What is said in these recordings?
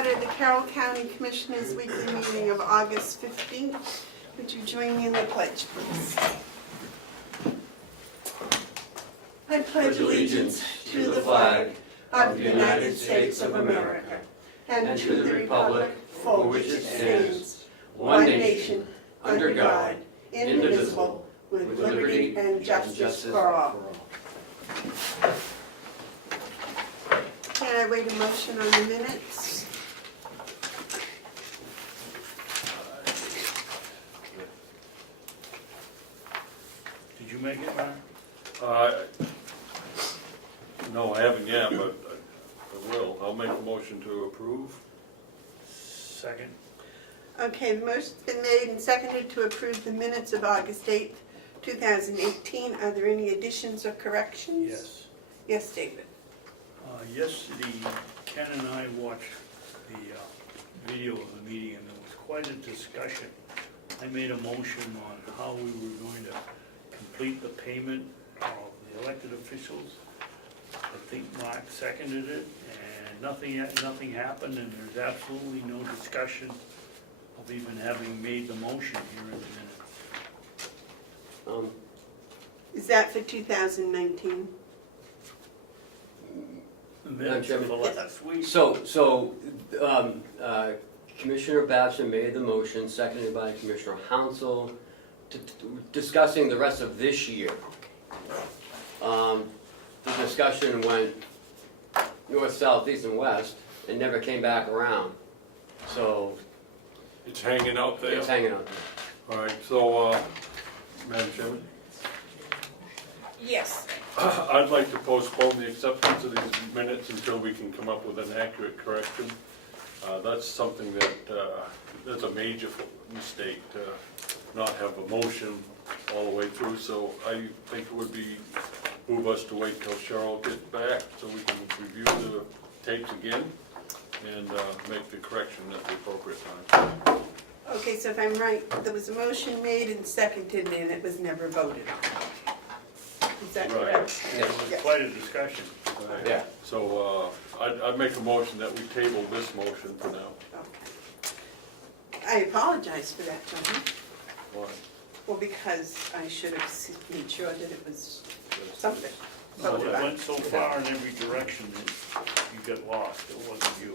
order the Carroll County Commissioners weekly meeting of August 15th. Would you join me in the pledge, please? I pledge allegiance to the flag of the United States of America and to the republic for which it stands, one nation, under God, indivisible, with liberty and justice for all. Can I wait a motion on the minutes? Did you make it, Mark? No, I haven't yet, but I will. I'll make a motion to approve. Second? Okay, the motion's been made and seconded to approve the minutes of August 8th, 2018. Are there any additions or corrections? Yes. Yes, David. Yesterday, Ken and I watched the video of the meeting, and there was quite a discussion. I made a motion on how we were going to complete the payment of the elected officials. I think Mark seconded it, and nothing happened, and there's absolutely no discussion of even having made the motion here in the minutes. Is that for 2019? The minutes Chairman. for last week. So, Commissioner Babson made the motion, seconded by Commissioner Hounsell, discussing the rest of this year. The discussion went north, south, east, and west, and never came back around. So, It's hanging out there. it's hanging out there. All right, so, Madam Chairman, Yes. I'd like to postpone the acceptance of these minutes until we can come up with an accurate correction. That's something that, that's a major mistake to not have a motion all the way through, so I think it would behoove us to wait till Cheryl gets back so we can review the tapes again and make the correction at the appropriate time. Okay, so if I'm right, there was a motion made and seconded and it was never voted on. Is that Right. correct? There was quite a discussion. Right. Yeah. So I'd make a motion that we table this motion for now. Okay. I apologize for that, John. Why? Well, because I should have made sure that it was something. So voted it on. went so far in every direction that you got lost. It wasn't you.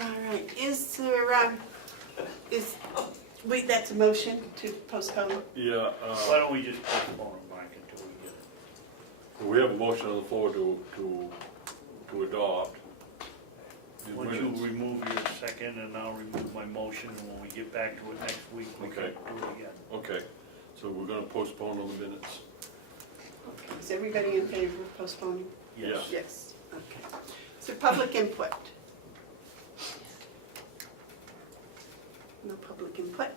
All right, is there, wait, that's a motion to postpone? Yeah, Why don't we just postpone it, Mark, until we get it? we have a motion on the floor to adopt. the Once you minutes. remove your second, and I'll remove my motion, and when we get back to it next week, we can do Okay. it again. Okay, so we're gonna postpone on the minutes. Okay, is everybody in favor of postponing? Yes. Yes, okay. So public input? No public input.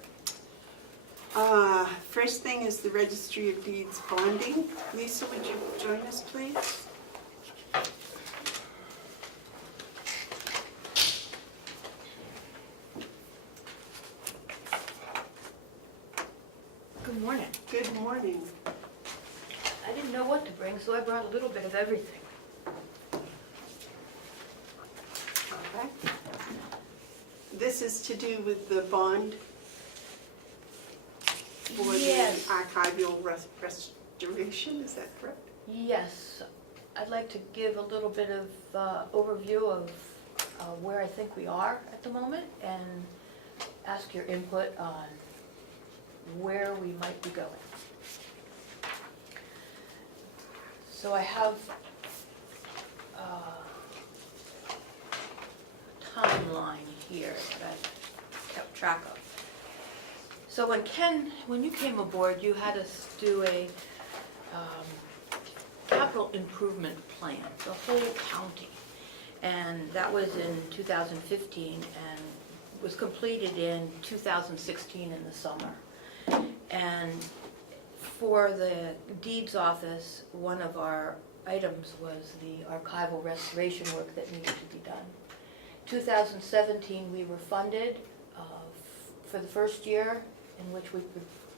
First thing is the Registry of Deeds bonding. Lisa, would you join us, please? Good morning. Good morning. I didn't know what to bring, so I brought a little bit of everything. Okay. This is to do with the bond for the Yes. archival restoration, is that correct? Yes, I'd like to give a little bit of overview of where I think we are at the moment and ask your input on where we might be going. So I have a timeline here that I've kept track of. So when you came aboard, you had us do a capital improvement plan, the whole county. And that was in 2015 and was completed in 2016 in the summer. And for the deeds office, one of our items was the archival restoration work that needed to be done. 2017, we were funded for the first year in which we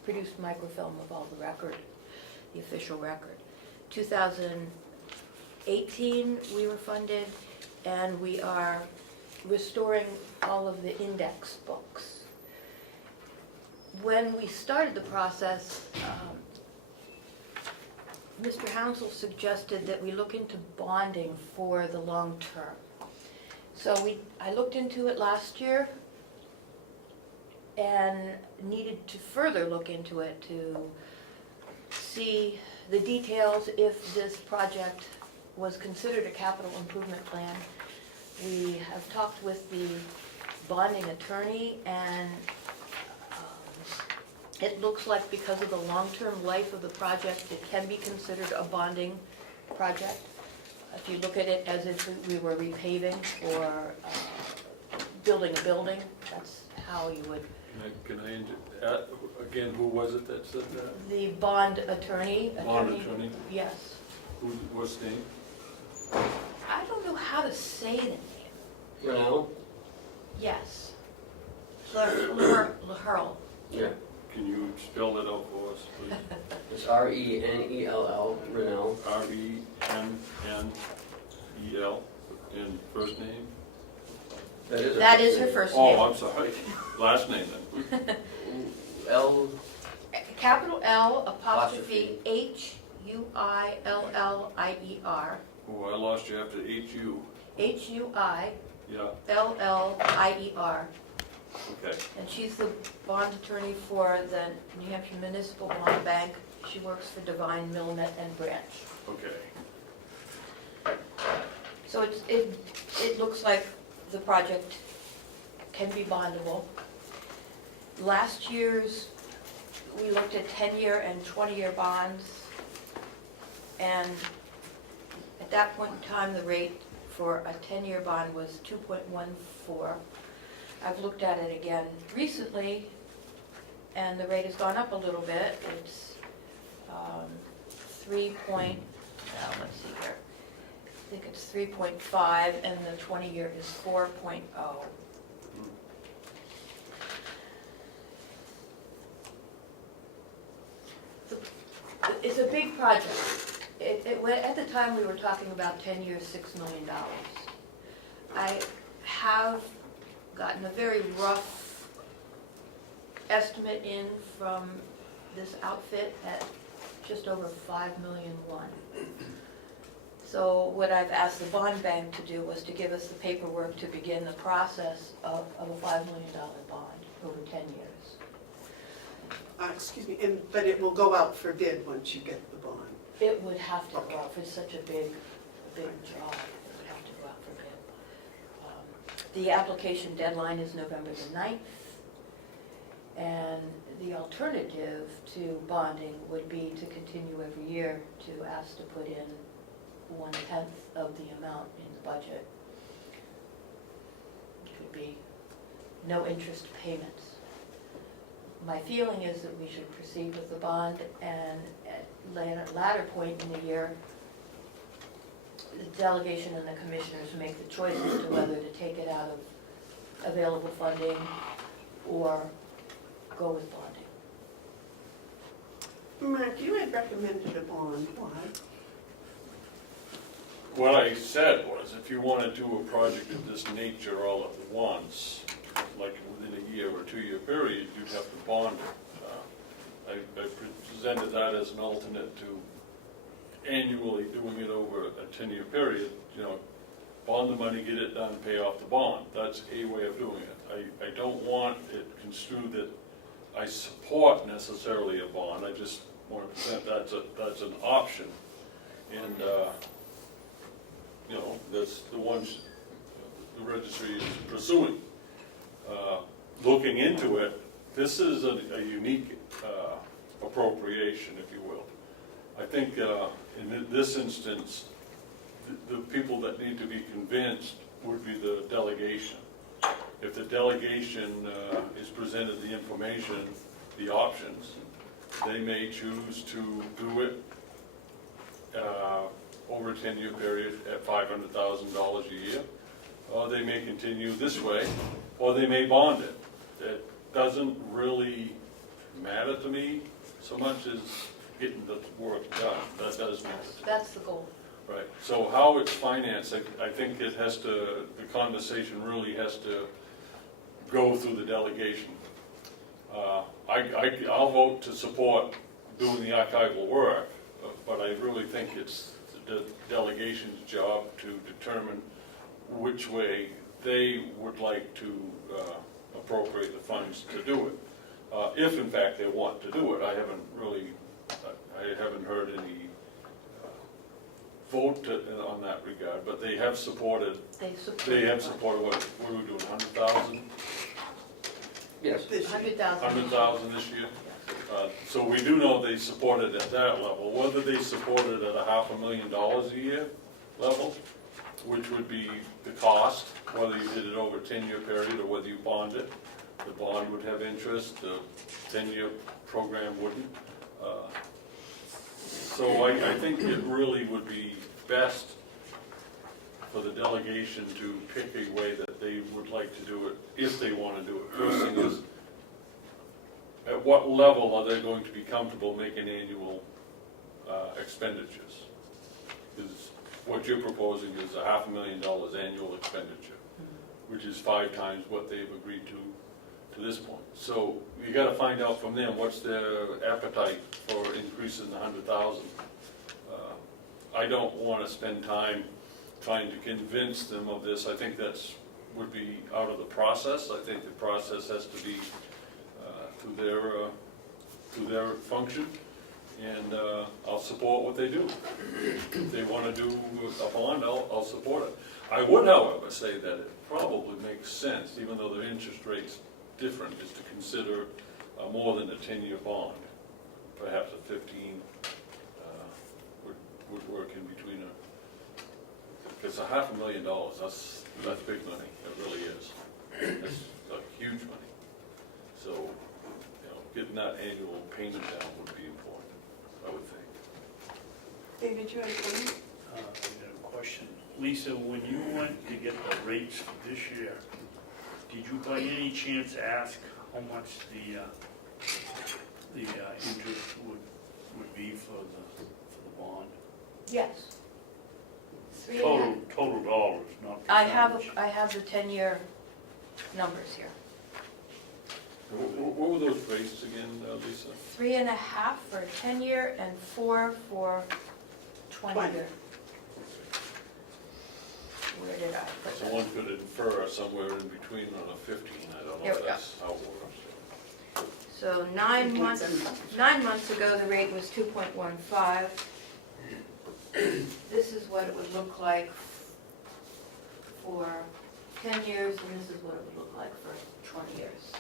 produced microfilm of all the record, the official record. 18 we were funded, and we are restoring all of the index books. When we started the process, Mr. Hounsell suggested that we look into bonding for the long term. So I looked into it last year and needed to further look into it to see the details if this project was considered a capital improvement plan. We have talked with the bonding attorney, and it looks like because of the long-term life of the project, it can be considered a bonding project. If you look at it as if we were repaving or building a building, that's how you would. Can I again, who was it that said that? The bond attorney. Bond attorney? Yes. What's his name? I don't know how to say the name. Renell? Yes. Laherl. Yeah. Can you spell it out for us, please? It's Renell, Renell. R-E-N-N-E-L, and first name? That is her first name. Oh, I'm sorry. Last name then. L. Capital L apostrophe Huillier. Oh, I lost you after H-U. Huillier. Yeah, okay. And she's the bond attorney for the New Hampshire Municipal Bond Bank. She works for Divine, Milnet, and Branch. Okay. So it looks like the project can be bondable. Last year's, we looked at 10-year and 20-year bonds, and at that point in time, the rate for a 10-year bond was 2.14. I've looked at it again recently, and the rate has gone up a little bit. It's 3.5, and the 20-year is 4.0. It's a big project. At the time, we were talking about 10 years, $6 million. I have gotten a very rough estimate in from this outfit at just over $5.1 million. So what I've asked the bond bank to do was to give us the paperwork to begin the process of a $5 million bond over 10 years. Excuse me, but it will go out for bid once you get the bond. It would have to go out for such a big job. It would have to go out for bid. The application deadline is November the 9th. And the alternative to bonding would be to continue every year to ask to put in 1/10 of the amount in the budget. It would be no interest payments. My feeling is that we should proceed with the bond, and at a latter point in the year, the delegation and the commissioners make the choice as to whether to take it out of available funding or go with bonding. Mark, you had recommended a bond, why? What I said was, if you want to do a project of this nature all at once, like within a year or 2-year period, you'd have to bond it. I presented that as an alternate to annually doing it over a 10-year period. You know, bond the money, get it done, pay off the bond. That's a way of doing it. I don't want it construed that I support necessarily a bond. I just want to present that's an option, and you know, that's the ones the registry is pursuing. Looking into it, this is a unique appropriation, if you will. I think in this instance, the people that need to be convinced would be the delegation. If the delegation is presented the information, the options, they may choose to do it over a 10-year period at $500,000 a year, or they may continue this way, or they may bond it. It doesn't really matter to me so much as getting the work done. That does matter to me. That's the goal. Right, so how it's financed, I think it has to, the conversation really has to go through the delegation. I'll vote to support doing the archival work, but I really think it's the delegation's job to determine which way they would like to appropriate the funds to do it. If in fact they want to do it, I haven't heard any vote on that regard, but they have supported, what are we doing, 100,000? Yes. This year. 100,000. 100,000 this year? So we do know they support it at that level. Whether they support it at $500,000 a year level, which would be the cost, whether you did it over a 10-year period or whether you bond it. The bond would have interest, the 10-year program wouldn't. So I think it really would be best for the delegation to pick a way that they would like to do it, if they want to do it. First thing is, at what level are they going to be comfortable making annual expenditures? Because what you're proposing is $500,000 annual expenditure, which is 5 times what they've agreed to this point. So you got to find out from them what's their appetite for increasing the 100,000. I don't want to spend time trying to convince them of this. I think would be out of the process. I think the process has to be through their function, and I'll support what they do. If they want to do a bond, I'll support it. I would, however, say that it probably makes sense, even though the interest rate's different, is to consider more than a 10-year bond. Perhaps a 15 would work in between because $500,000, that's big money. It really is. It's like huge money. So, getting that annual payment down would be important, I would think. David, you have a comment? I have a question. Lisa, when you went to get the rates for this year, did you by any chance ask how much the interest would be for the bond? Yes. Total dollars, not I have the 10-year numbers here. What were those rates again, Lisa? 3.5 for 10-year and 4 for 20-year. Where did I put So that? one could infer somewhere in between on a 15. I don't know Here if we go. that's how it works. So 9 months ago, the rate was 2.15. This is what it would look like for 10 years, and this is what it would look like for 20 years.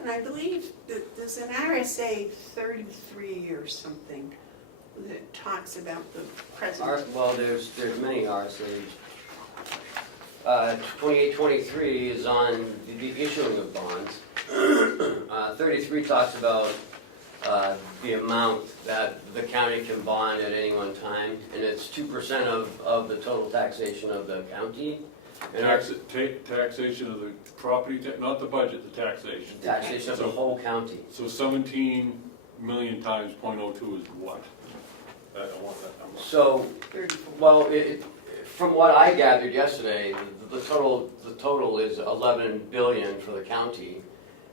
And I believe that there's an RSA 33 or something that talks about the present. Well, there's many RSAs. 2823 is on the issuing of bonds. 33 talks about the amount that the county can bond at any one time, and it's 2% of the total taxation of the county. And Taxation of the property, not the budget, the taxation. taxation of the whole county. So 17 million times 0.02 is what? I don't want that number. So, 34. well, from what I gathered yesterday, the total is 11 billion for the county.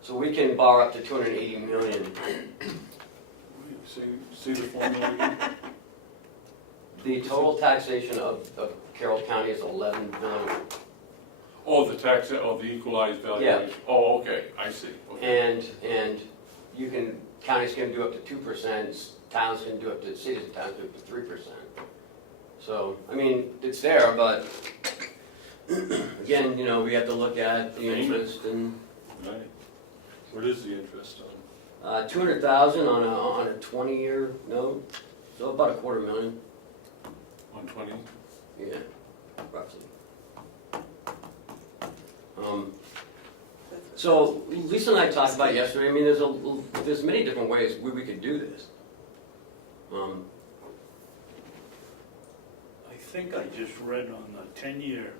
So we can borrow up to 280 million. See the formula again? The total taxation of Carroll County is 11 billion. Oh, the equalized valuation. Yeah. Oh, okay, I see. Okay. And you can, counties can do up to 2%, towns can do up to, cities and towns do up to 3%. So, I mean, it's there, but again, we have to look at the interest and Right. What is the interest on? 200,000 on a 20-year note, so about $250,000. On 20? Yeah, roughly. So Lisa and I talked about it yesterday. I mean, there's many different ways we could do this. I think I just read on the 10-year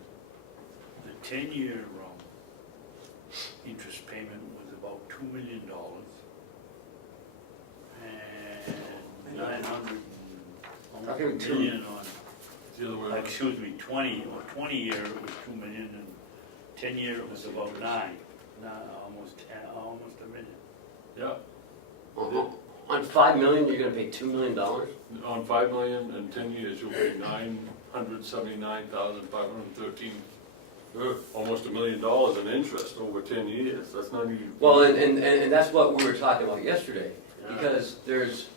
interest payment was about $2 million. And 900 I think two. million on, The other way around. excuse me, 20-year it was 2 million, and 10-year it was about 9, almost 10, almost a million. Yeah, Uh-huh. On 5 million, you're gonna pay $2 million? on 5 million and 10 years, you'll pay $979,513. Almost $1 million in interest over 10 years, that's not even. Well, and that's what we were talking about yesterday, because there's,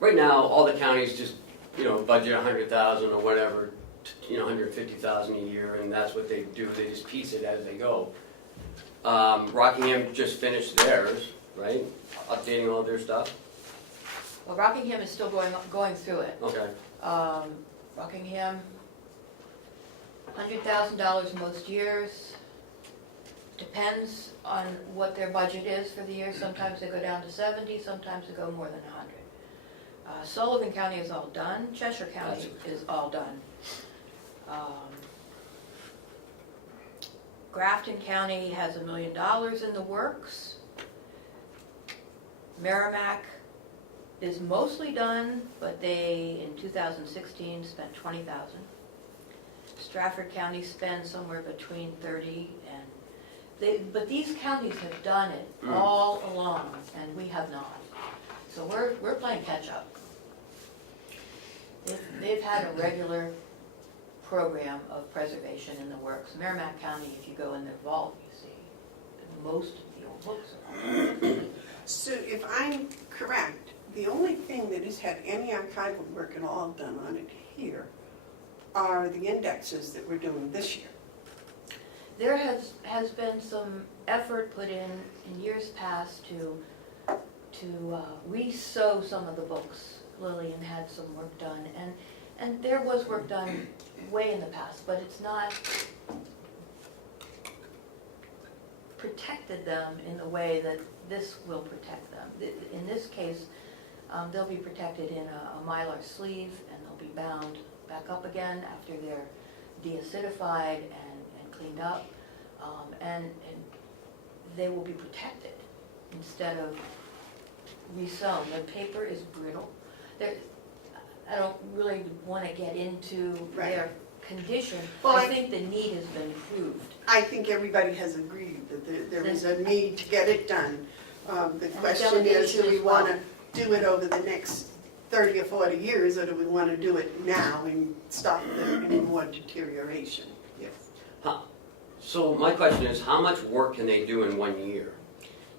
right now, all the counties just, budget 100,000 or whatever, 150,000 a year, and that's what they do, they just piece it as they go. Rockingham just finished theirs, right, updating all their stuff? Well, Rockingham is still going through it. Okay, Rockingham, $100,000 most years. Depends on what their budget is for the year. Sometimes they go down to 70, sometimes they go more than 100. Sullivan County is all done. Cheshire County is all done. Grafton County has $1 million in the works. Merrimack is mostly done, but they, in 2016, spent $20,000. Stratford County spends somewhere between 30 and, but these counties have done it all along, and we have not. So we're playing catch up. They've had a regular program of preservation in the works. Merrimack County, if you go in their vault, you see most of the old books are. So if I'm correct, the only thing that has had any archival work at all done on it here are the indexes that we're doing this year. There has been some effort put in years past to re-sew some of the books. Lillian had some work done, and there was work done way in the past, but it's not protected them in the way that this will protect them. In this case, they'll be protected in a mylar sleeve, and they'll be bound back up again after they're deacidified and cleaned up, and they will be protected instead of resewn. The paper is brittle. I don't really want to get into their condition. Well, I think the need has been proved. I think everybody has agreed that there is a need to get it done. The question is, do we want to do it over the next 30 or 40 years, or do we want to do it now and stop any more deterioration? Yes. so my question is, how much work can they do in 1 year?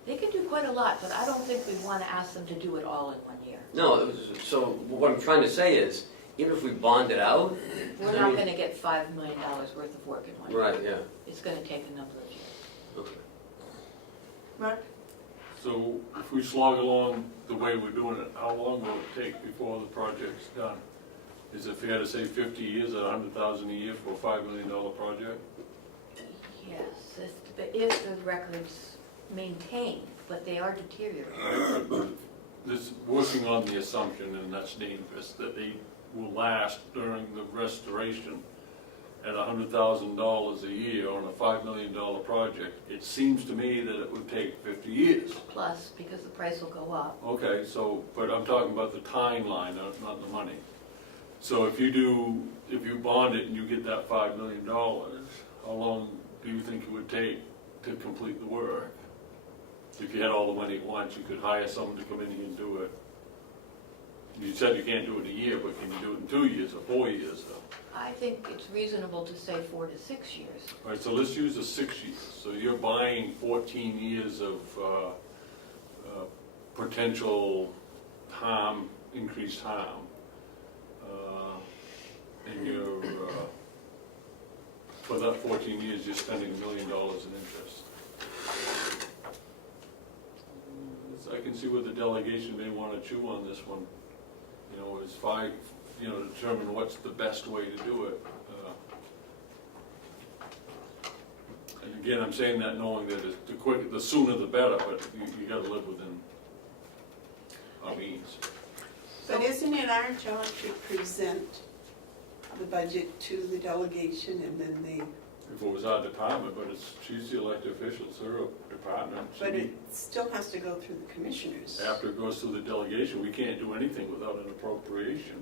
They can do quite a lot, but I don't think we want to ask them to do it all in 1 year. No, so what I'm trying to say is, even if we bond it out. We're not going to get $5 million worth of work in 1 year. Right, yeah. It's going to take a number of years. Okay. Mark? So if we slog along the way we're doing it, how long will it take before the project's done? Is it fair to say 50 years at $100,000 a year for a $5 million project? Yes, if the records maintain, but they are deteriorating. This, working on the assumption, and that's dangerous, that they will last during the restoration at $100,000 a year on a $5 million project, it seems to me that it would take 50 years. Plus, because the price will go up. Okay, so, but I'm talking about the timeline, not the money. So if you bond it and you get that $5 million, how long do you think it would take to complete the work? If you had all the money at once, you could hire someone to come in here and do it. You said you can't do it in a year, but can you do it in 2 years or 4 years? I think it's reasonable to say 4 to 6 years. All right, so let's use the 6 years. So you're buying 14 years of potential harm, increased harm. And you're, for that 14 years, you're spending $1 million in interest. I can see where the delegation may want to chew on this one. Is determine what's the best way to do it. And again, I'm saying that knowing that the sooner the better, but you got to live within our means. But isn't it our job to present the budget to the delegation and then they, If it was our department, but she's the elected official, it's her department. but it still has to go through the commissioners. After it goes through the delegation, we can't do anything without an appropriation.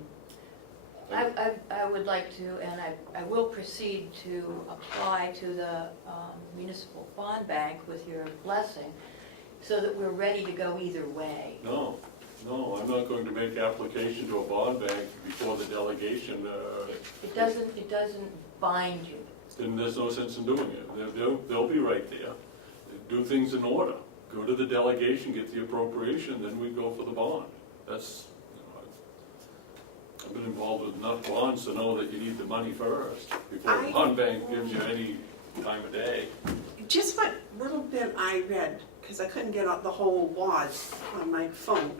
I would like to, and I will proceed to apply to the municipal bond bank with your blessing, so that we're ready to go either way. No, I'm not going to make application to a bond bank before the delegation, It doesn't bind you. then there's no sense in doing it. They'll be right there. Do things in order. Go to the delegation, get the appropriation, then we go for the bond. That's, I've been involved with enough bonds to know that you need the money first before the bond bank gives you any time of day. Just what little bit I read, because I couldn't get out the whole wad on my phone,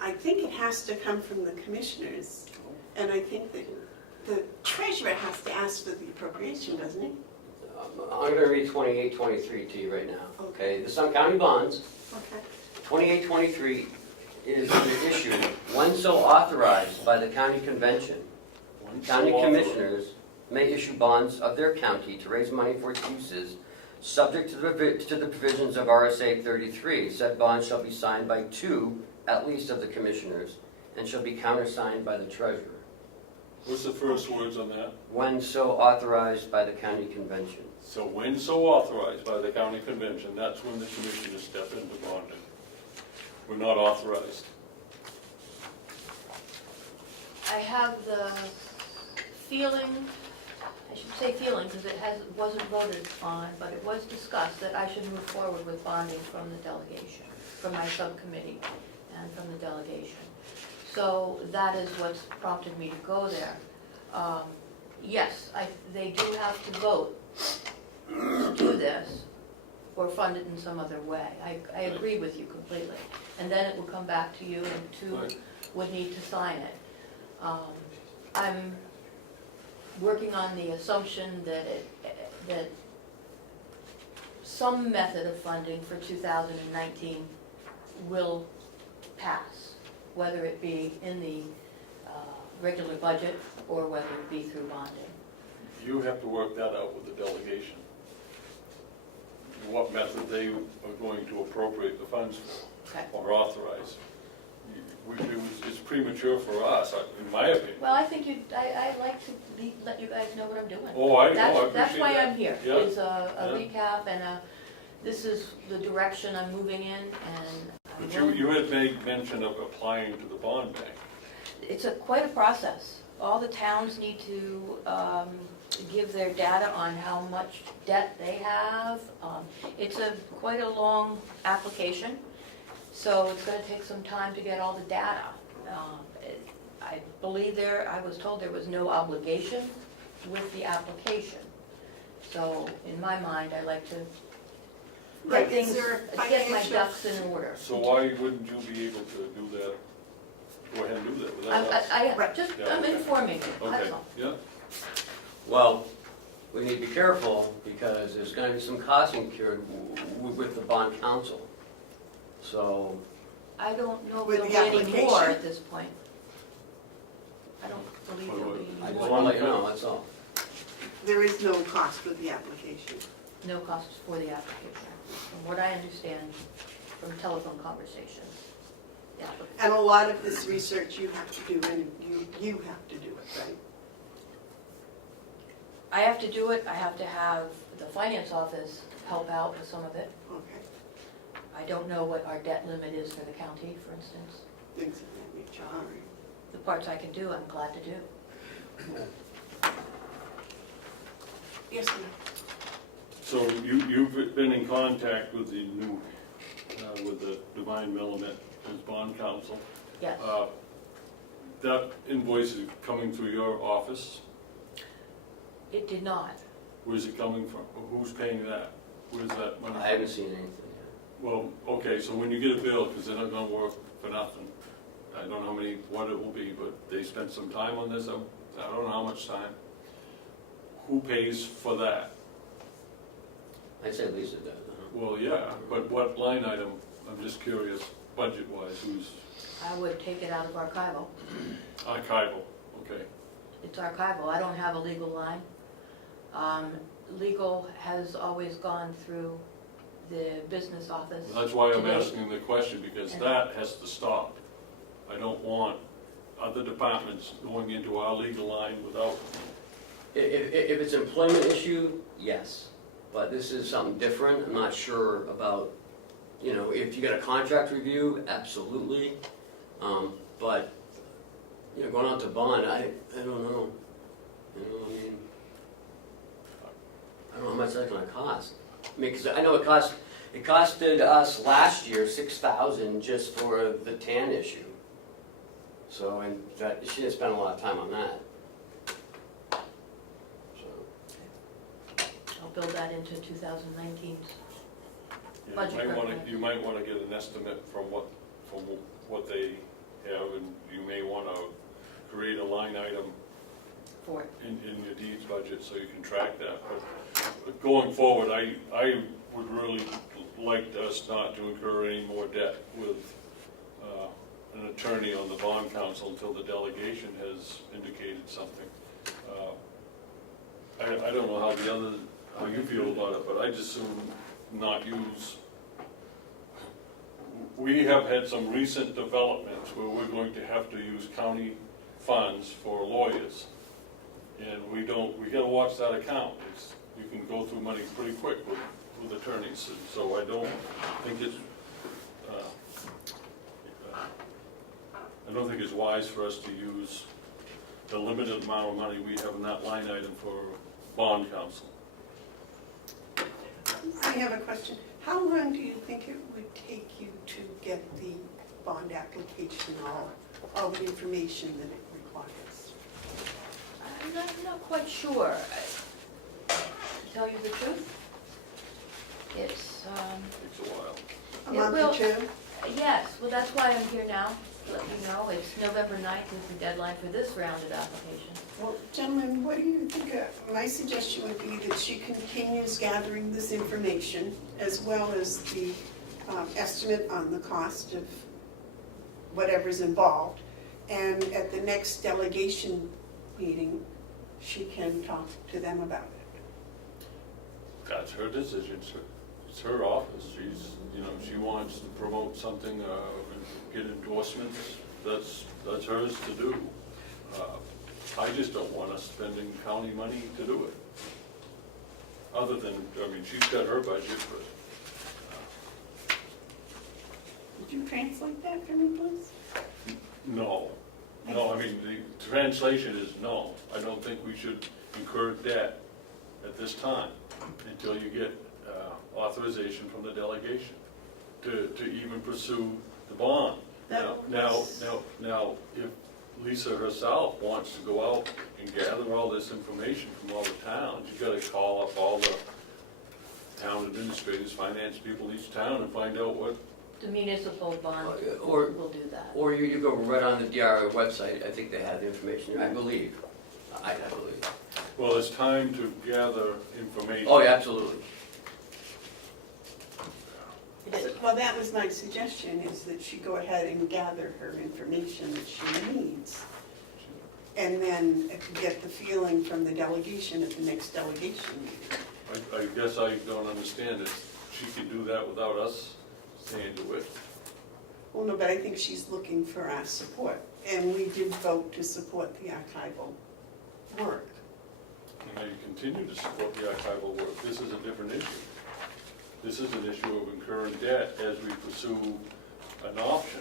I think it has to come from the commissioners, and I think that the treasurer has to ask for the appropriation, doesn't he? I'm gonna read 2823 to you right now, okay? The Sun County bonds, Okay. 2823 is issued when so authorized by the county convention. County commissioners may issue bonds of their county to raise money for its uses, subject to the provisions of RSA 33. Said bonds shall be signed by 2 at least of the commissioners and shall be countersigned by the treasurer. What's the first words on that? When so authorized by the county convention. So when so authorized by the county convention, that's when the commissioners step into bonding. We're not authorized. I have the feeling, I should say feeling, because it wasn't voted on, but it was discussed that I should move forward with bonding from the delegation, from my subcommittee and from the delegation. So that is what's prompted me to go there. Yes, they do have to vote to do this or fund it in some other way. I agree with you completely. And then it will come back to you and 2 Right. would need to sign it. I'm working on the assumption that some method of funding for 2019 will pass, whether it be in the regular budget or whether it be through bonding. You have to work that out with the delegation. What method they are going to appropriate the funds for Okay. or authorize. It's premature for us, in my opinion. Well, I think I like to let you guys know what I'm doing. Oh, I know, I That's appreciate why that. I'm here, Yeah, is a yeah. recap and this is the direction I'm moving in, and But you had made mention of applying to the bond bank. it's quite a process. All the towns need to give their data on how much debt they have. It's quite a long application, so it's going to take some time to get all the data. I believe I was told there was no obligation with the application. So in my mind, I like to Right, get is things, there a get my financial- ducks in order. So why wouldn't you be able to do that? Go ahead and do that without us. I'm informing you, that's Okay, all. yeah. Well, we need to be careful because there's going to be some costs incurred with the bond council. So, I don't know if With there'll the be any more application? at this point. I don't believe there'll be I any just more. want to let you know, that's all. There is no cost with the application. No costs for the application, from what I understand from telephone conversations. The applicant- And a lot of this research you have to do, and you have to do it, right? I have to do it, I have to have the finance office help out with some of it. Okay, I don't know what our debt limit is for the county, for instance. things of that nature, all right. The parts I can do, I'm glad to do. Yes, ma'am. So you've been in contact with the new, with the Divine Millimet as bond counsel. Yes. That invoice is coming through your office? It did not. Where's it coming from? Who's paying that? Where's that money? I haven't seen anything yet. Well, okay, so when you get a bill, because they're not gonna work for nothing, I don't know what it will be, but they spent some time on this, I don't know how much time. Who pays for that? I'd say Lisa does, huh? Well, yeah, but what line item? I'm just curious, budget-wise, who's I would take it out of archival. archival, okay. it's archival. I don't have a legal line. Legal has always gone through the business office. That's why I'm today. asking the question, because that has to stop. I don't want other departments going into our legal line without, If it's an employment issue, yes, but this is something different, I'm not sure about, you know, if you get a contract review, absolutely. But, you know, going out to bond, I don't know. You know, I mean, I don't know how much that's gonna cost. I mean, 'cause I know it costed us last year $6,000 just for the tan issue. So, and that, she didn't spend a lot of time on that. So, I'll build that into 2019's. you Budget might wanna, recommend. you might wanna get an estimate from what they have, and you may wanna create a line item For it. in your deeds budget so you can track that. But going forward, I would really like us not to incur any more debt with an attorney on the bond council until the delegation has indicated something. I don't know how you feel about it, but I just soon not use. We have had some recent developments where we're going to have to use county funds for lawyers. And we gotta watch that account. You can go through money pretty quick with attorneys, and so I don't think it's wise for us to use the limited amount of money we have in that line item for bond counsel. I have a question. How long do you think it would take you to get the bond application, all the information that it requires? I'm not quite sure. To tell you the truth, it's, Takes a while. A It month will- or two? yes, well, that's why I'm here now, to let you know. It's November 9th is the deadline for this round of applications. Well, gentlemen, what do you think? My suggestion would be that she continues gathering this information as well as the estimate on the cost of whatever's involved. And at the next delegation meeting, she can talk to them about it. That's her decision. It's her office. She wants to promote something, get endorsements. That's hers to do. I just don't want us spending county money to do it. Other than, she's got her budget, but Would you translate that for me, please? no. No, the translation is no. I don't think we should incur debt at this time until you get authorization from the delegation to even pursue the bond. Now, if Lisa herself wants to go out and gather all this information from all the towns, you've got to call up all the town administrators, finance people in each town and find out what. The municipal bond Or- will do that. or you go right on the DRA website, I think they have the information, I believe. I believe. Well, it's time to gather information. Oh, yeah, absolutely. It is. Well, that was my suggestion, is that she go ahead and gather her information that she needs. And then get the feeling from the delegation at the next delegation meeting. I guess I don't understand it. She could do that without us saying to it. Well, no, but I think she's looking for our support. And we did vote to support the archival work. And you continue to support the archival work. This is a different issue. This is an issue of incurring debt as we pursue an option.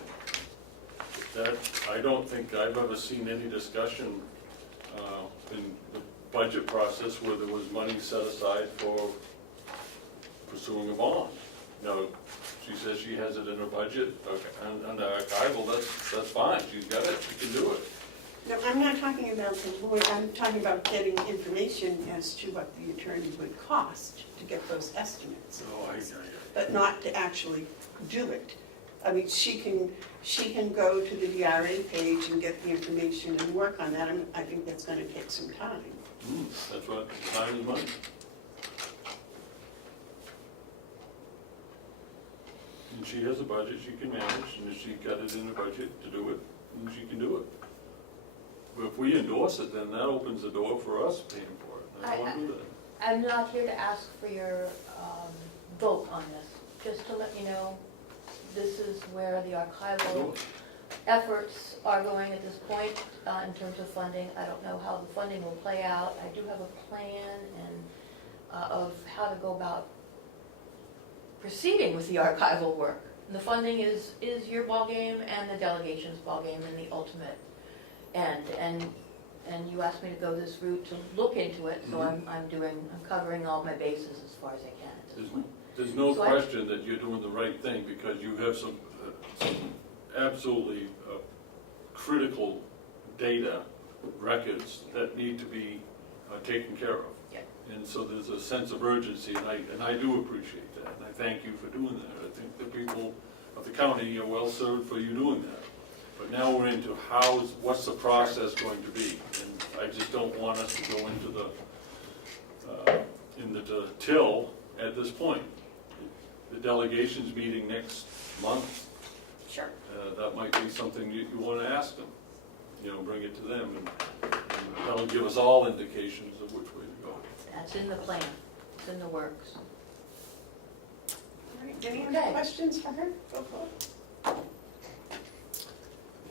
That, I don't think I've ever seen any discussion in the budget process where there was money set aside for pursuing a bond. Now, she says she has it in her budget, okay, and the archival, that's fine, she's got it, she can do it. No, I'm not talking about the lawyer, I'm talking about getting information as to what the attorney would cost to get those estimates. No, But not to actually do it. She can go to the DRA page and get the information and work on that. I think that's gonna take some time. That's what, time is money. And she has a budget she can manage, and if she got it in her budget to do it, then she can do it. if we endorse it, then that opens the door for us paying for it. And I don't want to do that. I'm not here to ask for your vote on this, just to let you know, this is where the archival efforts are going at this point in terms of funding. I don't know how the funding will play out. I do have a plan of how to go about proceeding with the archival work. And the funding is your ballgame and the delegation's ballgame in the ultimate end. And you asked me to go this route to look into it, so I'm covering all my bases as far as I can at this point. There's no So question that you're doing the right thing, because you have some absolutely critical data records that need to be taken care of. Yep. And so there's a sense of urgency, and I do appreciate that, and I thank you for doing that. I think the people of the county are well served for you doing that. But now we're into what's the process going to be? And I just don't want us to go into the till at this point. The delegation's meeting next month. Sure. That might be something you want to ask them, bring it to them, and that'll give us all indications of which way to go. That's in the plan, it's in the works. All right, any Okay. other questions for her? Go for it.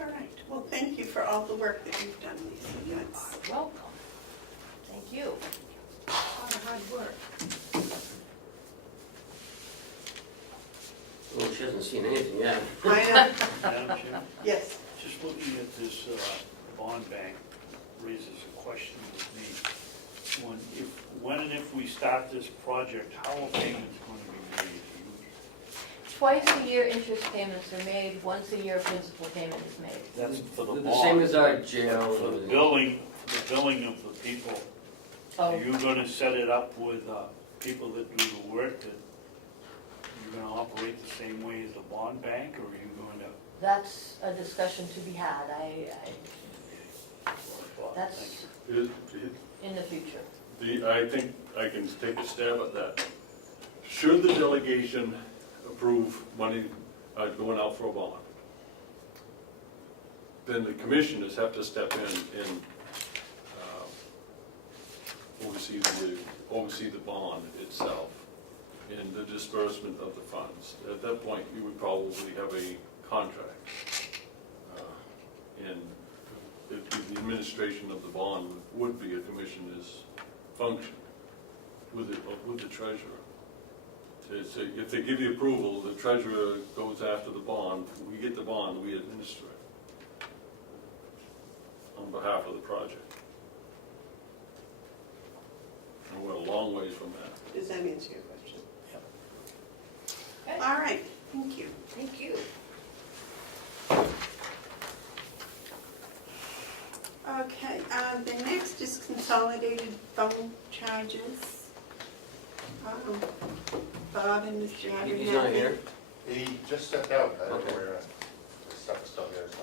All right, well, thank you for all the work that you've done, Lisa. That's Welcome. Thank you. a lot of hard work. Well, she hasn't seen anything yet. I know, Madam Chair, yes. just looking at this bond bank raises a question with me. When and if we start this project, how are payments going to be made? Twice a year interest payments are made, once a year principal payment is made. That's for the bond. The same as our jail. For the billing of the people, Oh, are you gonna set it up with people that do the work, that you're gonna operate the same way as the bond bank, or are you going to? that's a discussion to be had. That's It- in the future. I think I can take a stab at that. Should the delegation approve money going out for a bond, then the commissioners have to step in and oversee the bond itself and the disbursement of the funds. At that point, you would probably have a contract. And the administration of the bond would be a commissioner's function with the treasurer. So if they give the approval, the treasurer goes after the bond, we get the bond, we administer it on behalf of the project. And we're a long ways from that. Does that answer your question? Okay. All right, thank you. Thank you. Okay, the next is consolidated phone charges. Bob and Mr. Abernathy. He's not here. He just stepped out, I don't know Okay. where, the stuff is still there, so.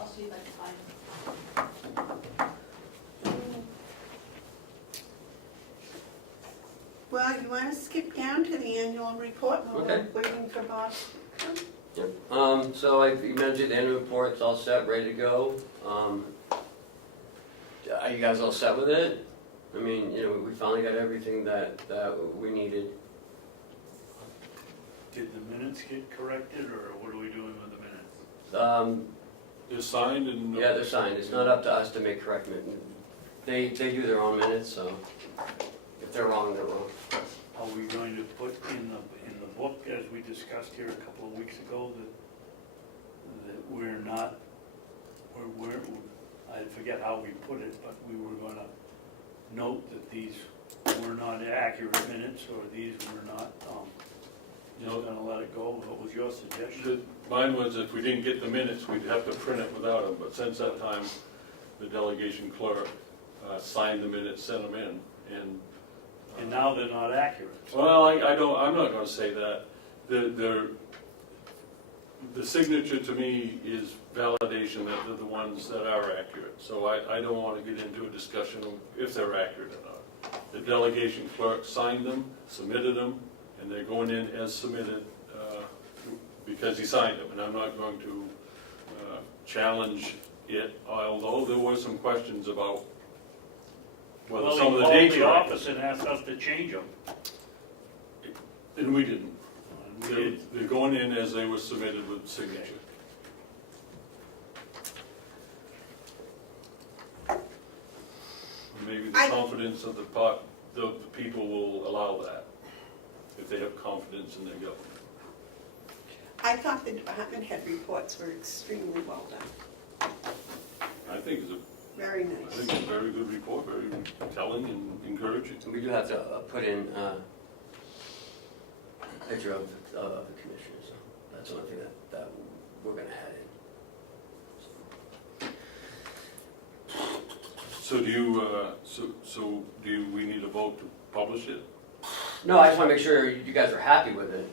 I'll see if I can find him. Well, you want to skip down to the annual report while we're Okay. waiting for Bob to come? Yep. So you mentioned the annual report's all set, ready to go. Are you guys all set with it? I mean, we finally got everything that we needed. Did the minutes get corrected, or what are we doing with the minutes? They're signed and. Yeah, they're signed. It's not up to us to make corrections. They do their own minutes, so if they're wrong, they're wrong. Are we going to put in the book, as we discussed here a couple of weeks ago, that we're not, I forget how we put it, but we were gonna note that these were not accurate minutes, or these were not, gonna let it go? What was your suggestion? Mine was if we didn't get the minutes, we'd have to print it without them, but since that time, the delegation clerk signed the minutes, sent them in, and. And now they're not accurate. Well, I'm not gonna say that. The signature to me is validation that they're the ones that are accurate, so I don't wanna get into a discussion of if they're accurate or not. The delegation clerk signed them, submitted them, and they're going in as submitted, because he signed them, and I'm not going to challenge it, although there were some questions about whether Well, some of the he dates called the were. office and asked us to change them. And we didn't. We did. They're going in as they were submitted with signature. Maybe the I- confidence of the people will allow that, if they have confidence in their government. I thought the department head reports were extremely well done, I think it's very I nice. think it's a very good report, very telling and encouraging. We do have to put in a picture of the commissioners, so that's one thing that we're gonna add in. So do you, we need a vote to publish it? No, I just wanna make sure you guys are happy with it.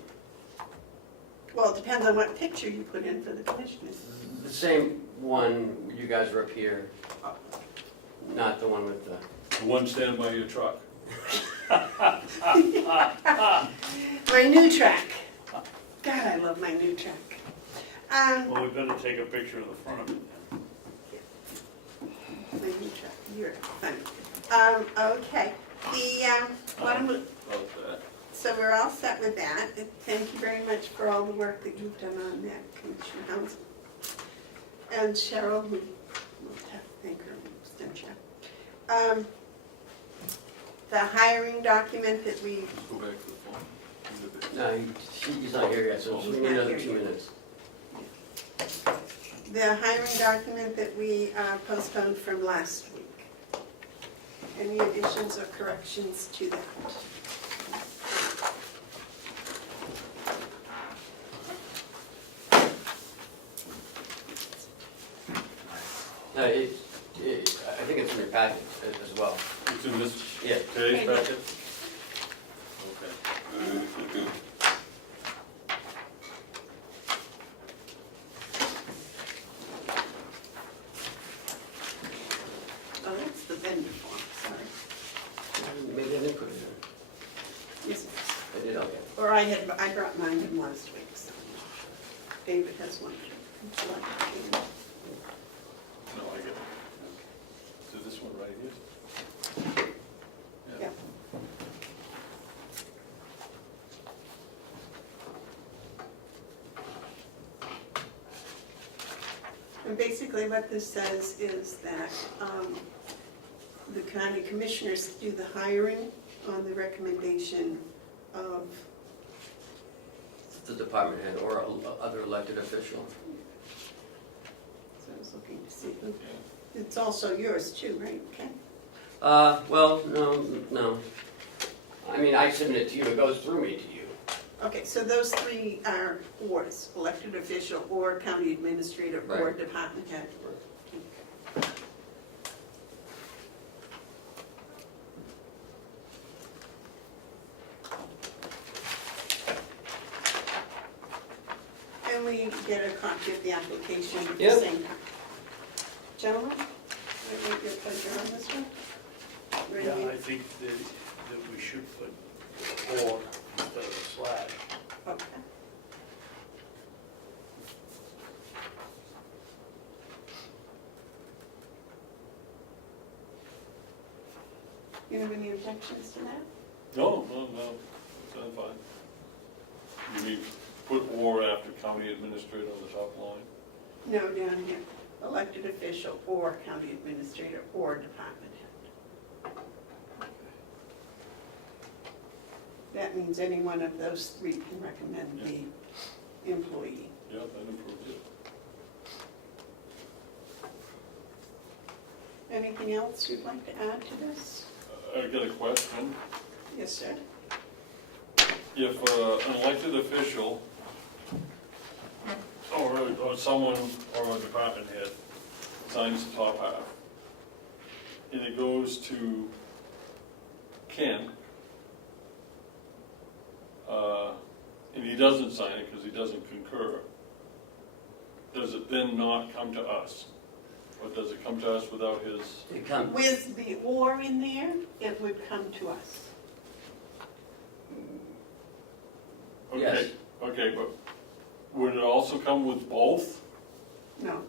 Well, it depends on what picture you put in for the commissioners. The same one, you guys are up here, not the one with the, The one stand by your truck. My new track. God, I love my new track. Well, we better take a picture of the front of it then. My new track, you're funny. Okay, what I'm, About that. so we're all set with that. Thank you very much for all the work that you've done on that, Commissioner Hounsell. And Cheryl, we will have to thank her, don't you? The hiring document that we, Let's go back to the phone. no, he's not here yet, so we need another 2 minutes. the hiring document that we postponed from last week. Any additions or corrections to that? No, I think it's in your packet as well. It's in this, Yeah. today's packet? Okay. Oh, that's the vendor form, sorry. Maybe I didn't put it in. Yes, I did, okay. or I brought mine in last week, so David has one too. No, I get it. So this one right here? Yeah. And basically what this says is that the county commissioners do the hiring on the recommendation of, The department head or other elected official. so I was looking to see, it's also yours too, right, Ken? Well, no. I mean, I submit it to you, it goes through me to you. Okay, so those three are ors, elected official or county administrator or Right. department head. And we get a copy of the application at the Yep. same time. Gentlemen, I make your pleasure on this one? Ready? Yeah, I think that we should put or instead of a slash. Okay. You have any objections to that? No, sounds fine. You mean put or after county administrator on the top line? No, down here, elected official or county administrator or department head. That means any one of those three can recommend the employee. Yeah, that improves it. Anything else you'd like to add to this? I got a question. Yes, sir. If an elected official or someone or a department head signs the top half, and it goes to Ken, and he doesn't sign it because he doesn't concur, does it then not come to us? Or does it come to us without his? They come, With the or in there, it would come to us. Okay, Yes. okay, but would it also come with both? No.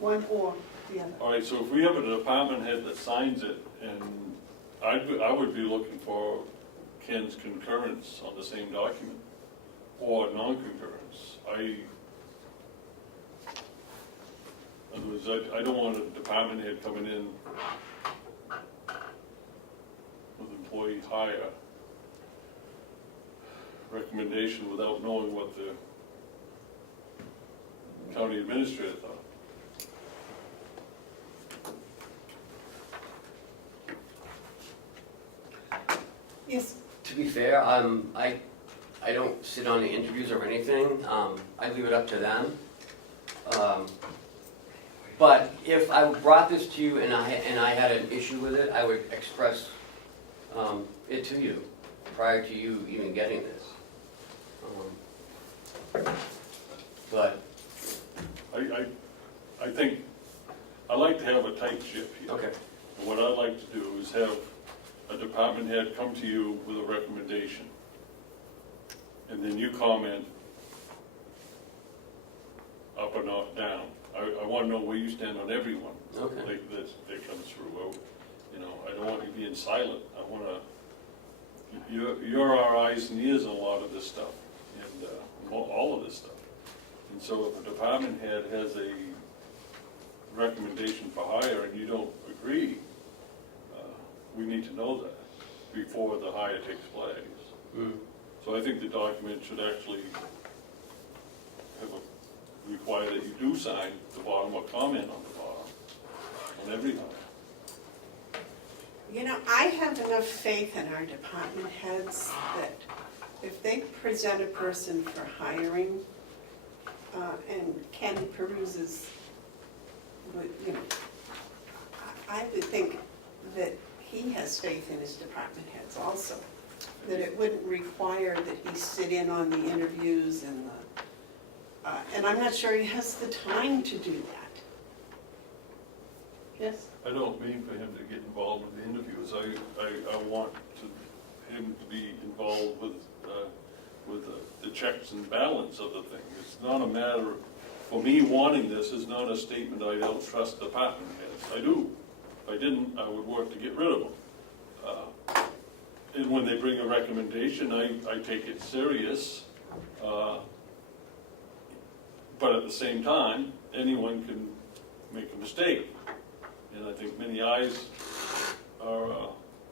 one or the other. All right, so if we have a department head that signs it, and I would be looking for Ken's concurrence on the same document, or non-concurrence. In other words, I don't want a department head coming in with employee hire recommendation without knowing what the county administrator thought. Yes, To be fair, I don't sit on the interviews or anything. I leave it up to them. But if I brought this to you and I had an issue with it, I would express it to you prior to you even getting this. But I think, I like to have a tight ship here. okay, And what I'd like to do is have a department head come to you with a recommendation. And then you comment up or not down. I want to know where you stand on everyone okay. that comes through. You know, I don't want you being silent. I want to, you're our eyes and ears on a lot of this stuff, and all of this stuff. And so if a department head has a recommendation for hire and you don't agree, we need to know that before the hire takes place. Mm. So I think the document should actually require that you do sign the bottom or comment on the bottom on every hire. you know, I have enough faith in our department heads that if they present a person for hiring, and Ken peruses, you know, I would think that he has faith in his department heads also, that it wouldn't require that he sit in on the interviews and I'm not sure he has the time to do that. Yes? I don't mean for him to get involved with the interviews. I want him to be involved with the checks and balance of the thing. It's not a matter, for me wanting this is not a statement I don't trust department heads. I do. If I didn't, I would work to get rid of them. And when they bring a recommendation, I take it serious. But at the same time, anyone can make a mistake. And I think many eyes are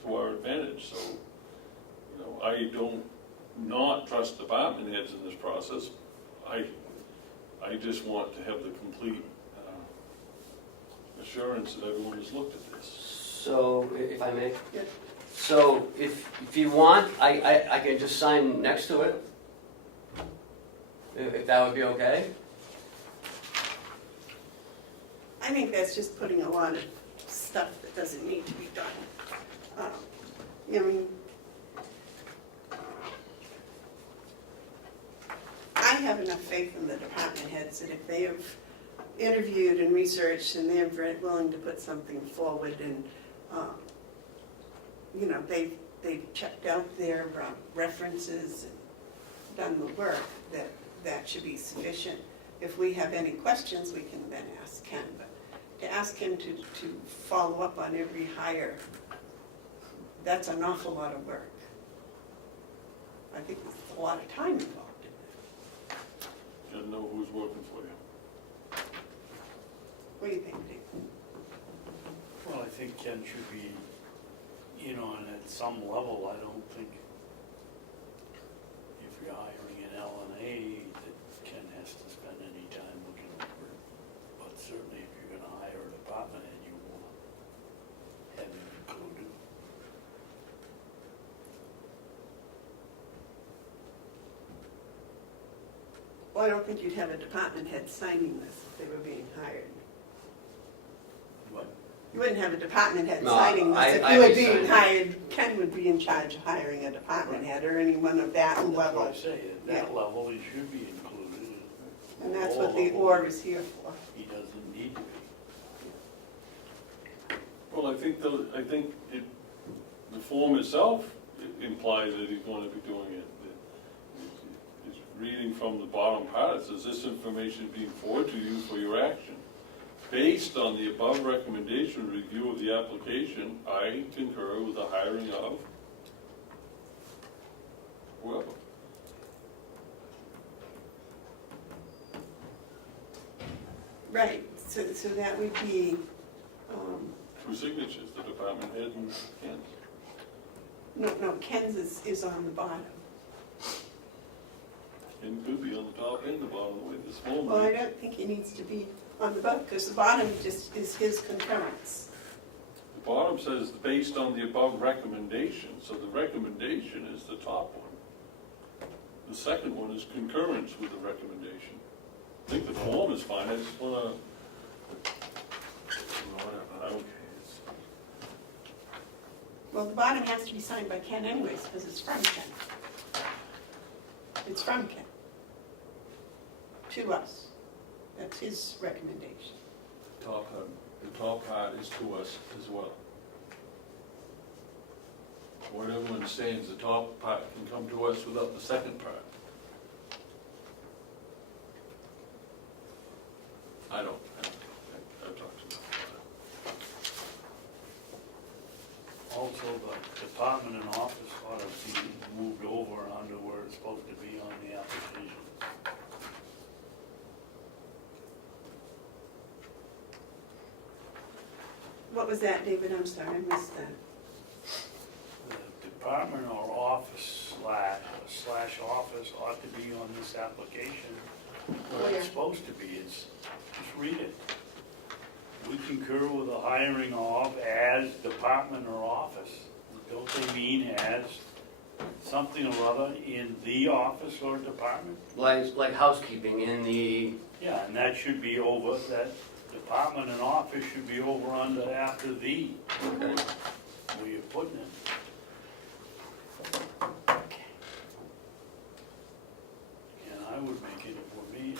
to our advantage. So, you know, I don't not trust department heads in this process. I just want to have the complete assurance that everyone has looked at this. So, if I may? Yeah. So, if you want, I can just sign next to it, if that would be okay? I think that's just putting a lot of stuff that doesn't need to be done. I mean, I have enough faith in the department heads that if they have interviewed and researched and they're very willing to put something forward and, you know, they've checked out their references and done the work, that should be sufficient. If we have any questions, we can then ask Ken, but to ask him to follow up on every hire, that's an awful lot of work. I think there's a lot of time involved in it. You gotta know who's working for you. What do you think, Dave? Well, I think Ken should be, you know, and at some level, I don't think if you're hiring an LNA that Ken has to spend any time looking over it. But certainly if you're gonna hire a department head, you want to have him included. Well, I don't think you'd have a department head signing this if they were being hired. But You wouldn't have a department head No, signing this if I you were would being sign it. hired. Ken would be in charge of hiring a department head or anyone of that that's what level. I say, at that level, he should be included. And that's Lower what the level, OR is here for. He doesn't need to be. Well, I think the form itself implies that he's going to be doing it. It's reading from the bottom part, it says this information is being forwarded to you for your action. Based on the above recommendation review of the application, I concur with the hiring of whoever. Right, so that would be, Two signatures, the department head and Ken's. no, Ken's is on the bottom. Ken could be on the top and the bottom, the way this Well, I moment. don't think he needs to be on the bottom, because the bottom just is his concurrence. The bottom says based on the above recommendation, so the recommendation is the top one. The second one is concurrence with the recommendation. I think the form is fine, I just wanna, whatever, okay. Well, the bottom has to be signed by Ken anyways, because it's from Ken. It's from Ken. To us. That's his recommendation. The top part is to us as well. What everyone's saying is the top part can come to us without the second part. I've talked to them. Also, the department and office ought to be moved over under where it's supposed to be on the application. What was that, David? I'm sorry, I missed that. The department or office slash office ought to be on this application where it's supposed to be. Just read it. We concur with the hiring of as department or office. Don't they mean as something or other in the office or department? Like housekeeping in the, Yeah, and that should be over, that department and office should be over under after the, okay. where you're putting it. And I would make it, if it were me.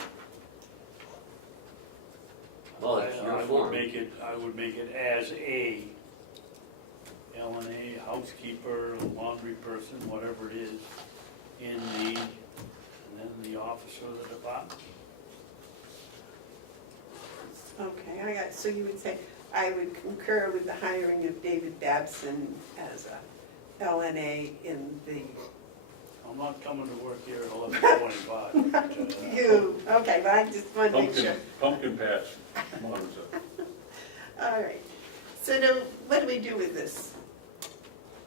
Well, it's your I form. would make it as a L&A, housekeeper, laundry person, whatever it is, in the, and then the officer of the department. Okay, I got, so you would say, I would concur with the hiring of David Babson as a LNA in the, I'm not coming to work here at 11:25. you, okay, but I just want to make sure. Pumpkin patch monitor. All right, so now, what do we do with this?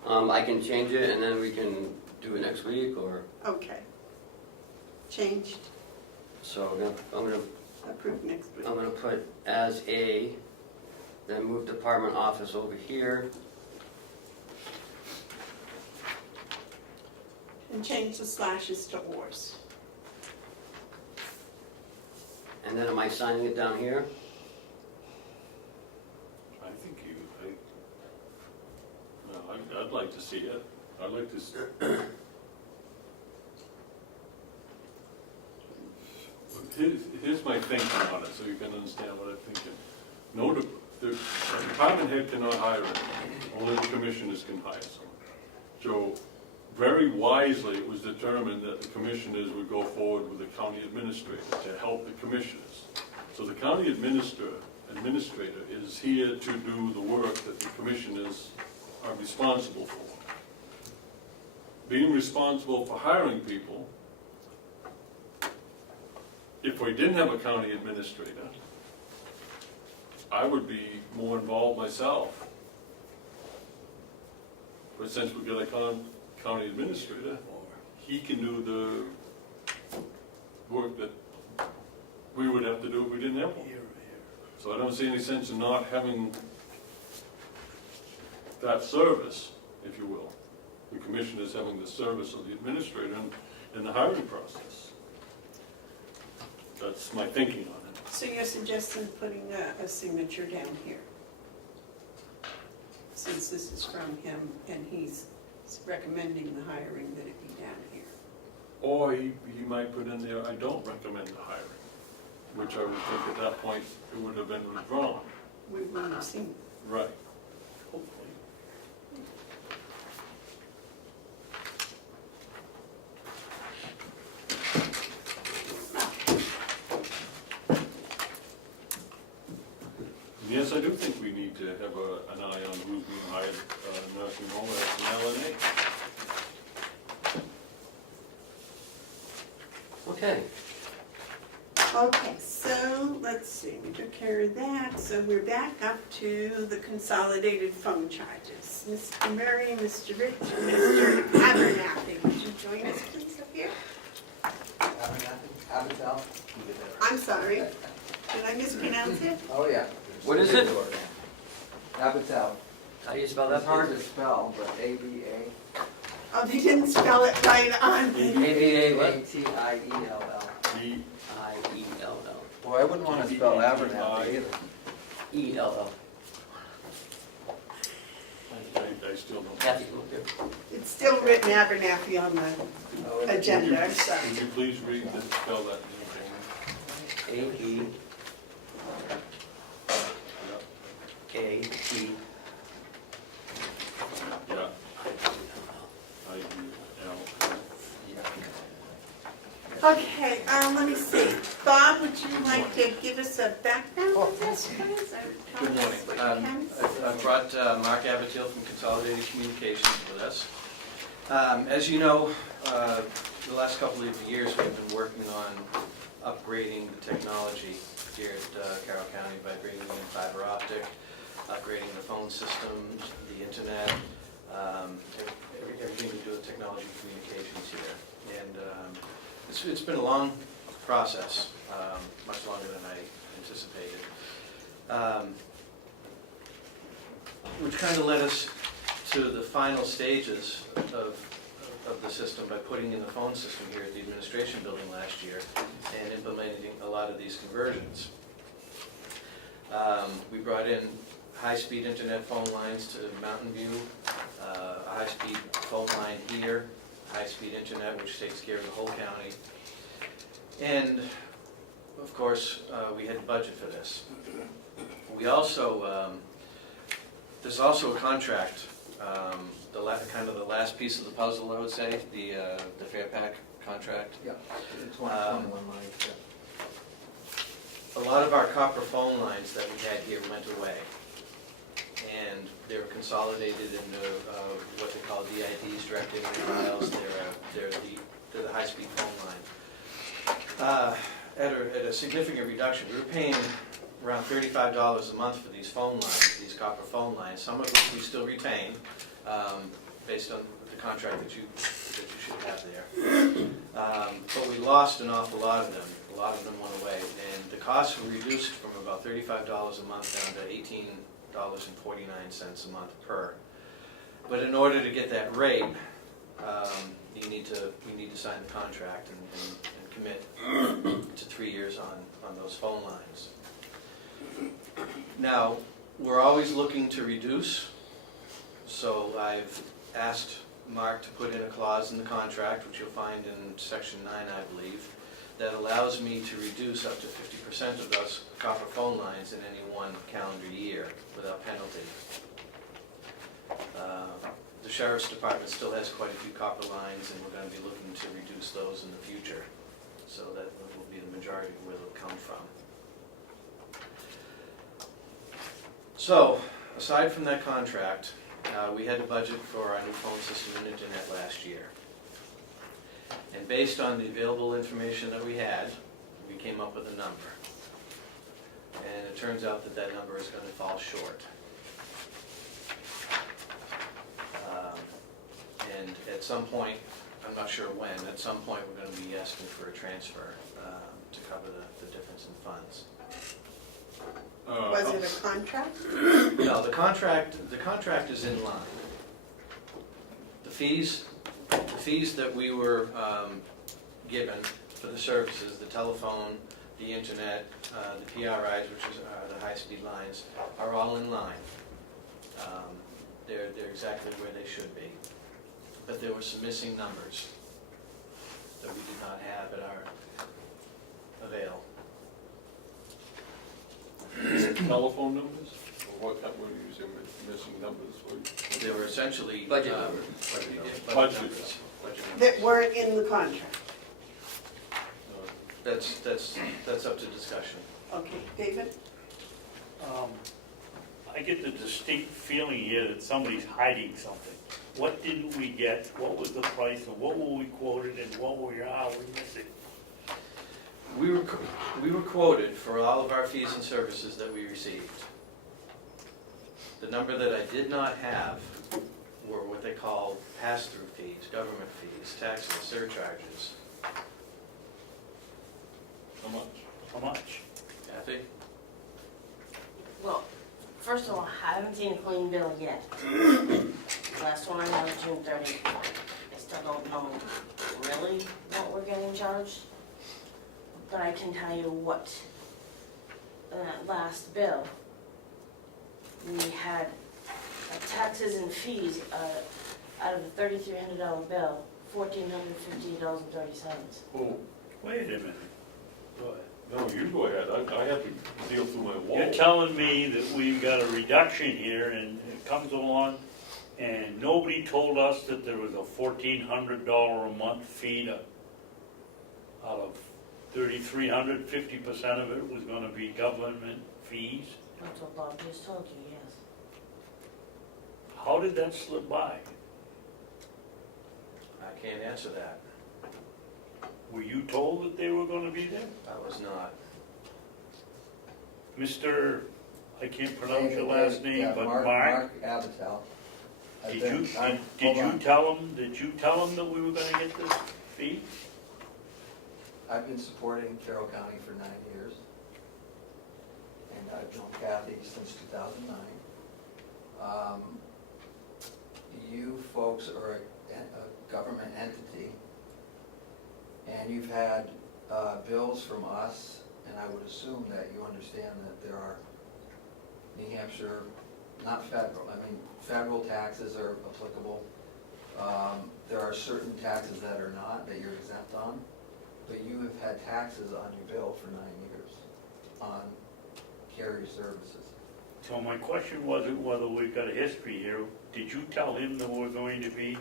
I can change it and then we can do it next week, or, Okay. Changed, so I'm gonna approved next week. I'm gonna put as a, then move department office over here. And change the slashes to ors. And then am I signing it down here? I think I'd like to see it. I'd like to see. Here's my thinking on it, so you can understand what I'm thinking. No, the department head cannot hire anyone, only the commissioners can hire someone. So, very wisely, it was determined that the commissioners would go forward with the county administrator to help the commissioners. So the county administrator is here to do the work that the commissioners are responsible for. Being responsible for hiring people, if we didn't have a county administrator, I would be more involved myself. But since we've got a county administrator, he can do the work that we would have to do if we didn't have one. Here. So I don't see any sense in not having that service, if you will. The commissioners having the service of the administrator in the hiring process. That's my thinking on it. So you're suggesting putting a signature down here? Since this is from him and he's recommending the hiring, that it be down here. Or he might put in there, I don't recommend the hiring, which I would think at that point it would have been withdrawn. We wouldn't have seen it. Right. Hopefully. Yes, I do think we need to have an eye on who's being hired, nursing home as an LNA. Okay. Okay, so let's see, we took care of that, so we're back up to the consolidated phone charges. Mr. Murray, Mr. Rich, and Mr. Abernathy, would you join us please up here? Abatel? I'm sorry, did I mispronounce it? Oh, yeah. What is it? Abatel. How do you spell that It's part? hard to spell, but A-B-A. Oh, they didn't spell it right on the, ABA what? A-T-I-E-L-L. I-E-L-L. Boy, I wouldn't want to spell Abernathy either. E-L-L. I still don't. Kathy, look there. it's still written Abernathy on the Oh, agenda, so. Would you please read that, spell that name A-E. A-T. for me? Yeah. I-U-L. Okay, let me see. Bob, would you like to give us a background of this, please? or tell Good us morning. what you can? I've brought Mark Hounsell from Consolidated Communications with us. As you know, the last couple of years we've been working on upgrading the technology here at Carroll County by bringing in fiber optic, upgrading the phone systems, the internet, everything to do with technology communications here. And it's been a long process, much longer than I anticipated, which kind of led us to the final stages of the system by putting in the phone system here at the administration building last year and implementing a lot of these conversions. We brought in high-speed internet phone lines to Mountain View, a high-speed phone line here, high-speed internet which takes care of the whole county. And of course, we had to budget for this. We also, there's also a contract, kind of the last piece of the puzzle, I would say, the Fairpack contract. Yeah, it's 121 lines, yeah. A lot of our copper phone lines that we had here went away, and they were consolidated into what they call DIDs, direct image files. They're the high-speed phone line. At a significant reduction. We were paying around $35 a month for these phone lines, these copper phone lines, some of which we still retain, based on the contract that you should have there. But we lost an awful lot of them. A lot of them went away, and the costs were reduced from about $35 a month down to $18.49 a month per. But in order to get that rate, we need to sign the contract and commit to 3 years on those phone lines. Now, we're always looking to reduce, so I've asked Mark to put in a clause in the contract, which you'll find in section 9, I believe, that allows me to reduce up to 50% of those copper phone lines in any one calendar year without penalty. The Sheriff's Department still has quite a few copper lines, and we're going to be looking to reduce those in the future, so that will be the majority of where they'll come from. So, aside from that contract, we had to budget for our new phone system and internet last year. And based on the available information that we had, we came up with a number. And it turns out that that number is going to fall short. And at some point, I'm not sure when, at some point we're going to be asking for a transfer to cover the difference in funds. Was it a contract? No, the contract is in line. The fees that we were given for the services, the telephone, the internet, the PRIs, which is the high-speed lines, are all in line. They're exactly where they should be. But there were some missing numbers that we did not have at our avail. Telephone numbers? Or what were you using, missing numbers? They were essentially Budget numbers. Budget numbers. That weren't in the contract? That's up to discussion. Okay, David? I get the distinct feeling here that somebody's hiding something. What didn't we get? What was the price, and what were we quoted, and what are we missing? We were quoted for all of our fees and services that we received. The number that I did not have were what they call pass-through fees, government fees, taxes, and surcharges. How much? How much? Kathy? Well, first of all, I haven't seen a clean bill yet. Last one I got was June 30th. I still don't know really what we're getting charged. But I can tell you what, that last bill, we had taxes and fees, out of the $3,300 bill, $1,458.30. Oh, Wait a minute. Go ahead. no, you go ahead, I have to deal through my wall. You're telling me that we've got a reduction here, and it comes along, and nobody told us that there was a $1,400 a month fee to, out of 3,300, 50% of it was gonna be government fees? That's what Bob just told you, yes. How did that slip by? I can't answer that. Were you told that they were gonna be there? I was not. Mr., I can't pronounce your last name, but Mark, Mark Hounsell. did you tell them that we were gonna get this fee? I've been supporting Carroll County for 9 years, and I've known Kathy since 2009. You folks are a government entity, and you've had bills from us, and I would assume that you understand that there are New Hampshire, not federal, I mean, federal taxes are applicable. There are certain taxes that are not, that you're exempt on. But you have had taxes on your bill for 9 years on carrier services. So my question wasn't whether we've got a history here. Did you tell him that we're going to be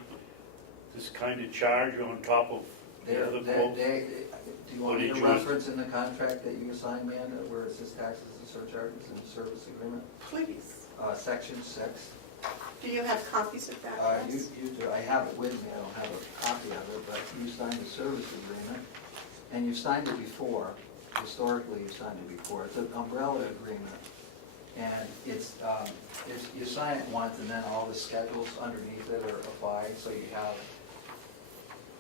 this kind of charge on top of the other quotes? Do you want me to reference in the contract that you assigned me under where it says taxes and surcharges and service agreement? Please. Section 6. Do you have copies of that? You do. I have it with me. I don't have a copy of it, but you signed the service agreement. And you've signed it before, historically you've signed it before. It's an umbrella agreement. And it's you sign it once and then all the schedules underneath it are applied. So you have,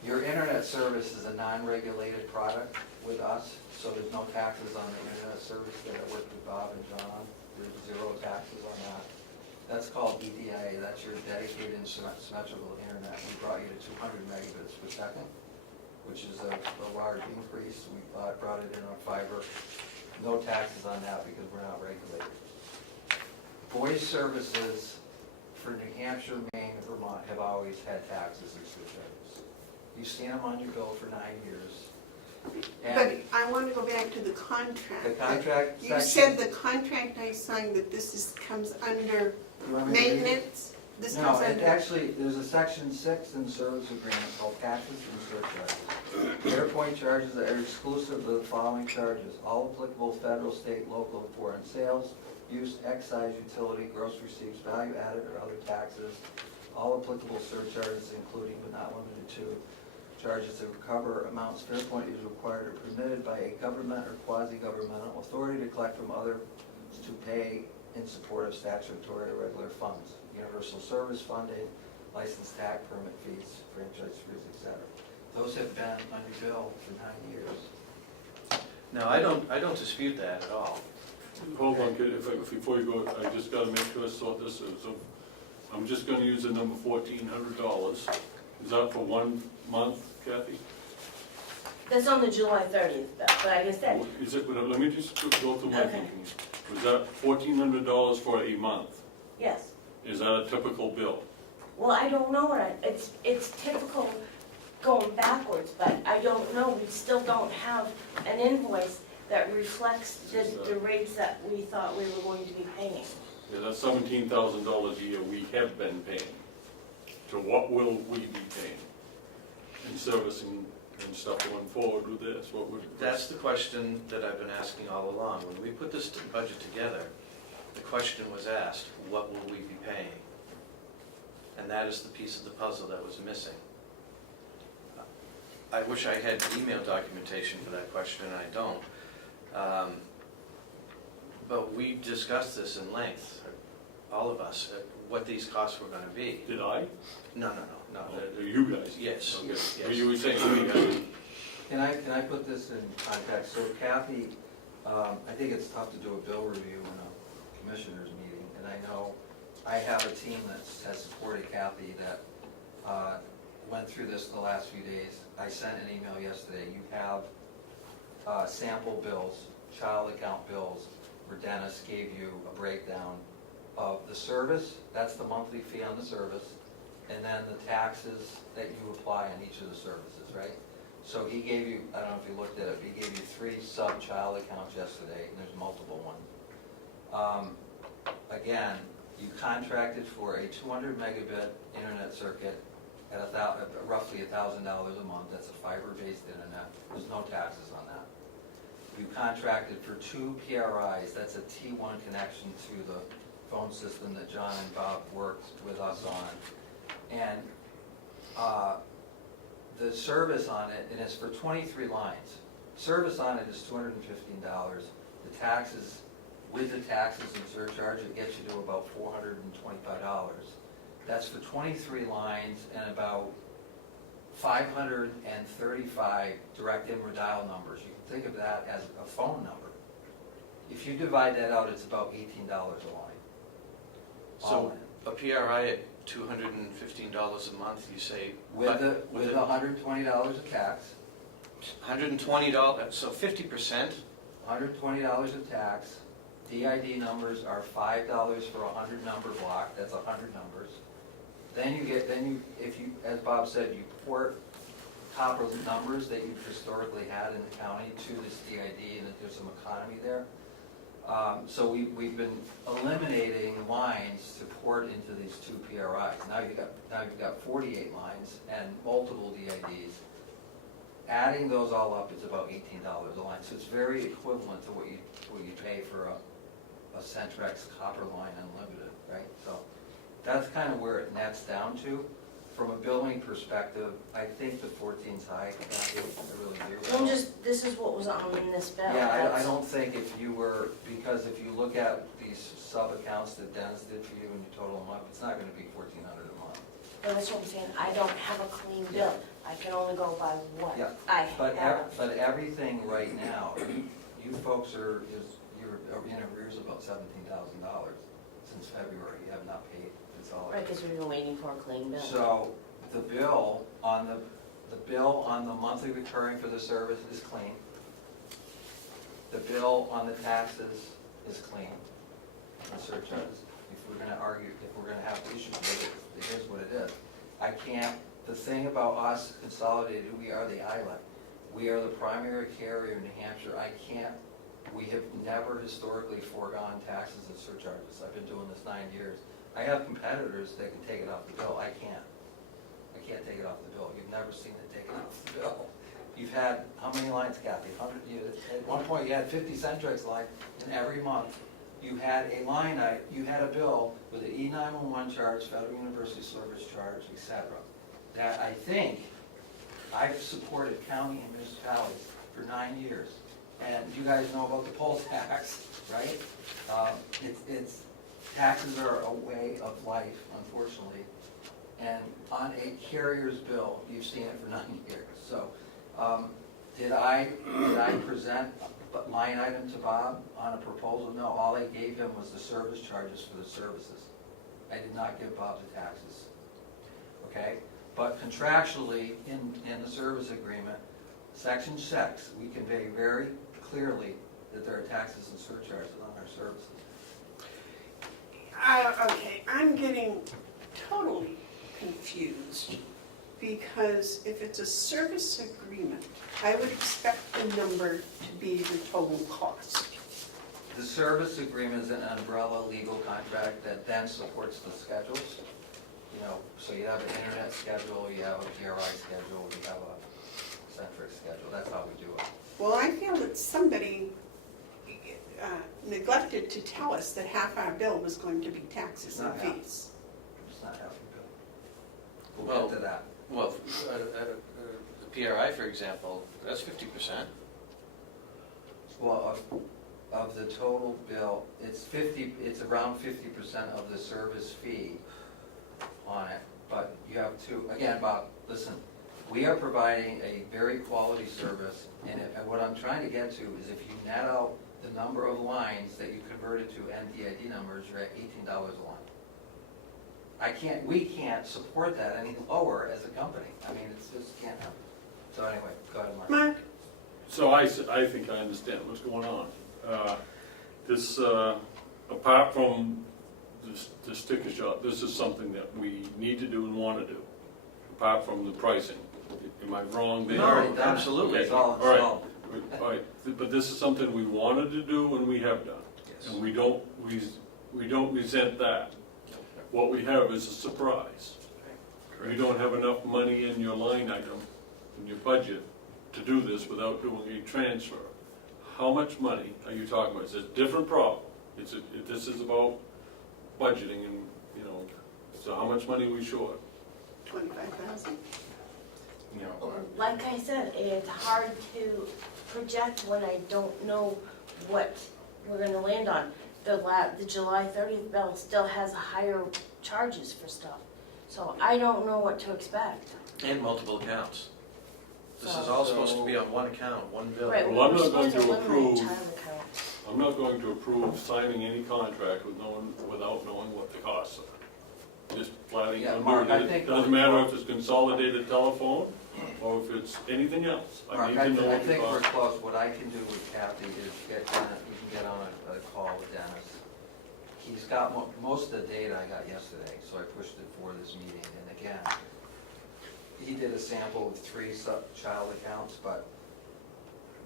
your internet service is a non-regulated product with us. So there's no taxes on the internet service that I worked with Bob and John on. There's 0 taxes on that. That's called EDA, that's your dedicated and symmetrical internet. We brought you to 200 megabits per second, which is a large increase. We brought it in on fiber. No taxes on that because we're not regulated. Voice services for New Hampshire, Maine, and Vermont have always had taxes and surcharges. You've seen them on your bill for 9 years. But And I want to go back to the contract. the contract You section. said the contract I signed that this comes under You want me to read it? maintenance? This No, comes it under, actually, there's a section 6 in the service agreement called taxes and surcharges. Airpoint charges are exclusive of the following charges: all applicable federal, state, local, foreign sales, use, excise, utility, gross receipts, value added, or other taxes. All applicable surcharges, including but not limited to charges to recover amounts Fairpoint is required or permitted by a government or quasi-governmental authority to collect from others to pay in support of statutory or regular funds, universal service funding, license tax, permit fees, franchise fees, etc. Those have been on your bill for 9 years. No, I don't dispute that at all. Hold on, before you go, I just gotta make sure I sort this out. So I'm just gonna use the number $1,400. Is that for 1 month, Kathy? That's on the July 30th bill, but like I said, Is it, let me just go through my Okay. thinking. Was that $1,400 for a month? yes. Is that a typical bill? Well, I don't know what it's typical going backwards, but I don't know. We still don't have an invoice that reflects the rates that we thought we were going to be paying. Yeah, that's $17,000 a year we have been paying. So what will we be paying in servicing and stuff going forward with this? What would? That's the question that I've been asking all along. When we put this budget together, the question was asked, what will we be paying? And that is the piece of the puzzle that was missing. I wish I had email documentation for that question, and I don't. But we discussed this in length, all of us, what these costs were gonna be. Did I? No. You guys? Yes, Okay. yes. Were you saying you guys? Can I put this in context? So Kathy, I think it's tough to do a bill review in a commissioners meeting, and I know I have a team that has supported Kathy that went through this the last few days. I sent an email yesterday. You have sample bills, child account bills, where Dennis gave you a breakdown of the service, that's the monthly fee on the service, and then the taxes that you apply on each of the services, right? So he gave you, I don't know if you looked at it, but he gave you 3 sub-child accounts yesterday, and there's multiple ones. Again, you contracted for a 200 megabit internet circuit at roughly $1,000 a month. That's a fiber-based internet. There's no taxes on that. You contracted for 2 PRIs. That's a T1 connection to the phone system that John and Bob worked with us on. And the service on it, and it's for 23 lines. Service on it is $215. The taxes, with the taxes and surcharge, it gets you to about $425. That's for 23 lines and about 535 direct in dial numbers. You can think of that as a phone number. If you divide that out, it's about $18 a line. So a PRI at $215 a month, you say? With $120 of tax. $120, so 50%? $120 of tax. DID numbers are $5 for a 100 number block, that's 100 numbers. Then you, if you, as Bob said, you port copper numbers that you've historically had in the county to this DID, and that there's some economy there. So we've been eliminating lines to port into these 2 PRIs. Now you've got 48 lines and multiple DIDs. Adding those all up, it's about $18 a line. So it's very equivalent to what you pay for a Centrex copper line unlimited, right? So that's kind of where it nets down to. From a billing perspective, I think the 14's high. I really do. This is what was on this bill. Yeah, I don't think if you were, because if you look at these sub-accounts that Dennis did for you and you total them up, it's not gonna be $1,400 a month. But that's what I'm saying, I don't have a clean bill. I can only go by what Yeah, I But have. but everything right now, you folks you're in arrears about $17,000 since February. You have not paid. It's all. Right, because we've been waiting for a clean bill. So the bill on the monthly recurring for the service is clean. The bill on the taxes is clean, the surcharges. If we're gonna argue, if we're gonna have issues with it, it is what it is. I can't, the thing about us, Consolidated, we are the island. We are the primary carrier in New Hampshire. We have never historically foregone taxes and surcharges. I've been doing this 9 years. I have competitors that can take it off the bill. I can't take it off the bill. You've never seen it taken off the bill. You've had, how many lines, Kathy? 100, at one point you had 50 Centrex lines, and every month you had a line, you had a bill with an E911 charge, Federal University Service charge, etc. That I think, I've supported county and municipalities for 9 years. And you guys know about the poll tax, right? Taxes are a way of life, unfortunately. And on a carrier's bill, you've seen it for 9 years. So, did I present a line item to Bob on a proposal? No, all I gave him was the service charges for the services. I did not give Bob the taxes, okay? But contractually, in the service agreement, Section 6, we convey very clearly that there are taxes and surcharges on our services. Okay, I'm getting totally confused, because if it's a service agreement, I would expect the number to be the total cost. The service agreement is an umbrella legal contract that then supports the schedules. You know, so you have an internet schedule, you have a PRI schedule, you have a Centrex schedule. That's how we do it. Well, I feel that somebody neglected to tell us that half our bill was going to be taxes and Not half. fees. It's not half a bill. Well- We'll get to that. Well, the PRI, for example, that's 50%. Well, of the total bill, it's around 50% of the service fee on it. But you have to, again, Bob, listen, we are providing a very quality service, and what I'm trying to get to is if you net out the number of lines that you converted to NDID numbers, you're at $18 a line. We can't support that any lower as a company. I mean, it's just can't happen. So anyway, go ahead, Mark. Mark? So I think I understand what's going on. This, apart from the sticker shock, this is something that we need to do and want to do, apart from the pricing. Am I wrong there? We've already done it. absolutely. It's all All right. installed. All right, but this is something we wanted to do and we have done. Yes. And we don't resent that. What we have is a surprise. You don't have enough money in your line item, in your budget, to do this without doing a transfer. How much money are you talking about? It's a different problem. This is about budgeting and, so how much money are we short? 25,000? You know, Like I said, it's hard to project when I don't know what we're gonna land on. The July 30th bill still has higher charges for stuff, so I don't know what to expect. And multiple accounts. This is all supposed to be on one account, one bill. Right, Well, I'm we're not going supposed to to eliminate approve- child accounts. I'm not going to approve signing any contract without knowing what the costs are. Just flatting Yeah, out. Mark, I It think- doesn't matter if it's consolidated telephone or if it's anything else. I Mark, need to know I what the think we're cost. close. What I can do with Kathy is you can get on a call with Dennis. He's got most of the data I got yesterday, so I pushed it for this meeting. And again, he did a sample of 3 child accounts, but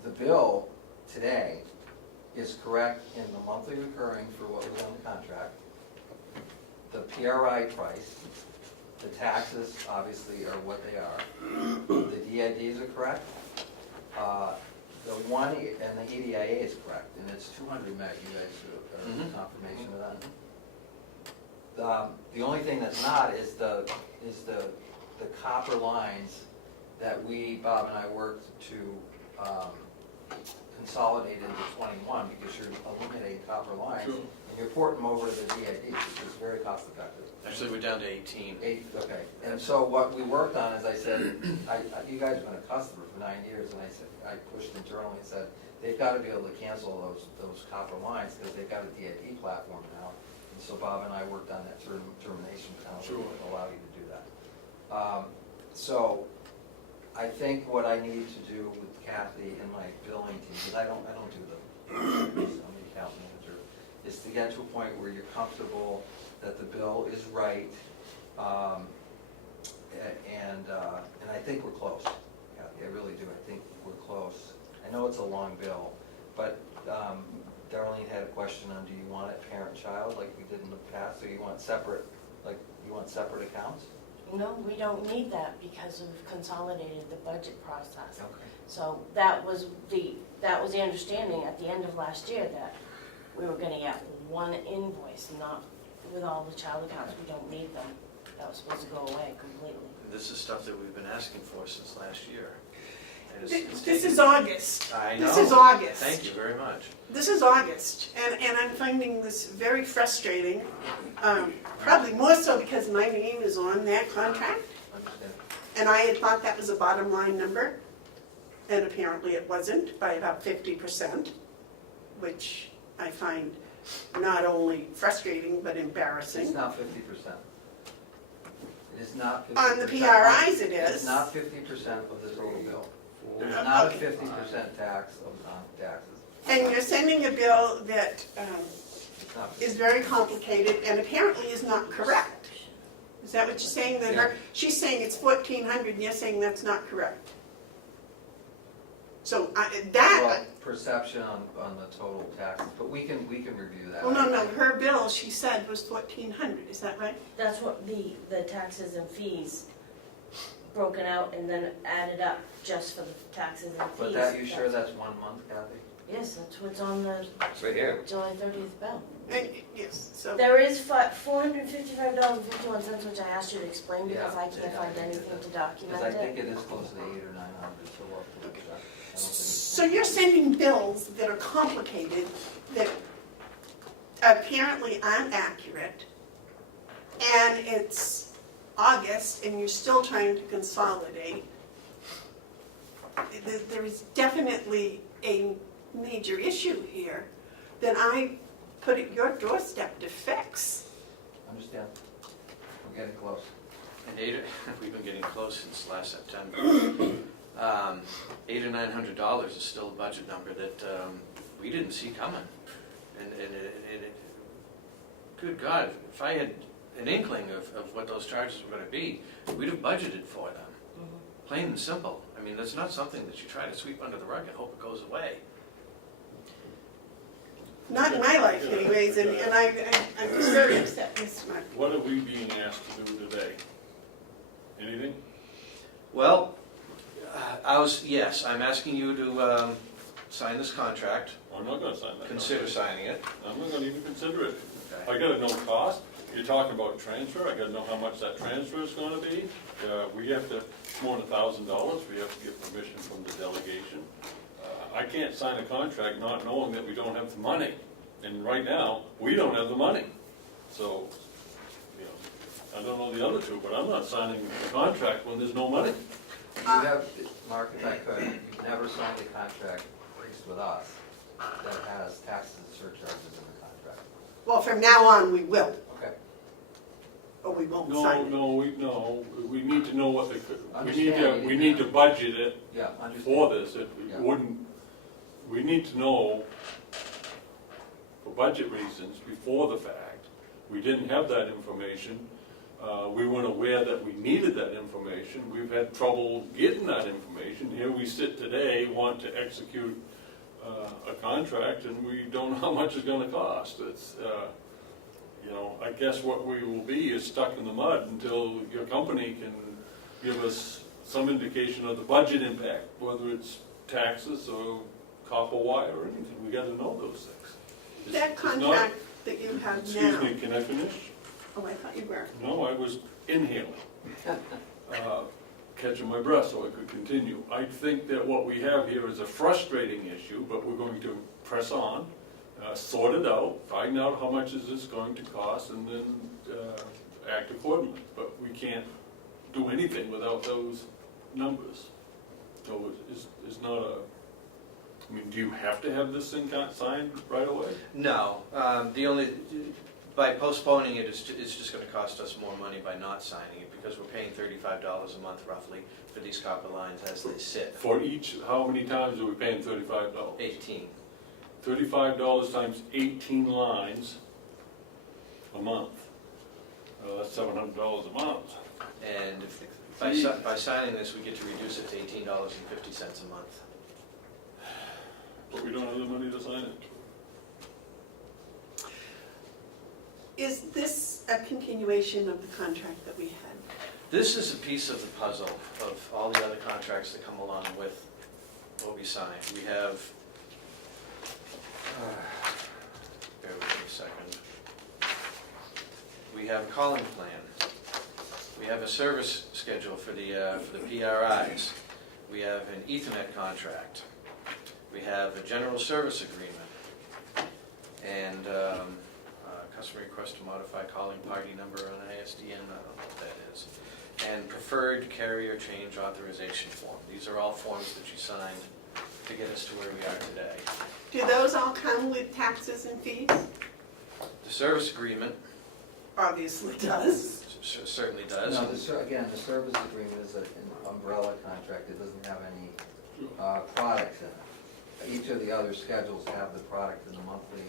the bill today is correct in the monthly recurring for what was on the contract, the PRI price, the taxes obviously are what they are, the DIDs are correct, the one, and the EDIA is correct, and it's 200 meg, you guys are confirmation of that. The only thing that's not is the copper lines that Bob and I worked to consolidate into 21, because you're eliminating copper lines, Sure. and you're porting them over to the DID, which is very cost effective. Actually, we're down to 18. Okay, and so what we worked on is I said, you guys have been a customer for 9 years, and I pushed internally and said, they've got to be able to cancel those copper lines, because they've got a DID platform now. And so Bob and I worked on that termination penalty Sure. that allow you to do that. So I think what I need to do with Kathy and my billing team, because I don't do I'm the account manager, is to get to a point where you're comfortable that the bill is right, and I think we're close, Kathy, I really do, I think we're close. I know it's a long bill, but Darlene had a question on, do you want it parent-child like we did in the past, or you want separate accounts? No, we don't need that because we've consolidated the budget process. Okay. So that was the understanding at the end of last year, that we were gonna get one invoice, not with all the child accounts. We don't need them. That was supposed to go away completely. This is stuff that we've been asking for since last year. And it's This taken- is August. I know. This is August. Thank you very much. This is August, and I'm finding this very frustrating, probably more so because my name is on that contract, Understand. and I had thought that was a bottom line number, and apparently it wasn't, by about 50%, which I find not only frustrating but It's embarrassing. not 50%. It is not 50%. On the PRIs it is. It's not 50% of the total bill. There's not a Okay. 50% tax on taxes. And you're sending a bill that It's not. is very complicated and apparently is not correct. Is that what you're saying? That Yeah. she's saying it's 1,400 and you're saying that's not correct? So Well, perception on the total taxes, but we can review that. well, no, her bill, she said, was 1,400, is that right? That's what the taxes and fees broken out and then added up just for the taxes and fees. But that, you sure that's 1 month, Kathy? Yes, that's what's on the It's right here. July 30th bill. And, yes, so, There is $455.51, which I asked you to explain because I Yeah, can't find anything to document Because I think it. it is close to 800 or 900, so we'll have to look at that. I don't think so you're sending bills that are complicated, that apparently aren't accurate, and it's August, and you're still trying to consolidate. There is definitely a major issue here that I put at your doorstep to fix. Understand? We're getting close. And we've been getting close since last September. $800 or $900 is still a budget number that we didn't see coming. And good God, if I had an inkling of what those charges were going to be, we'd have budgeted for them. Plain and simple. I mean, that's not something that you try to sweep under the rug and hope it goes away. Not in my life anyways, and I'm just very upset, Mr. Mark. What are we being asked to do today? Anything? Well, yes, I'm asking you to sign this contract, I'm not gonna sign that. consider signing it. I'm not gonna even consider it. Okay. I gotta know cost. You're talking about transfer, I gotta know how much that transfer is gonna be. We have to, it's more than $1,000, we have to get permission from the delegation. I can't sign a contract not knowing that we don't have the money. And right now, we don't have the money. So, you know, I don't know the other two, but I'm not signing a contract when there's no money. You have, Mark, if I could, you've never signed a contract, at least with us, that has taxes and surcharges in the contract. Well, from now on, we will, Okay. or we won't sign No, it. we need to know what the, Understand. we need to budget it Yeah, understand. for this. It Yeah. wouldn't, we need to know, for budget reasons, before the fact. We didn't have that information. We weren't aware that we needed that information. We've had trouble getting that information. Here we sit today, want to execute a contract, and we don't know how much it's gonna cost. It's, you know, I guess what we will be is stuck in the mud until your company can give us some indication of the budget impact, whether it's taxes or copper wire or anything. We gotta know those things. That It's not- contract that you have Excuse me, now, can I finish? oh, I thought you were. No, I was inhaling, catching my breath so I could continue. I think that what we have here is a frustrating issue, but we're going to press on, sort it out, find out how much is this going to cost, and then act accordingly. But we can't do anything without those numbers. So it's not a, I mean, do you have to have this thing signed right away? No, by postponing it, it's just gonna cost us more money by not signing it, because we're paying $35 a month roughly for these copper lines as they sit. For each, how many times are we paying $35? 18. $35 times 18 lines a month. That's $700 a month. And by signing this, we get to reduce it to $18.50 a month. But we don't have the money to sign it. Is this a continuation of the contract that we had? This is a piece of the puzzle of all the other contracts that come along with what we sign. We have, bear with me a second. We have a calling plan. We have a service schedule for the PRIs. We have an Ethernet contract. We have a general service agreement. And customer request to modify calling party number on ISDN, I don't know what that is. And preferred carrier change authorization form. These are all forms that you signed to get us to where we are today. Do those all come with taxes and fees? The service agreement Obviously does. certainly does. No, again, the service agreement is an umbrella contract, it doesn't have any products in it. Each of the other schedules have the product in the monthly,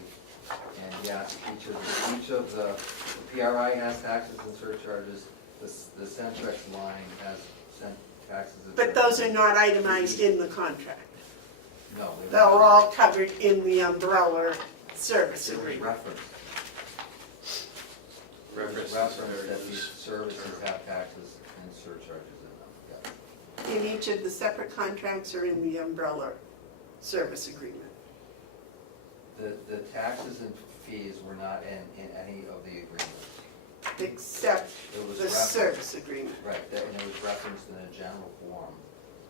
and yeah, each of the PRI has taxes and surcharges, the Centrex line has taxes and But surcharges. those are not itemized in the contract. No, They're all covered in the umbrella service It was agreement. referenced. Reference Reference that these services have taxes and surcharges in them, yeah. in each of the separate contracts or in the umbrella service agreement? The taxes and fees were not in any of the agreements. Except It was the referenced, service agreement. right, and it was referenced in a general form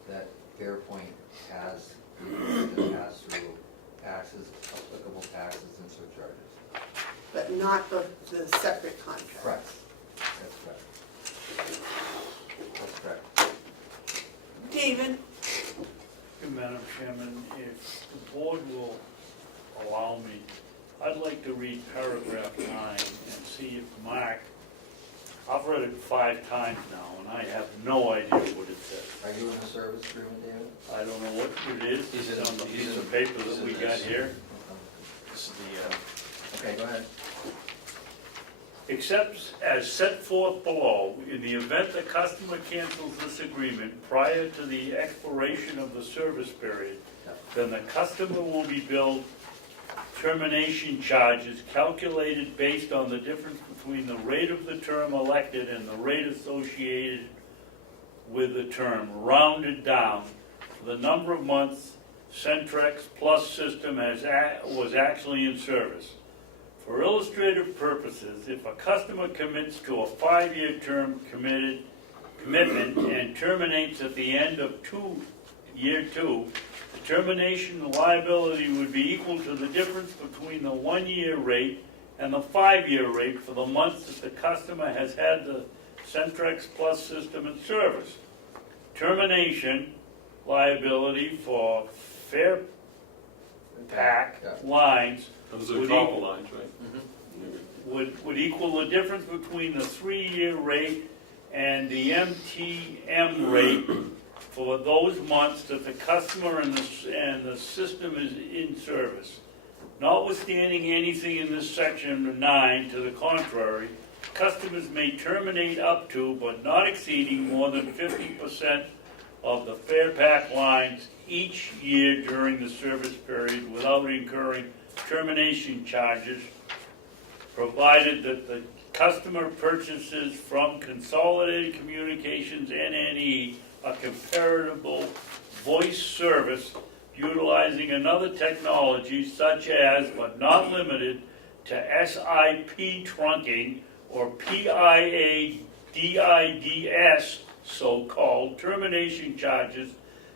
that Fairpoint has to pass through taxes, applicable taxes and surcharges. But not the separate contracts. Correct. That's correct. That's correct. David? Madam Chairman, if the board will allow me, I'd like to read paragraph 9 and see if Mark, I've read it 5 times now, and I have no idea what it says. Are you in a service agreement, David? I don't know what it is, He's it's in- on the he's piece in- of paper he's that in we got this. here. This is the, Okay, go ahead. Except as set forth below, in the event the customer cancels this agreement prior to the expiration of the service period, then the customer will be billed termination charges calculated based on the difference between the rate of the term elected and the rate associated with the term, rounded down for the number of months Centrex Plus system was actually in service. For illustrative purposes, if a customer commits to a 5-year term commitment and terminates at the end of year 2, the termination liability would be equal to the difference between the 1-year rate and the 5-year rate for the months that the customer has had the Centrex Plus system in service. Termination liability for fair pack lines Those are Would copper equal- lines, right? would equal the difference between the 3-year rate and the MTM rate for those months that the customer and the system is in service. Notwithstanding anything in this section 9 to the contrary, customers may terminate up to, but not exceeding, more than 50% of the fair pack lines each year during the service period without incurring termination charges, provided that the customer purchases from Consolidated Communications NNE a comparable voice service utilizing another technology such as, but not limited to SIP trunking or PIA DIDS, so-called termination charges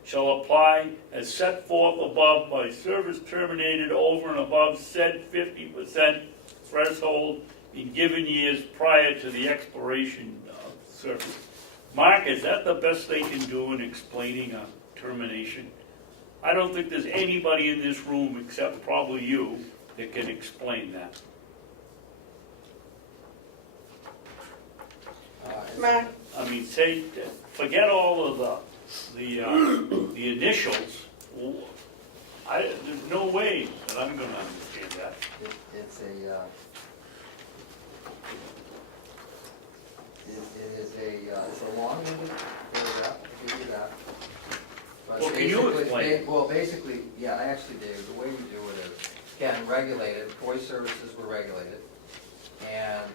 shall apply as set forth above by service terminated over and above said 50% threshold in given years prior to the expiration of service. Mark, is that the best they can do in explaining a termination? I don't think there's anybody in this room except probably you that can explain that. Mark? I mean, say, forget all of the initials. There's no way that I'm gonna understand that. It's a long-winded paragraph, I'll give you that. But Well, can you basically- explain? Well, basically, yeah, actually, Dave, the way you do it is, again, regulated, voice services were regulated, and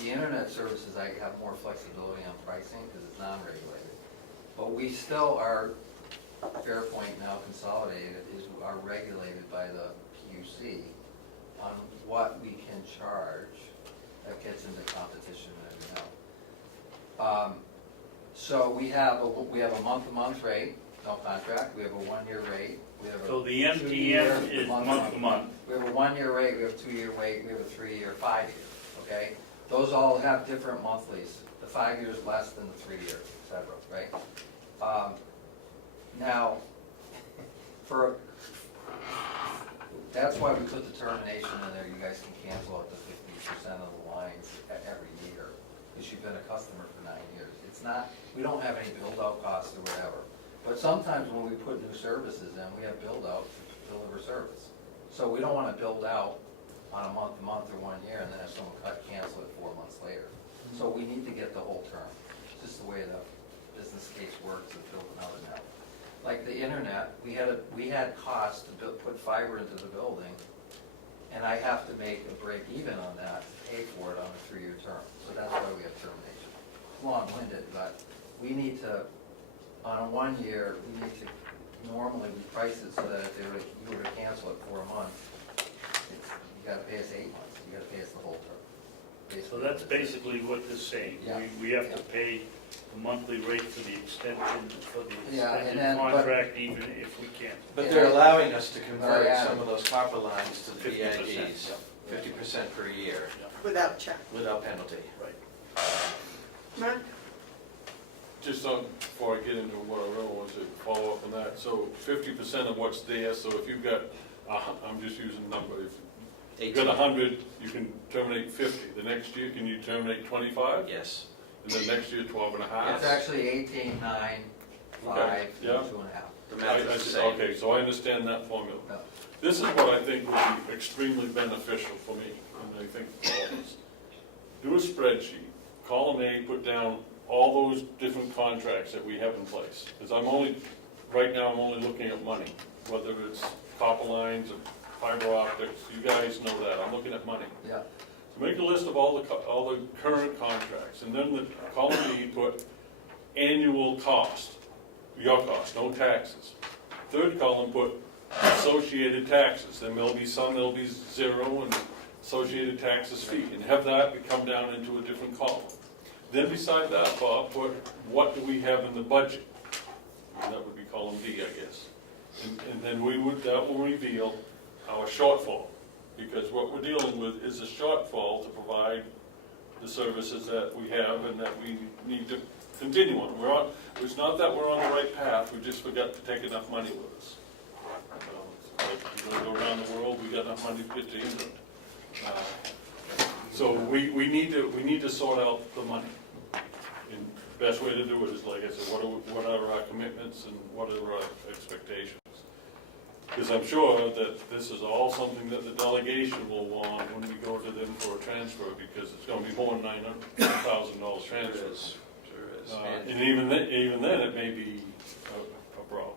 the internet services, I have more flexibility on pricing because it's non-regulated. But we still are, Fairpoint now Consolidated, are regulated by the PUC on what we can charge. That gets into competition, as you know. So we have a month-to-month rate, no contract, we have a 1-year rate, we have a So the 2-year, MTM is month to month. We have a 1-year rate, we have a 2-year rate, we have a 3-year, 5-year, okay? Those all have different monthlies. The 5 years less than the 3 year, et cetera, right? Now, that's why we put the termination in there. You guys can cancel up to 50% of the lines every year, because you've been a customer for 9 years. It's not, we don't have any build-out costs or whatever. But sometimes when we put new services in, we have build-out to deliver service. So we don't want to build out on a month-to-month or 1 year, and then have someone cancel it 4 months later. So we need to get the whole term. It's just the way the business case works of building out a network. Like the internet, we had costs to put fiber into the building, and I have to make a break even on that to pay for it on a 3-year term. So that's why we have termination. Long-winded, but we need to on a 1 year, we need to, normally we price it so that if they were, you were to cancel it for a month, you gotta pay us 8 months, you gotta pay us the whole term. So that's basically what this is saying. Yeah. We have to pay the monthly rate for the extension, for the Yeah, and extended then- but- contract, even if we can't. But they're allowing us to convert Yeah. some of those copper lines to the 50%. BIDs, 50% per year, Without check. without penalty. Right. Mark? Just before I get into what I really want to follow up on that, so 50% of what's there, so if you've got, I'm just using a number, if you've got 100, you can terminate 50. The next year, can you terminate 25? Yes. And then next year, 12 and a half? It's actually 18, 9, 5, yeah. 2.5. The math is the same. Okay, so I understand that formula. Yeah. This is what I think would be extremely beneficial for me, and I think for all of us. Do a spreadsheet, column A, put down all those different contracts that we have in place. Because right now, I'm only looking at money, whether it's copper lines or fiber optics, you guys know that, I'm looking at money. Yeah, So make a list of all the current contracts, and then the column B, put annual cost, your cost, no taxes. Third column, put associated taxes, then there'll be some, there'll be zero, and associated taxes fee, and have that come down into a different column. Then beside that, Bob, put what do we have in the budget? And that would be column D, I guess. And then that will reveal our shortfall, because what we're dealing with is a shortfall to provide the services that we have and that we need to continue on. It's not that we're on the right path, we just forgot to take enough money with us. Like, we're gonna go around the world, we got enough money to get to England. So we need to sort out the money. And the best way to do it is, like I said, what are our commitments and what are our expectations? Because I'm sure that this is all something that the delegation will want when we go to them for a transfer, because it's gonna be more than $900,000 transfer. Sure is. And even then, it may be a problem.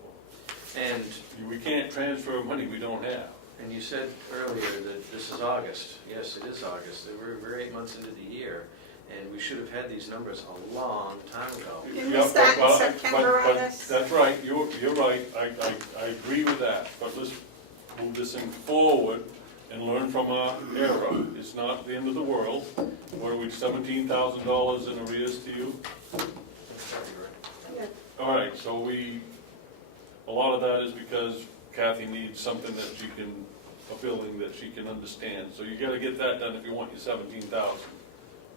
And We can't transfer money we don't have. And you said earlier that this is August. Yes, it is August. We're 8 months into the year, and we should have had these numbers a long time ago. Can we Yeah, start in but- September but on this? That's right, you're right, I agree with that, but let's move this thing forward and learn from our error. It's not the end of the world. What are we, $17,000 in arrears to you? All right, so a lot of that is because Kathy needs something that she can, a billing that she can understand. So you gotta get that done if you want your 17,000.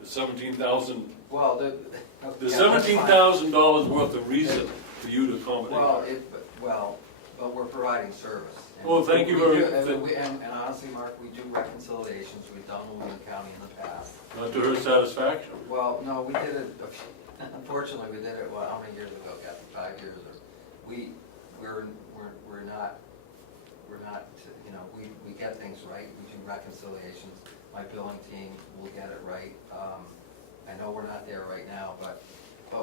The 17,000, well, the yeah, that's $17,000 worth of reason for you to accommodate. Well, but we're providing service. And Well, thank you we very do- much. And honestly, Mark, we do reconciliations, we've done William County in the past. Not to her satisfaction. Well, no, we did it, unfortunately, we did it, well, how many years ago, Kathy, 5 years, or, we're not, you know, we get things right, we do reconciliations, my billing team will get it right. I know we're not there right now, but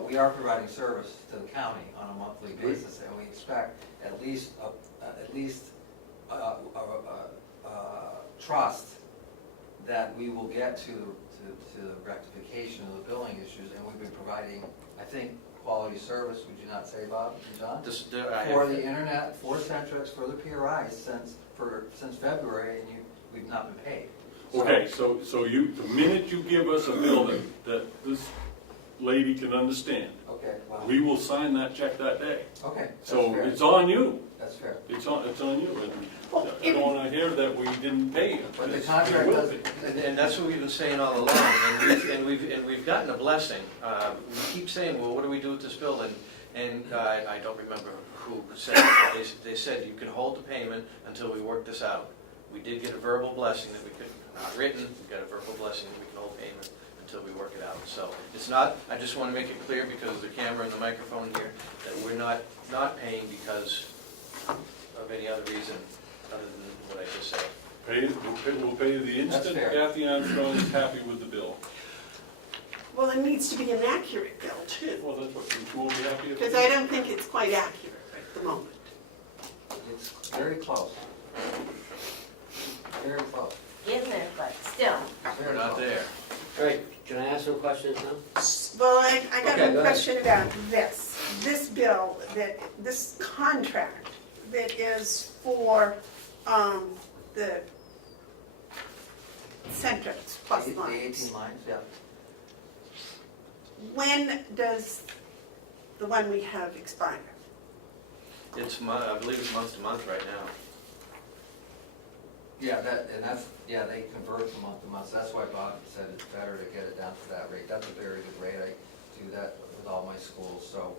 we are providing service to the county on a monthly basis, and we expect at least trust that we will get to the rectification of the billing issues, and we've been providing, I think, quality service, would you not say, Bob and John? For the internet, for Centrex, for the PRIs since February, and we've not been paid. Okay, so the minute you give us a bill that this lady can understand, Okay, well, we will sign that check that day. okay, that's So fair. it's on you. That's fair. It's on you. And Well, I don't want to hear that we didn't pay you. But the It contract will doesn't, be. And that's what we've been saying all along, and we've gotten a blessing. We keep saying, well, what do we do with this bill? And I don't remember who said it, but they said you can hold the payment until we work this out. We did get a verbal blessing that we could, not written, we got a verbal blessing that we can hold payment until we work it out. So it's not, I just want to make it clear, because of the camera and the microphone here, that we're not paying because of any other reason other than what I just said. We'll pay you the instant fair. Kathy Armstrong is happy with the bill. Well, it needs to be an accurate bill too, Well, that's what you will be happy if. because I don't think it's quite accurate at the moment. it's very close. Very close. Getting there, but still. We're Very not close. there. All right, can I ask some questions now? Well, I got Okay, a go ahead. question about this. This bill, that this contract that is for the Centrex plus The lines, 18 lines, yeah. when does the one we have expire? It's I believe it's month to month right now. Yeah, they convert from month to month, so that's why Bob said it's better to get it down to that rate. That's a very good rate, I do that with all my schools, so,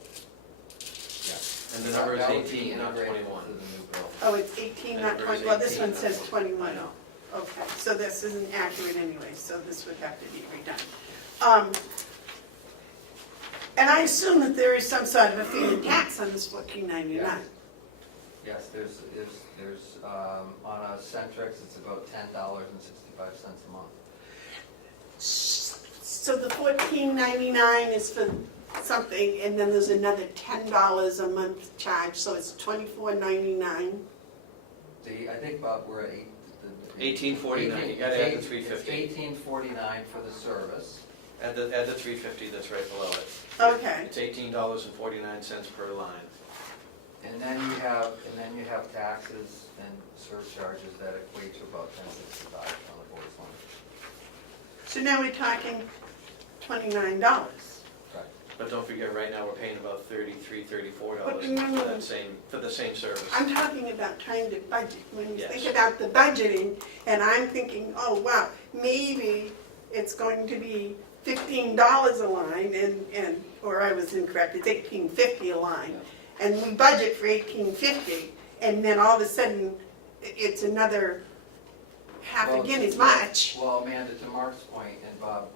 yeah. And the number is That would be 18, not integrated 21. into the new bill. Oh, it's 18, not And 20, verse well, this 18, one not says 20. 21. I know. Okay, so this isn't accurate anyway, so this would have to be redone. And I assume that there is some sort of a fee and tax on this $14.99. Yes, there's, on a Centrex, it's about $10.65 a month. So the $14.99 is for something, and then there's another $10 a month charge, so it's $24.99. I think, Bob, we're at $18.49, you gotta add the It's $3.50. $18.49 for the service. Add the $3.50 that's right below it. Okay, It's $18.49 per line. And then you have taxes and surcharges that equate to about $10.65 on the board's line. so now we're talking $29. Right. But don't forget, right now, we're paying about $33, $34 But remember- for the same service. I'm talking about trying to budget. When you Yes. think about the budgeting, and I'm thinking, oh, wow, maybe it's going to be $15 a line, or I was incorrect, it's $18.50 a line. And we budget for $18.50, and then all of a sudden, it's another half Well, again as much. Well, Amanda, to Mark's point, and Bob,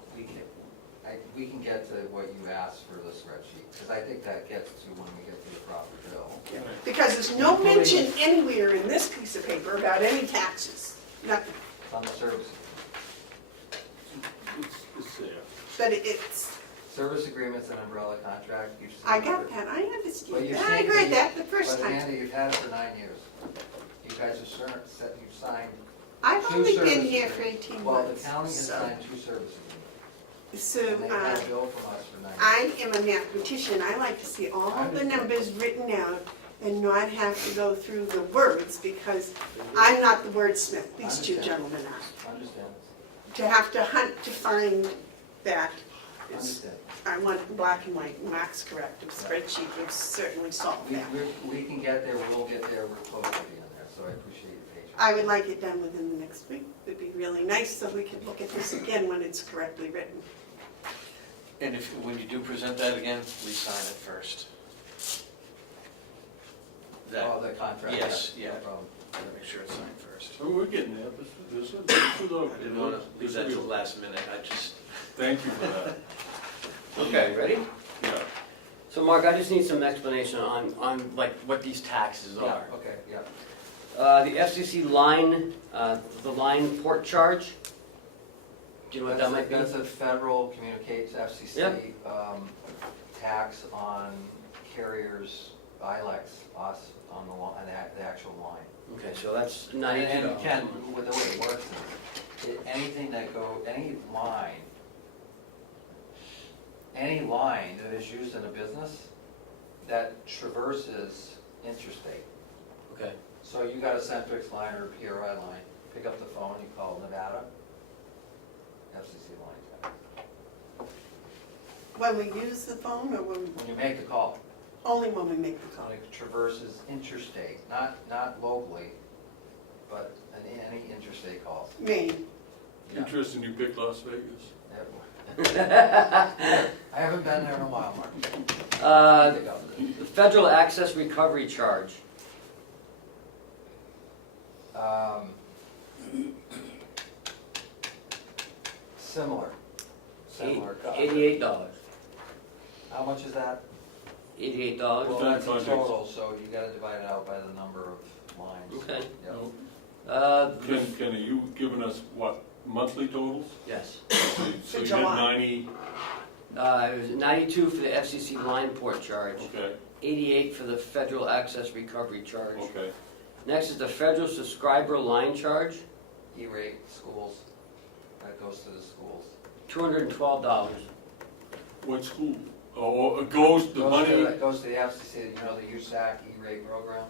we can get to what you asked for the spreadsheet, because I think that gets to when we get to the proper bill. Because there's no mention anywhere in this piece of paper about any taxes, nothing. It's on the service. It's there. But it's, Service agreement's an umbrella contract. You've seen I it. got that, I But understand you've that, I seen- heard that the first But time. Amanda, you've had it for 9 years. You guys have you've signed I've two only service been here for agreements. 18 Well, months. the county has so- signed 2 service agreements. So, And they've had a bill from us for 9 years. I am a mathematician, I like to see all the numbers written out and not have to go through the words, because I'm not the wordsmith, these two Understand. gentlemen are. Understand, To have to hunt to find that is, understand. I want it black and white, Mark's correct, a spreadsheet would certainly solve that. We can get there, we'll get there, we're close to being there, so I appreciate your patience. I would like it done within the next week, it'd be really nice, so we could look at this again when it's correctly written. And when you do present that again, please sign it first. Oh, the contract. Yes, No yeah. problem. Gotta make sure it's signed first. Oh, we're getting there. This is I didn't wanna leave that to the last minute, Thank you for that. Okay, ready? Yeah. So Mark, I just need some explanation on like what these taxes Yeah, are. okay, yeah. The FCC line, the line port charge, do you know what that might be? That's a federal communicates FCC tax on carriers, ILECs, us, on the actual line. Okay, so that's $92. And Ken, with the way it works is, anything that any line that is used in a business that traverses interstate. Okay, So you got a Centrex line or a PRI line, pick up the phone, you call Nevada, FCC line. When we use the phone, or When you make the call, only when we make the call? it traverses interstate, not locally, but any interstate calls. Maine. Yeah. Interesting you picked Las Vegas. I haven't been there in a while, Mark. the federal access recovery charge, Similar. $88. How much is that? $88. Well, that's in Projects. total, so you gotta divide it out by the number of lines. Okay. Yep. No. Ken, are you giving us what, monthly totals? Yes. So you did July. 90, It was 92 for the FCC line port charge, okay, 88 for the federal access recovery charge. okay. Next is the federal subscriber line charge, E-rate, schools, that goes to the schools. $212. What school? Oh, it goes, the money, It goes to the FCC, you know, the USAC E-rate program,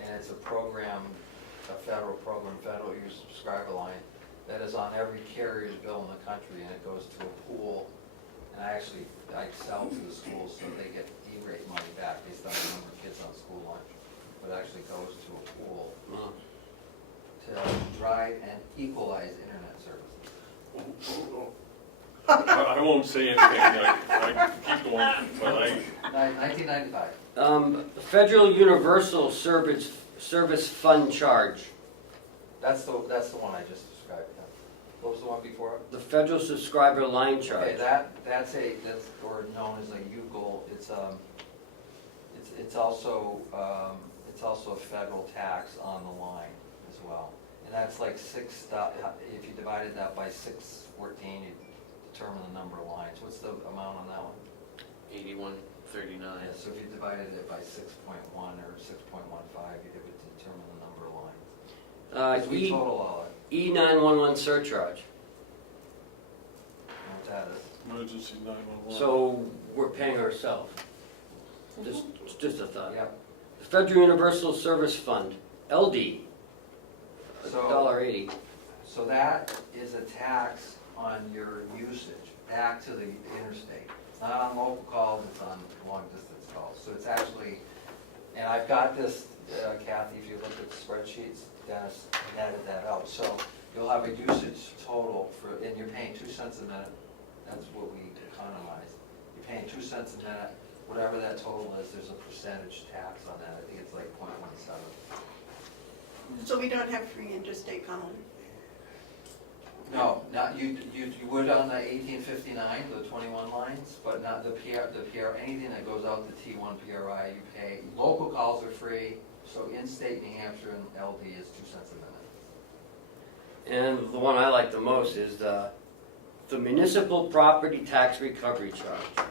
and it's a program, a federal program, federal use subscriber line, that is on every carrier's bill in the country, and it goes to a pool, and I sell to the schools, so they get E-rate money back based on the number of kids on school lunch, but it actually goes to a pool to drive and equalize internet services. I won't say anything, I keep going, but 1995, Federal Universal Service Fund Charge. that's the one I just described, yeah. What was the one before it? The Federal Subscriber Line Charge. Okay, that's or known as a UGL, it's also a federal tax on the line as well. And that's like if you divided that by 614, you determine the number of lines. What's the amount on that one? 8139. Yeah, so if you divided it by 6.1 or 6.15, it would determine the number of lines. Because we total all it. E911 surcharge. You know what that is? emergency 911. So we're paying ourselves. Just a thought. Yep. Federal Universal Service Fund, LD, So- $1.80. So that is a tax on your usage back to the interstate. It's not on local calls, it's on long distance calls. So it's actually, and I've got this, Kathy, if you look at the spreadsheets, Dennis netted that out. So you'll have a usage total for, and you're paying 2 cents a minute. That's what we economize. You're paying 2 cents a minute. Whatever that total is, there's a percentage tax on that. I think it's like 0.17. So we don't have free interstate calling? No, not, you would on the 1859, the 21 lines, but not the PR, anything that goes out to T1 PRI, you pay. Local calls are free, so in-state New Hampshire and LD is 2 cents a minute. And the one I like the most is the Municipal Property Tax Recovery Charge,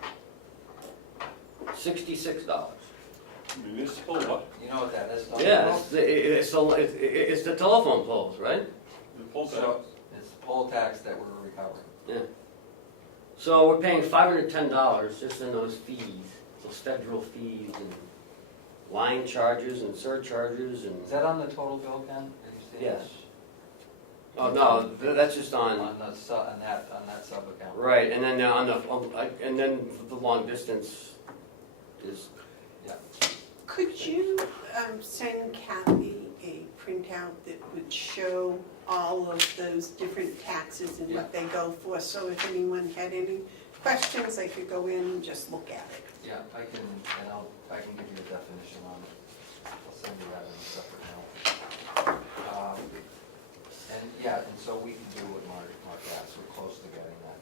$66. Municipal what? You know what that is, don't you? Yeah, it's the telephone poles, right? The poll tax? So, it's the poll tax that we're recovering. Yeah. So we're paying $510 just in those fees, those federal fees and line charges and surcharges and. Is that on the total bill, Ken? Did you say Yes. that? Oh, no, that's just on, On that sub-account. right, and then and then the long distance is, Could you send Kathy a printout that would show all of those different taxes and what they go for? So if anyone had any questions, they could go in and just look at it. Yeah, I can give you a definition on it. I'll send you that in a separate note. And yeah, and so we can do what Mark asked, we're close to getting that.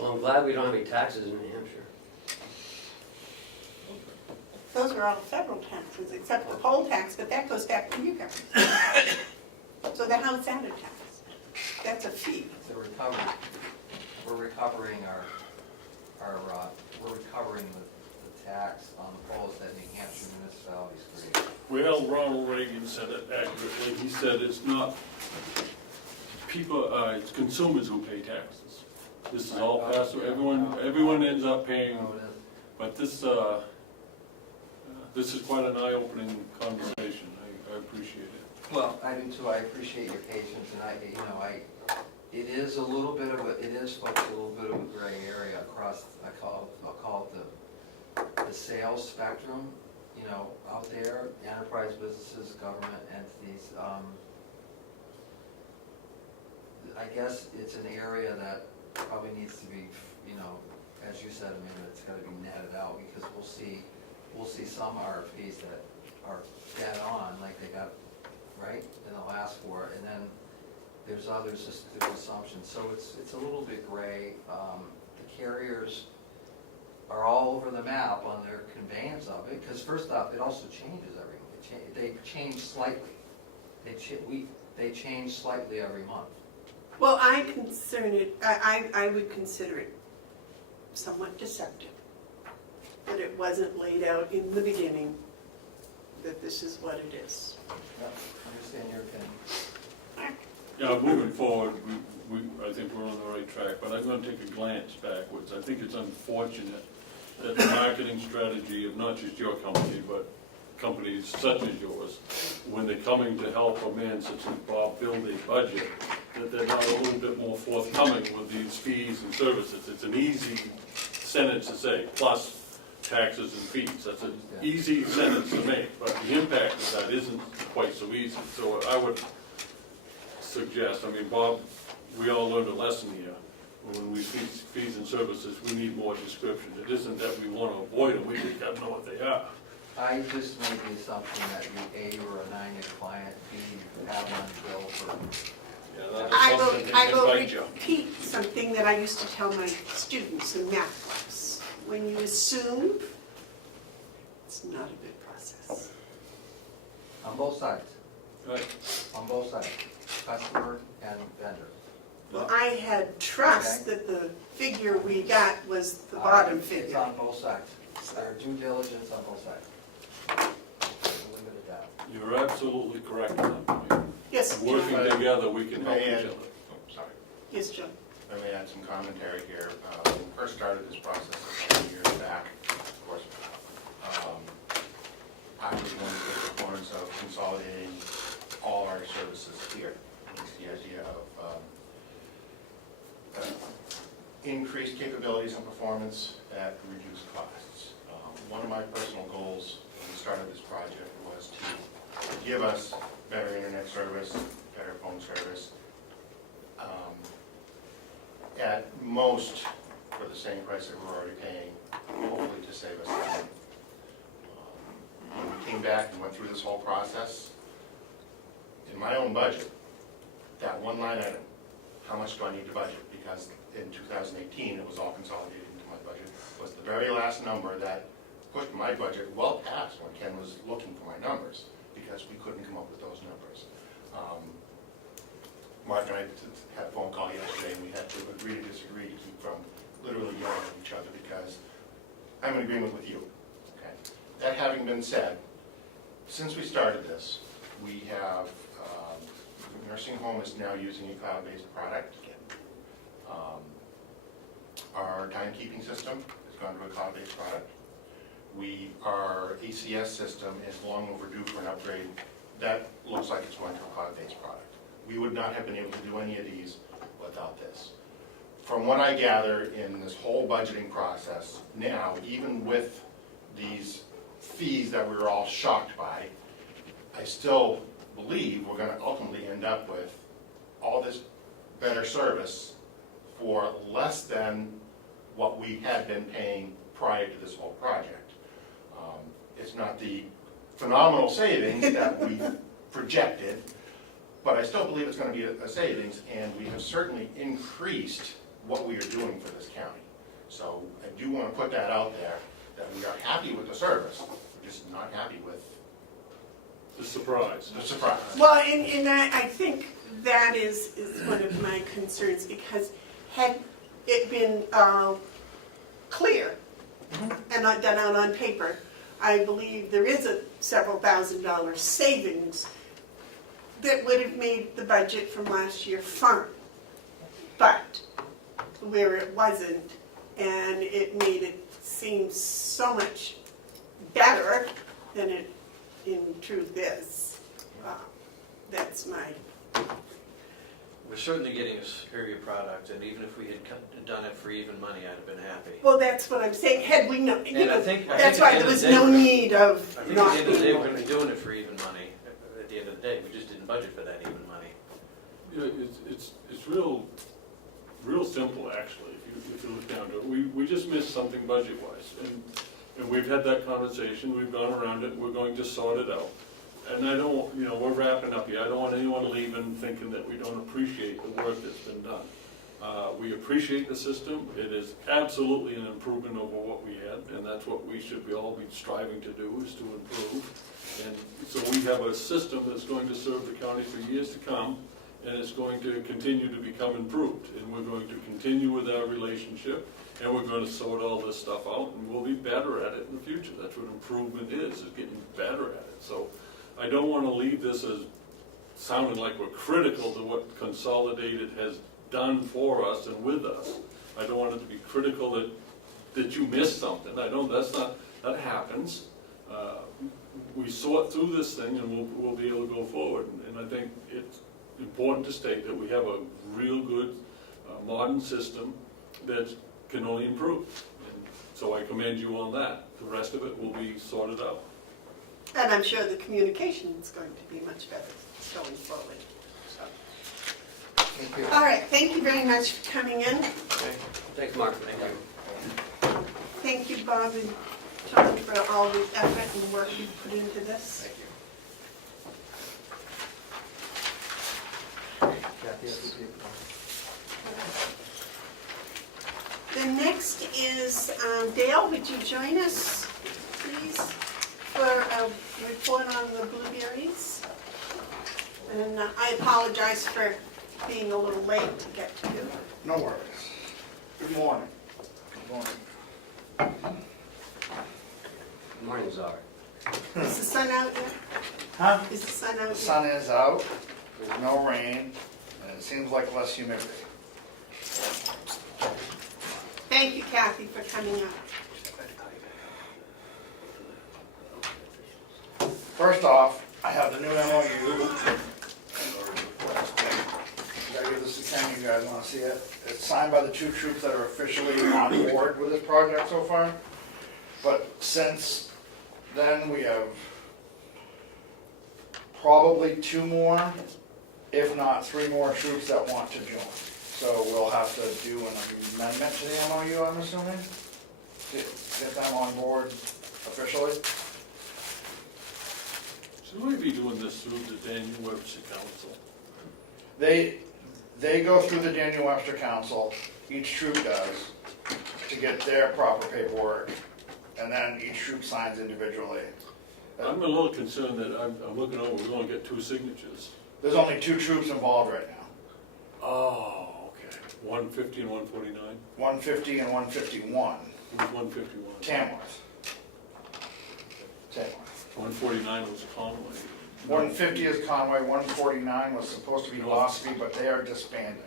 well, I'm glad we don't have any taxes in New Hampshire. Those are all federal taxes, except the poll tax, but that goes back to you guys. So the house added tax, that's a fee. It's a recovery. We're recovering we're recovering the tax on the polls that New Hampshire municipalities create. Well, Ronald Reagan said it accurately. He said it's not people, it's consumers who pay taxes. This is all passed, everyone ends up paying, Oh, it is. but this is quite an eye-opening conversation. I appreciate it. Well, I do too, I appreciate your patience, and it is a little bit of a gray area across, I'll call it the sales spectrum, out there, enterprise businesses, government entities. I guess it's an area that probably needs to be, as you said, maybe it's gotta be netted out, because we'll see some RFPs that are dead on, like they got, right, and they'll ask for it, and then there's others just through assumptions, so it's a little bit gray. The carriers are all over the map on their conveyance of it, because first off, it also changes every month. They change slightly. They change slightly every month. Well, I would consider it somewhat deceptive, that it wasn't laid out in the beginning, that this is what it is. Yeah, understand your opinion. Yeah, moving forward, I think we're on the right track, but I'm gonna take a glance backwards. I think it's unfortunate that the marketing strategy of not just your company, but companies such as yours, when they're coming to help a man such as Bob build a budget, that they're not a little bit more forthcoming with these fees and services. It's an easy sentence to say, plus taxes and fees. That's an easy sentence to make, but the impact of that isn't quite so easy. So I would suggest, I mean, Bob, we all learned a lesson here. When we fees and services, we need more description. It isn't that we want to avoid them, we just gotta know what they are. I just made the assumption that you were a 9-year client, B, you have one bill for. Yeah, I that's something I that will invite you. repeat something that I used to tell my students in math class. When you assume, it's not a good process. On both sides, Right. on both sides, customer and vendor. Well, I had trust that the figure we got was the bottom It's figure. on both sides. There's due diligence on both sides. We'll leave it at that. You're absolutely correct on that point. Yes, Working John. together, we can help May I each add- other. Oh, sorry. Yes, John. Let me add some commentary here. When we first started this process a few years back, of course, I was one of the proponents of consolidating all our services here. It's the idea of increased capabilities and performance at reduced costs. One of my personal goals when we started this project was to give us better internet service, better phone service, at most for the same price that we're already paying, hopefully to save us time. When we came back and went through this whole process, in my own budget, that one line item, how much do I need to budget? Because in 2018, it was all consolidated into my budget, was the very last number that pushed my budget well past when Ken was looking for my numbers, because we couldn't come up with those numbers. Mark and I had a phone call yesterday, and we had to agree to disagree to keep from literally yelling at each other, because I'm in agreement with you. Okay. That having been said, since we started this, we have, the nursing home is now using a cloud-based product. Our timekeeping system has gone to a cloud-based product. Our ACS system is long overdue for an upgrade. That looks like it's going to a cloud-based product. We would not have been able to do any of these without this. From what I gather in this whole budgeting process, now, even with these fees that we were all shocked by, I still believe we're gonna ultimately end up with all this better service for less than what we had been paying prior to this whole project. It's not the phenomenal savings that we projected, but I still believe it's going to be a savings, and we have certainly increased what we are doing for this county. So I do want to put that out there, that we are happy with the service, we're just not happy with The surprise. the surprise. Well, and I think that is one of my concerns, because had it been clear and not done out on paper, I believe there is a several $1,000 savings that would have made the budget from last year fine. But where it wasn't, and it made it seem so much better than it in truth is. That's my, We're certainly getting a superior product, and even if we had done it for even money, I'd have been happy. well, that's what I'm saying, had we known, you And I know, think that's at why the end there of was the day, no we're- need of I think at not the end of the day, being we're able gonna to. be doing it for even money. At the end of the day, we just didn't budget for that even money. Yeah, it's real simple, actually, if you look down to it. We just missed something budget-wise, and we've had that conversation, we've gone around it, we're going to sort it out. And I don't, we're wrapping up here, I don't want anyone leaving thinking that we don't appreciate the work that's been done. We appreciate the system, it is absolutely an improvement over what we had, and that's what we should all be striving to do, is to improve. And so we have a system that's going to serve the county for years to come, and it's going to continue to become improved. And we're going to continue with our relationship, and we're going to sort all this stuff out, and we'll be better at it in the future. That's what improvement is getting better at it. So I don't want to leave this as sounding like we're critical to what Consolidated has done for us and with us. I don't want it to be critical that you missed something. I don't, that happens. We sort through this thing and we'll be able to go forward. And I think it's important to state that we have a real good modern system that can only improve. And so I commend you on that. The rest of it will be sorted out. And I'm sure the communication is going to be much better going forward. So. Thank you. All right, thank you very much for coming in. Thanks, Mark. Thank you. Thank you, Bob and Tom, for all the effort and work you put into this. Kathy, that's okay. The next is Dale, would you join us, please, for a report on the blueberries? And I apologize for being a little late to get to you. No worries. Good morning. Good morning. Good morning, Zara. Is the sun out yet? Huh? Is the sun out The yet? sun is out, there's no rain, and it seems like less humidity. Thank you, Kathy, for coming up. First off, I have the new MOU. I gotta give this to Ken, you guys wanna see it? It's signed by the two troops that are officially on board with this project so far. But since then, we have probably 2 more, if not 3 more troops that want to join. So we'll have to do an amendment to the MOU, I'm assuming, to get them on board officially. Should we be doing this through the Daniel Webster Council? They go through the Daniel Webster Council, each troop does, to get their proper paperwork, and then each troop signs individually. I'm a little concerned that I'm looking over, we're gonna get 2 signatures. There's only 2 troops involved right now, Oh, okay. 150 and 149? 150 and 151, Who's 151? Tamworth. 149 was Conway. 150 is Conway, 149 was supposed to be Ossipee, but they are disbanding.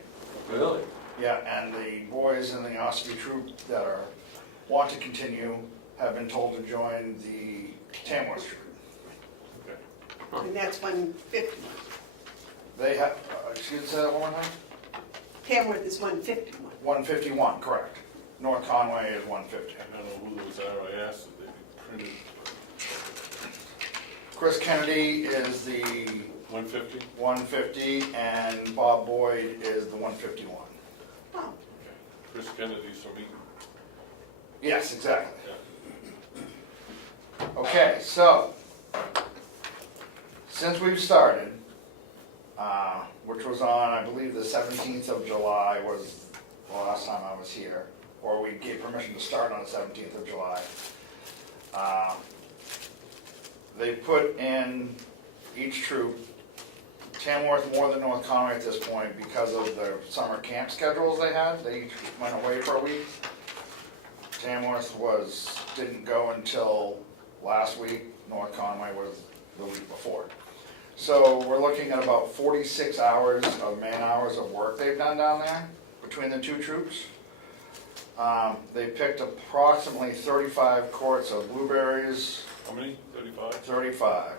Really? Yeah, and the boys in the Ossipee troop that want to continue have been told to join the Tamworth troop. Okay. And that's 151. They have, excuse me, say that one more time? Tamworth is 151. 151, correct. North Conway is 150. I don't know who those are, I asked that they be printed. Chris Kennedy is the 150? 150, and Bob Boyd is the 151. Oh, Okay. Chris Kennedy's from Eaton. Yes, exactly. Yeah. Okay, so, since we've started, which was on, I believe, the 17th of July was the last time I was here, or we gave permission to start on the 17th of July. They put in each troop, Tamworth more than North Conway at this point because of the summer camp schedules they had. They each went away for a week. Tamworth didn't go until last week. North Conway was the week before. So we're looking at about 46 hours of man hours of work they've done down there between the 2 troops. They picked approximately 35 quarts of blueberries. How many? 35? 35.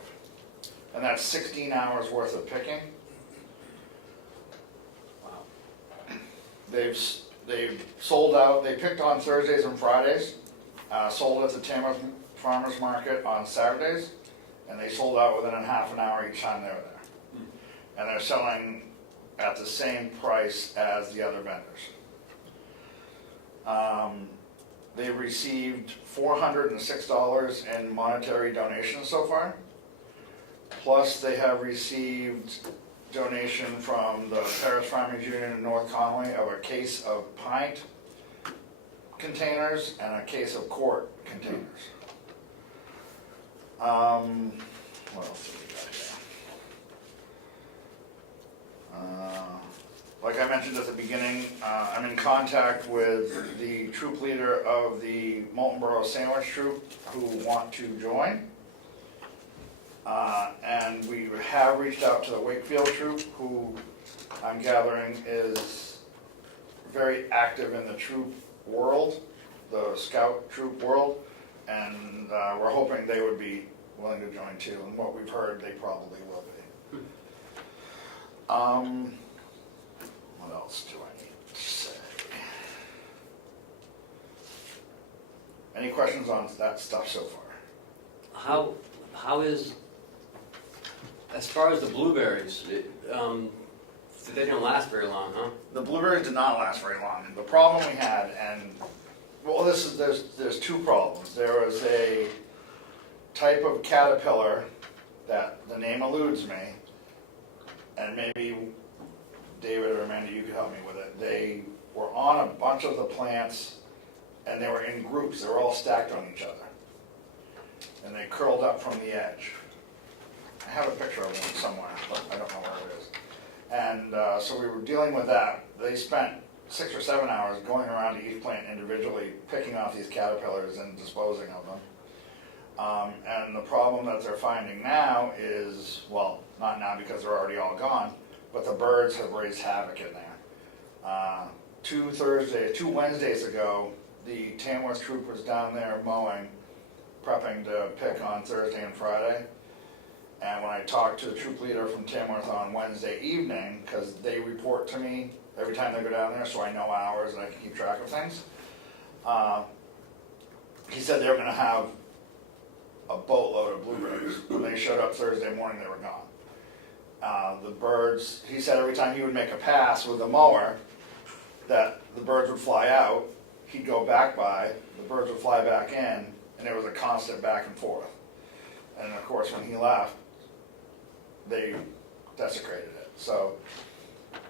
And that's 16 hours worth of picking. Wow. They've sold out, they picked on Thursdays and Fridays, sold at the Tamworth Farmers Market on Saturdays, and they sold out within a half an hour each time they were there. And they're selling at the same price as the other vendors. They received $406 in monetary donations so far. Plus, they have received donation from the Paris Farmers Union in North Conway of a case of pint containers and a case of quart containers. What else do we got here? Like I mentioned at the beginning, I'm in contact with the troop leader of the Molten Borough Sandwich Troop who want to join. And we have reached out to the Wakefield troop, who I'm gathering is very active in the troop world, the scout troop world, and we're hoping they would be willing to join too, and what we've heard, they probably will be. What else do I need to say? Any questions on that stuff so far? How is, as far as the blueberries, they didn't last very long, huh? The blueberries did not last very long. The problem we had, and well, there's two problems. There was a type of caterpillar that the name eludes me, and maybe David or Amanda, you could help me with it. They were on a bunch of the plants, and they were in groups. They were all stacked on each other, and they curled up from the edge. I have a picture of one somewhere, but I don't know where it is. And so we were dealing with that. They spent 6 or 7 hours going around to each plant individually, picking off these caterpillars and disposing of them. And the problem that they're finding now is, well, not now because they're already all gone, but the birds have raised havoc in there. 2 Wednesdays ago, the Tamworth troop was down there mowing, prepping to pick on Thursday and Friday. And when I talked to the troop leader from Tamworth on Wednesday evening, because they report to me every time they go down there, so I know hours and I can keep track of things, he said they were going to have a boatload of blueberries. When they showed up Thursday morning, they were gone. The birds, he said every time he would make a pass with the mower, that the birds would fly out, he'd go back by, the birds would fly back in, and it was a constant back and forth. And of course, when he left, they desecrated it. So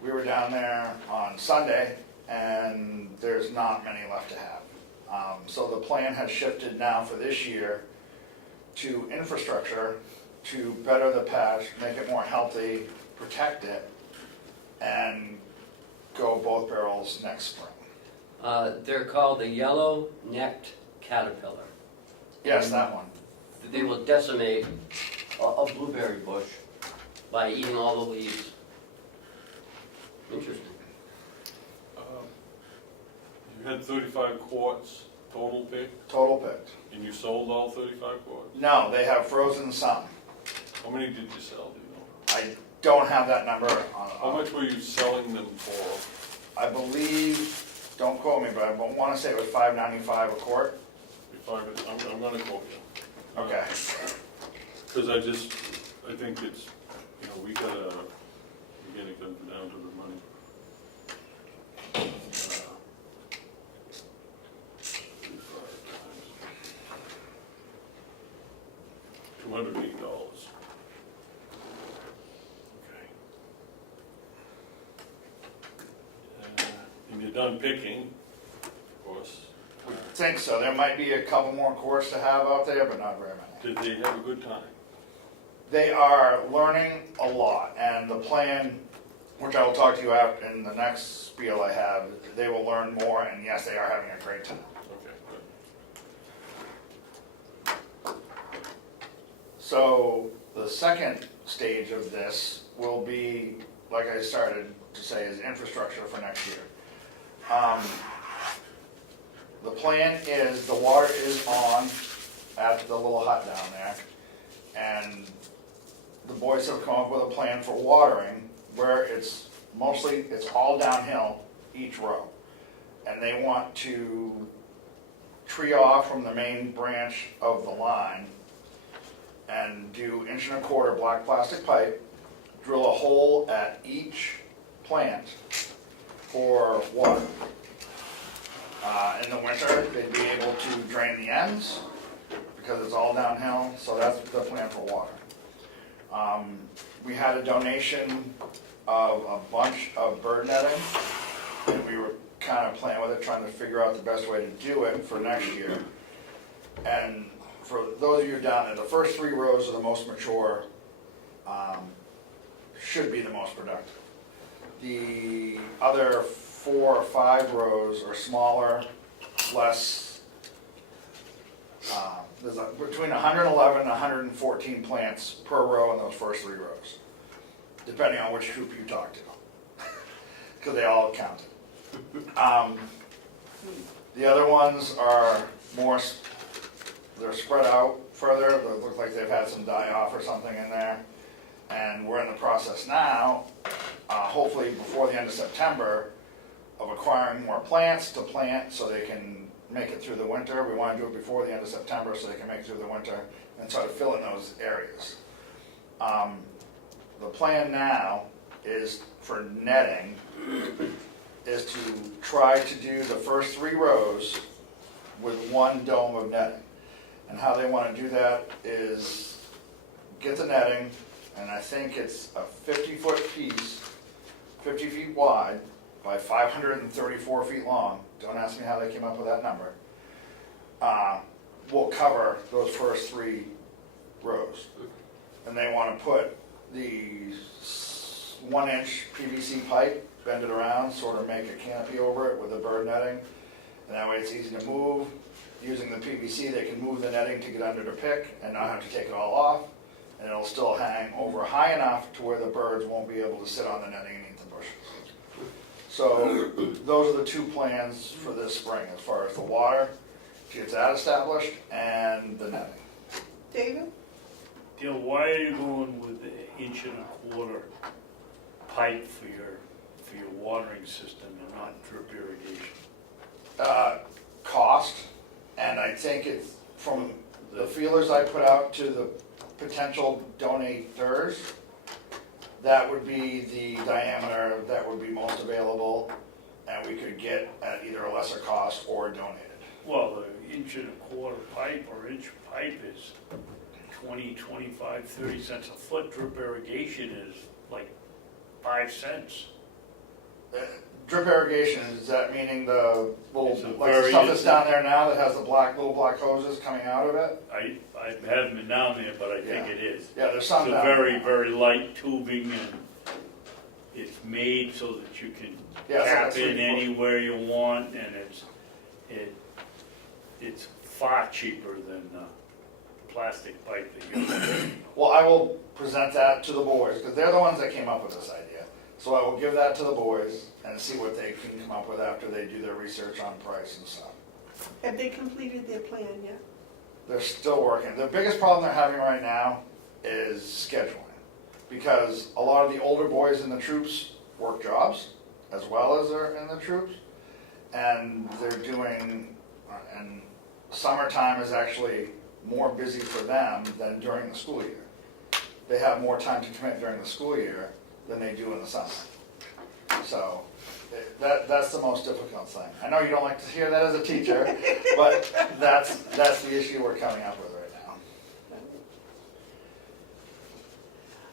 we were down there on Sunday, and there's not many left to have. So the plan has shifted now for this year to infrastructure to better the patch, make it more healthy, protect it, and go both barrels next spring. They're called the yellow-necked caterpillar. Yes, that one. They will decimate a blueberry bush by eating all the leaves. Interesting. You had 35 quarts total picked, Total picked. and you sold all 35 quarts? No, they have frozen some. How many did you sell, do you know? I don't have that number on. How much were you selling them for? I believe, don't quote me, but I want to say it was $5.95 a quart. I'm gonna quote you. Okay. Because I think it's, you know, we gotta, again, it comes down to the money. 280 dollars. Okay. And you're done picking, of course. I think so. There might be a couple more quarts to have out there, but not very many. Did they have a good time? They are learning a lot, and the plan, which I will talk to you about in the next spiel I have, they will learn more, and yes, they are having a great time. Okay, good. So the second stage of this will be, like I started to say, is infrastructure for next year. The plan is the water is on at the little hut down there, and the boys have come up with a plan for watering where it's all downhill each row. And they want to tree off from the main branch of the line and do 1.25 inch black plastic pipe, drill a hole at each plant for water. In the winter, they'd be able to drain the ends because it's all downhill, so that's the plan for water. We had a donation of a bunch of bird netting, and we were kind of playing with it, trying to figure out the best way to do it for next year. And for those of you down there, the first 3 rows are the most mature, should be the most productive. The other 4 or 5 rows are smaller, less there's between 111 and 114 plants per row in those first 3 rows, depending on which troop you talk to, because they all counted. The other ones are more, they're spread out further, they look like they've had some die-off or something in there. And we're in the process now, hopefully before the end of September, of acquiring more plants to plant so they can make it through the winter. We want to do it before the end of September so they can make it through the winter and try to fill in those areas. The plan now is for netting, is to try to do the first 3 rows with 1 dome of netting. And how they want to do that is get the netting, and I think it's a 50-foot piece, 50 feet wide by 534 feet long. Don't ask me how they came up with that number. Will cover those first 3 rows. And they want to put the 1-inch PVC pipe, bend it around, sort of make a canopy over it with the bird netting. And that way it's easy to move. Using the PVC, they can move the netting to get under the pick and not have to take it all off. And it'll still hang over high enough to where the birds won't be able to sit on the netting and eat the bushes. So those are the 2 plans for this spring, as far as the water, to get that established, and the netting. David? Dale, why are you going with the 1.25-inch pipe for your watering system and not drip irrigation? Cost, and I think it's from the feelers I put out to the potential donators, that would be the diameter that would be most available, and we could get at either a lesser cost or donated. Well, the 1.25-inch pipe or inch pipe is 20, 25, 30 cents a foot. Drip irrigation is like 5 cents. Drip irrigation, is that meaning the little, It's a like the very- stuff that's down there now that has the little black hoses coming out of it? I haven't been down there, but I think Yeah. it is. Yeah, there's It's some a down there. very, very light tubing, and it's made so that you can Yeah, so tap that's in 3 foot. anywhere you want, and it's far cheaper than plastic pipe that you. Well, I will present that to the boys, because they're the ones that came up with this idea. So I will give that to the boys and see what they can come up with after they do their research on price and stuff. Have they completed their plan yet? They're still working. The biggest problem they're having right now is scheduling, because a lot of the older boys in the troops work jobs as well as they're in the troops, and they're doing, and summertime is actually more busy for them than during the school year. They have more time to commit during the school year than they do in the summer. So that's the most difficult thing. I know you don't like to hear that as a teacher, but that's the issue we're coming up with right now.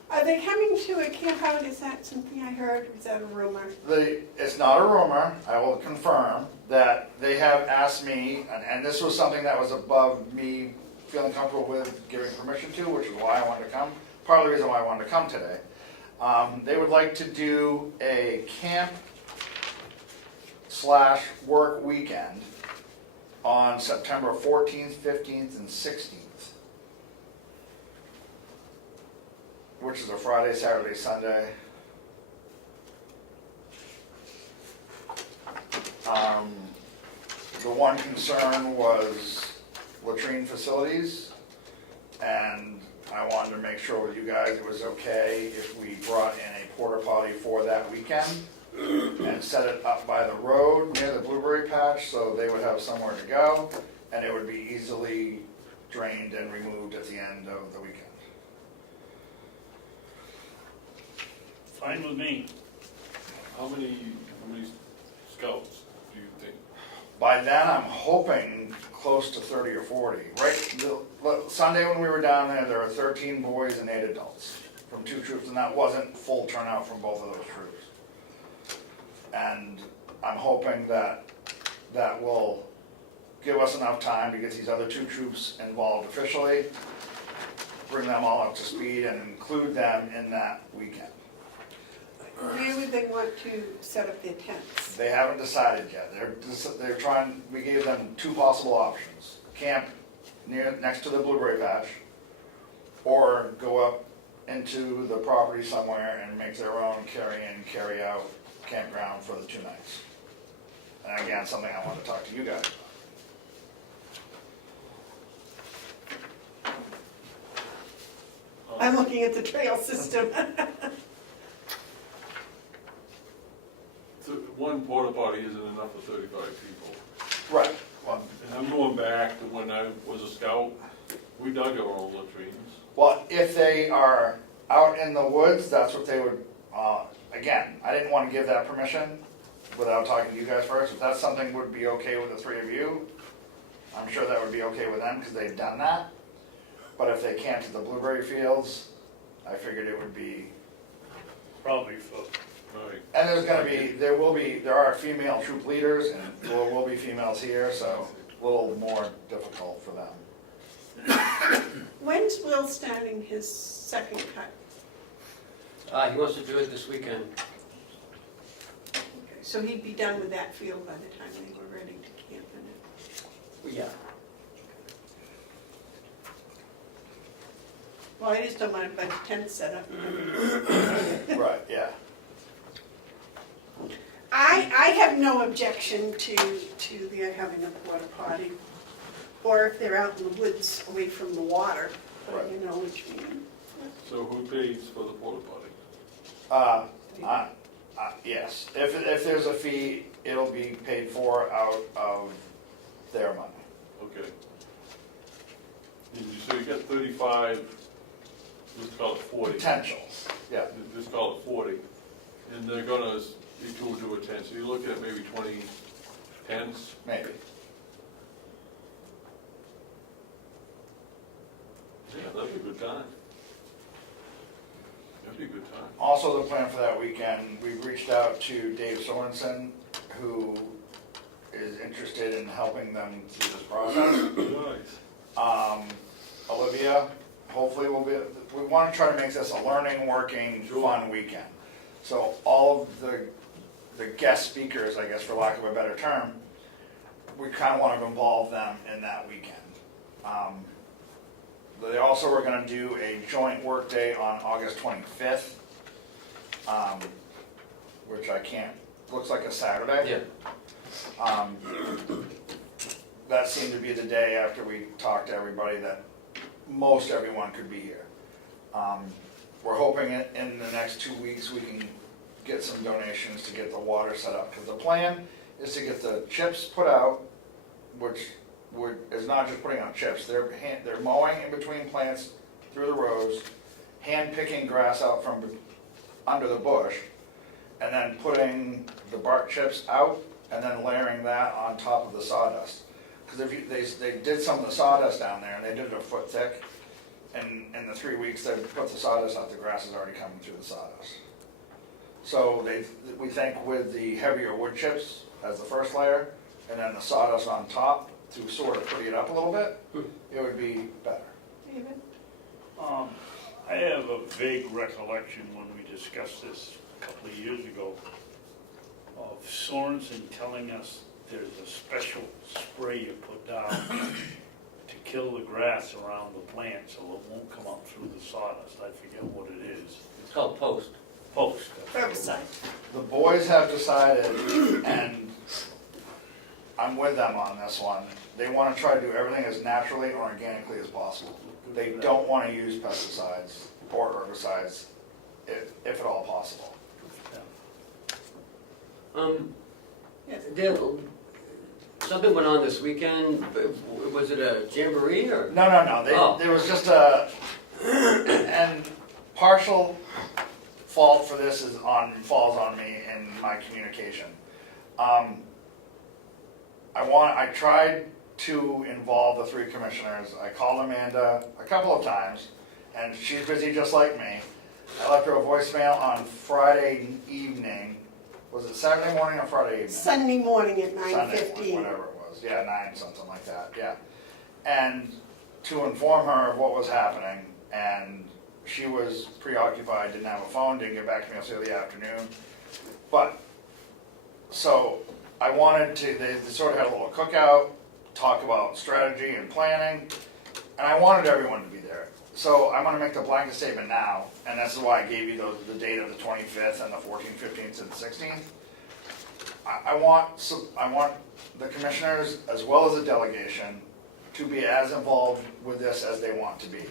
Are they coming to a campground? Is that something I heard? Is that a rumor? It's not a rumor, I will confirm, that they have asked me, and this was something that was above me feeling comfortable with giving permission to, which is why I wanted to come, part of the reason why I wanted to come today. They would like to do a camp/work weekend on September 14th, 15th, and 16th, which is a Friday, Saturday, Sunday. The one concern was latrine facilities, and I wanted to make sure with you guys it was okay if we brought in a porta potty for that weekend and set it up by the road near the blueberry patch so they would have somewhere to go, and it would be easily drained and removed at the end of the weekend. Fine with me. How many scouts do you think? By then, I'm hoping close to 30 or 40. Sunday when we were down there were 13 boys and 8 adults from 2 troops, and that wasn't full turnout from both of those troops. And I'm hoping that will give us enough time to get these other 2 troops involved officially, bring them all up to speed, and include them in that weekend. Where would they want to set up their tents? They haven't decided yet. They're trying, we gave them 2 possible options. Camp next to the blueberry patch, or go up into the property somewhere and make their own carry-in, carry-out campground for the 2 nights. And again, something I want to talk to you guys about. I'm looking at the trail system. One porta potty isn't enough for 35 people. Right. Well, And I'm going back to when I was a scout, we dug our own latrines. well, if they are out in the woods, that's what they would, again, I didn't want to give that permission without talking to you guys first. If that's something would be okay with the 3 of you, I'm sure that would be okay with them because they've done that. But if they camped at the blueberry fields, I figured it would be, Probably for, Right. and there are female troop leaders and there will be females here, so a little more difficult for them. When's Will starting his second cut? He wants to do it this weekend. Okay, so he'd be done with that field by the time they were ready to camp in it. Yeah. Well, I just don't want a bunch of tents set up. Right, yeah. I have no objection to their having a porta potty, or if they're out in the woods away from the water, but you know which mean. So who pays for the porta potty? Yes, if there's a fee, it'll be paid for out of their money. Okay. So you got 35, let's call it 40. Potentials, yeah. Let's call it 40. And they're gonna be two to a tent, so you're looking at maybe 20 tents. Maybe. Yeah, that'd be a good time. That'd be a good time. Also, the plan for that weekend, we've reached out to Dave Sorensen, who is interested in helping them through this process. Nice. Olivia, hopefully we want to try to make this a learning, working, fun weekend. So all of the guest speakers, I guess for lack of a better term, we kind of want to involve them in that weekend. They also were going to do a joint work day on August 25th, which looks like a Saturday. Yeah. That seemed to be the day after we talked to everybody that most everyone could be here. We're hoping in the next 2 weeks we can get some donations to get the water set up, because the plan is to get the chips put out, which is not just putting out chips. They're mowing in between plants through the rows, hand picking grass out from under the bush, and then putting the bark chips out and then layering that on top of the sawdust. Because they did some of the sawdust down there and they did it a foot thick, and in the 3 weeks they put the sawdust out, the grass is already coming through the sawdust. So we think with the heavier wood chips as the first layer, and then the sawdust on top to sort of pretty it up a little bit, it would be better. David? I have a vague recollection when we discussed this a couple of years ago of Sorensen telling us there's a special spray you put down to kill the grass around the plant so it won't come up through the sawdust. I forget what it is. It's called Post. Post. Herbicide. The boys have decided, and I'm with them on this one, they want to try to do everything as naturally or organically as possible. They don't want to use pesticides or herbicides if at all possible. Yes. Something went on this weekend. Was it a jamboree or? No. There was just and partial fault for this falls on me in my communication. I tried to involve the 3 commissioners. I called Amanda a couple of times, and she's busy just like me. I left her a voicemail on Friday evening. Was it Saturday morning or Friday evening? Sunday morning at Sunday morning, 9:15. whatever it was. Yeah, 9, something like that, yeah. And to inform her of what was happening, and she was preoccupied, didn't have a phone, didn't get back to me until the afternoon. But, so I wanted to, they sort of had a little cookout, talk about strategy and planning, and I wanted everyone to be there. So I'm gonna make the blanket statement now, and this is why I gave you the date of the 25th and the 14th, 15th, and 16th. I want the commissioners, as well as the delegation, to be as involved with this as they want to be.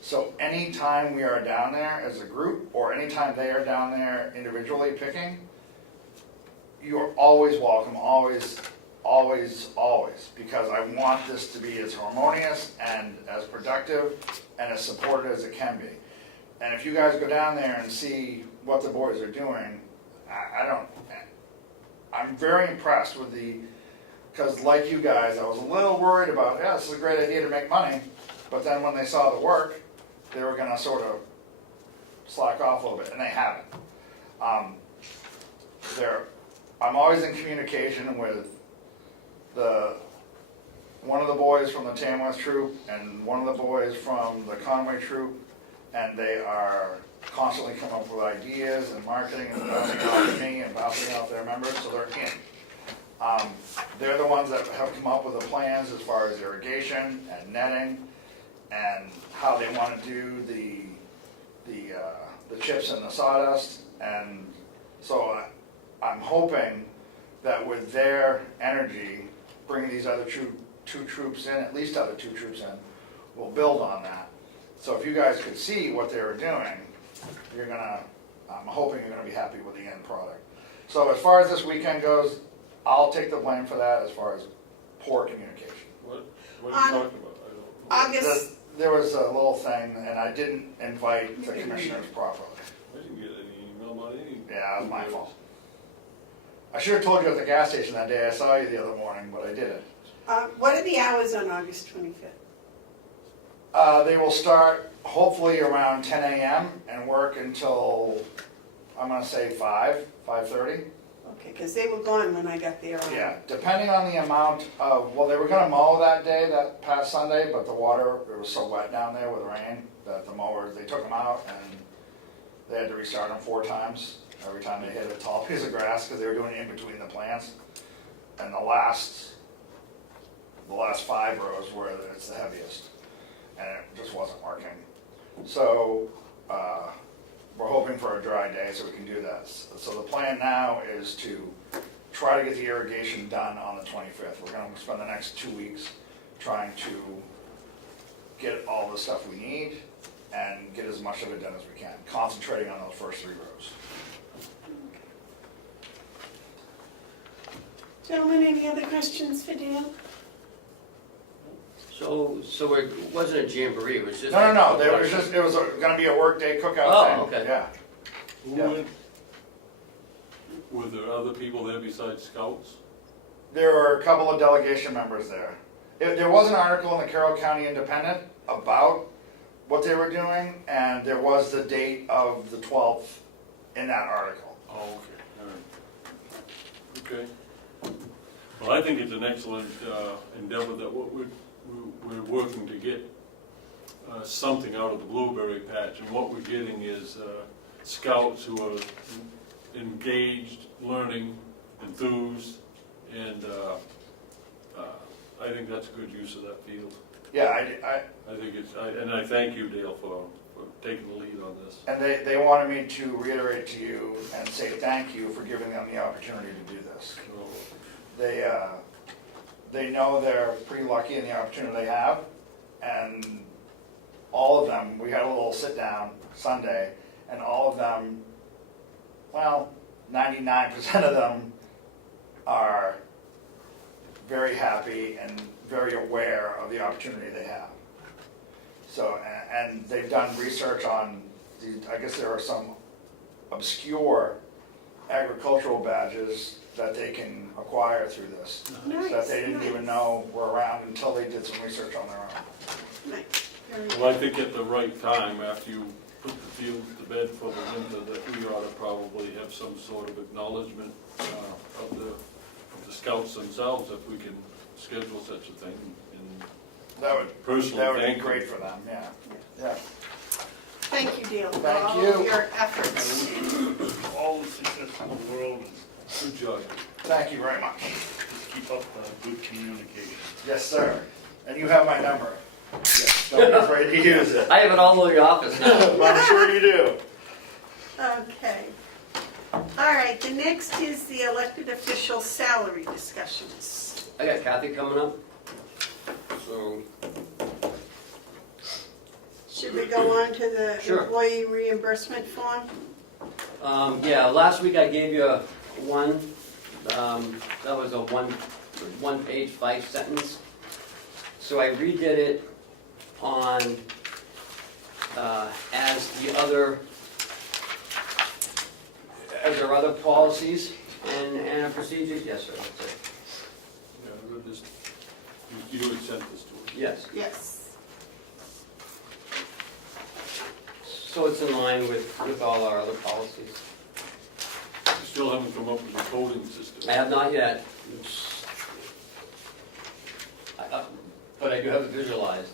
So anytime we are down there as a group, or anytime they are down there individually picking, you're always welcome, always, always, always, because I want this to be as harmonious and as productive and as supported as it can be. And if you guys go down there and see what the boys are doing, I'm very impressed with because like you guys, I was a little worried about, yeah, this is a great idea to make money, but then when they saw the work, they were gonna sort of slack off a little bit, and they haven't. I'm always in communication with one of the boys from the Tamworth troop and one of the boys from the Conway troop, and they are constantly coming up with ideas and marketing and bouncing off me and bouncing off their members, so they're in. They're the ones that have come up with the plans as far as irrigation and netting and how they want to do the chips and the sawdust. And so I'm hoping that with their energy, bringing these other two troops in, at least other two troops in, we'll build on that. So if you guys could see what they were doing, I'm hoping you're gonna be happy with the end product. So as far as this weekend goes, I'll take the blame for that as far as poor communication. What are you talking about? I don't know. August, There was a little thing, and I didn't invite the commissioners properly. I didn't get any email about any. Yeah, it was my fault. I should have told you at the gas station that day I saw you the other morning, but I didn't. what are the hours on August 25th? They will start hopefully around 10 a.m. and work until, I'm gonna say 5:30. Okay, because they were gone when I got there. Yeah, depending on the amount of, well, they were gonna mow that day, that past Sunday, but the water, it was so wet down there with rain that the mowers, they took them out and they had to restart them 4 times every time they hit a tall piece of grass, because they were doing it in between the plants. And the last 5 rows where it's the heaviest, and it just wasn't working. So, we're hoping for a dry day so we can do that. So the plan now is to try to get the irrigation done on the 25th. We're gonna spend the next 2 weeks trying to get all the stuff we need and get as much of it done as we can, concentrating on those first 3 rows. Gentlemen, any other questions for Dale? So it wasn't a jamboree, it was just. No, it was gonna be a work day cookout thing. Oh, okay. Yeah. Who were there other people there besides scouts? There were a couple of delegation members there. There was an article in the Carroll County Independent about what they were doing, and there was the date of the 12th in that article. Oh, okay, all right. Okay. Well, I think it's an excellent endeavor that we're working to get something out of the blueberry patch, and what we're getting is scouts who are engaged, learning, enthused, and I think that's a good use of that field. Yeah, I think and I thank you, Dale, for taking the lead on this. and they wanted me to reiterate to you and say thank you for giving them the opportunity to do this. So, They know they're pretty lucky in the opportunity they have, and all of them, we had a little sit down Sunday, and all of them, well, 99% of them are very happy and very aware of the opportunity they have. So, and they've done research on, I guess there are some obscure agricultural badges that they can acquire through this, Nice, that they didn't nice. even know were around until they did some research on their own. Nice. Very well, I think at the right time, after you put the field to bed for the winter, that we ought to probably have some sort of acknowledgement of the scouts themselves, if we can schedule such a thing. And That would personally be thank great them. for them, yeah. Thank you, Dale, for Thank all you. of your efforts. All the success in the world, and Good job. Thank you very much. just keep up good communication. Yes, sir. And you have my number. Don't be afraid to use it. I have it all over the office now. I'm sure you do. Okay. All right, the next is the elected official salary discussions. I got Kathy coming up. So, Should we go on to the Sure. employee reimbursement form? yeah, last week I gave you one, that was a one page, 5 sentence. So I redid it on, as our other policies and procedures. Yes, sir, that's it. Yeah, I read this, you had sent this to us. Yes. Yes. So it's in line with all our other policies. You still haven't come up with a coding system. I have not yet. But I do have it visualized.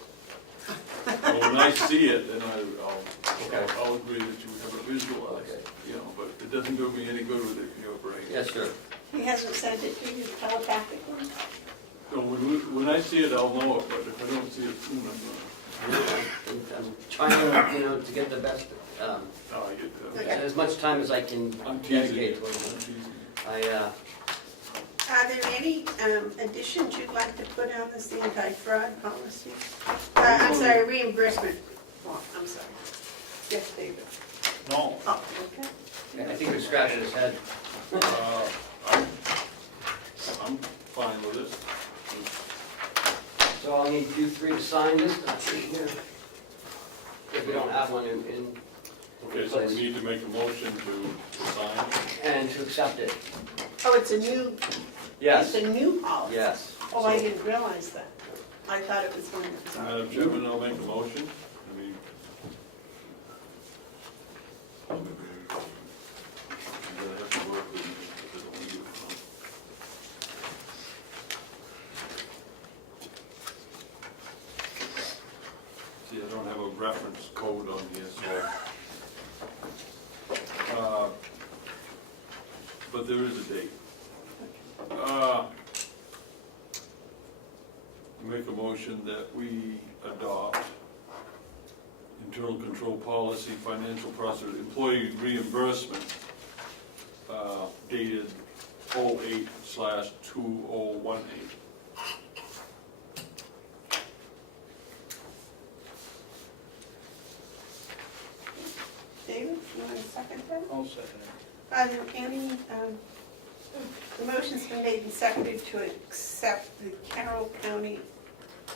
Well, when I see it, then Okay. I'll agree that you have it visualized, Okay. you know, but it doesn't do me any good with it in your brain. Yes, sir. He hasn't sent it to you telepathically? So when I see it, I'll know it, but if I don't see it soon, I'm I'm trying to get the best, I get, Okay. as much time as I can I'm teasing you, dedicate to I'm it. teasing Are there any additions you'd like to put on this anti-fraud policy? I'm sorry, reimbursement form, I'm sorry. Yes, David? you. No, Oh, okay. I think we're scratching his head. I'm fine with it. So I'll need you three to sign this. If we don't have one in Okay, so we need to make a motion to sign. and to accept it. Oh, it's a new, Yes, it's a new policy? yes. Oh, I didn't realize that. I thought it was one that was already. Madam Chairman, I'll make a motion. I mean, I'm gonna have to work with you if I don't use it. See, I don't have a reference code on here, so. But there is a date. Make a motion that we adopt internal control policy, financial process, employee reimbursement, dated 08/2018. David, you want to second that? I'll second it. Are there any, the motion's been made and seconded to accept the Carroll County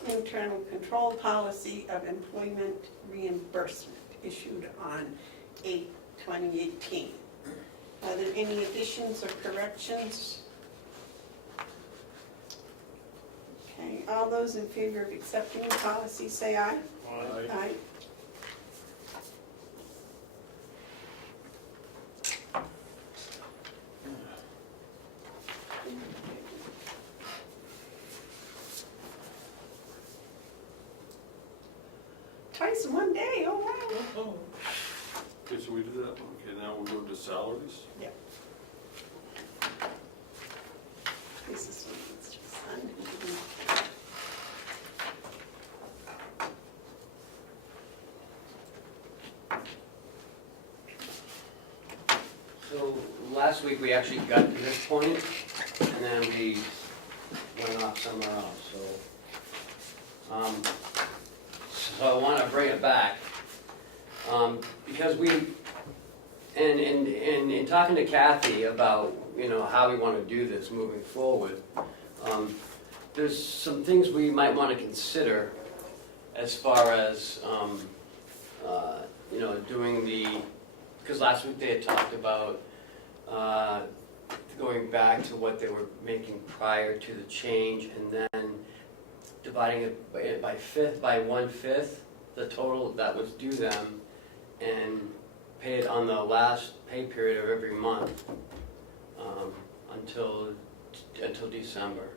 internal control policy of employment reimbursement issued on 8/2018. Are there any additions or corrections? Okay, all those in favor of accepting the policy, say aye. Aye. Aye. Twice in one day, oh wow. Okay, so we did that one. Okay, now we'll go to salaries. This is what it's just signed. So last week we actually got to this point, and then we went off somewhere else, so I want to bring it back. Because in talking to Kathy about, how we want to do this moving forward, there's some things we might want to consider as far as, doing because last week they had talked about going back to what they were making prior to the change, and then dividing it by 1/5, the total that was due them, and pay it on the last pay period of every month until December.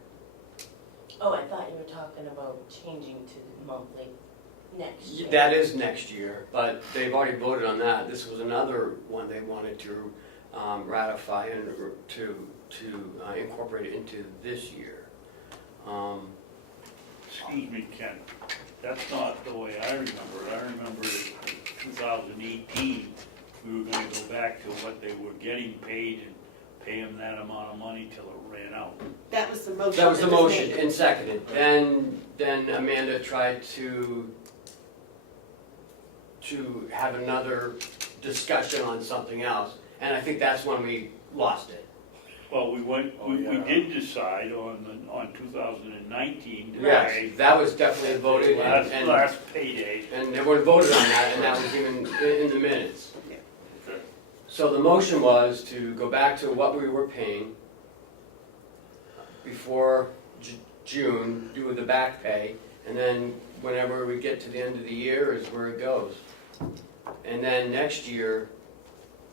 Oh, I thought you were talking about changing to monthly next year. That is next year, but they've already voted on that. This was another one they wanted to ratify and to incorporate it into this year. Excuse me, Ken, that's not the way I remember it. I remember in 2018, we were gonna go back to what they were getting paid and pay them that amount of money till it ran out. That was the motion. That was the motion made. and seconded. Then Amanda tried to have another discussion on something else, and I think that's when we lost it. Well, we yeah. did decide on 2019 to Yes, pay that was definitely voted, and last payday. everyone voted on that, and that was even in the minutes. Okay. So the motion was to go back to what we were paying before June, do the back pay, and then whenever we get to the end of the year is where it goes. And then next year,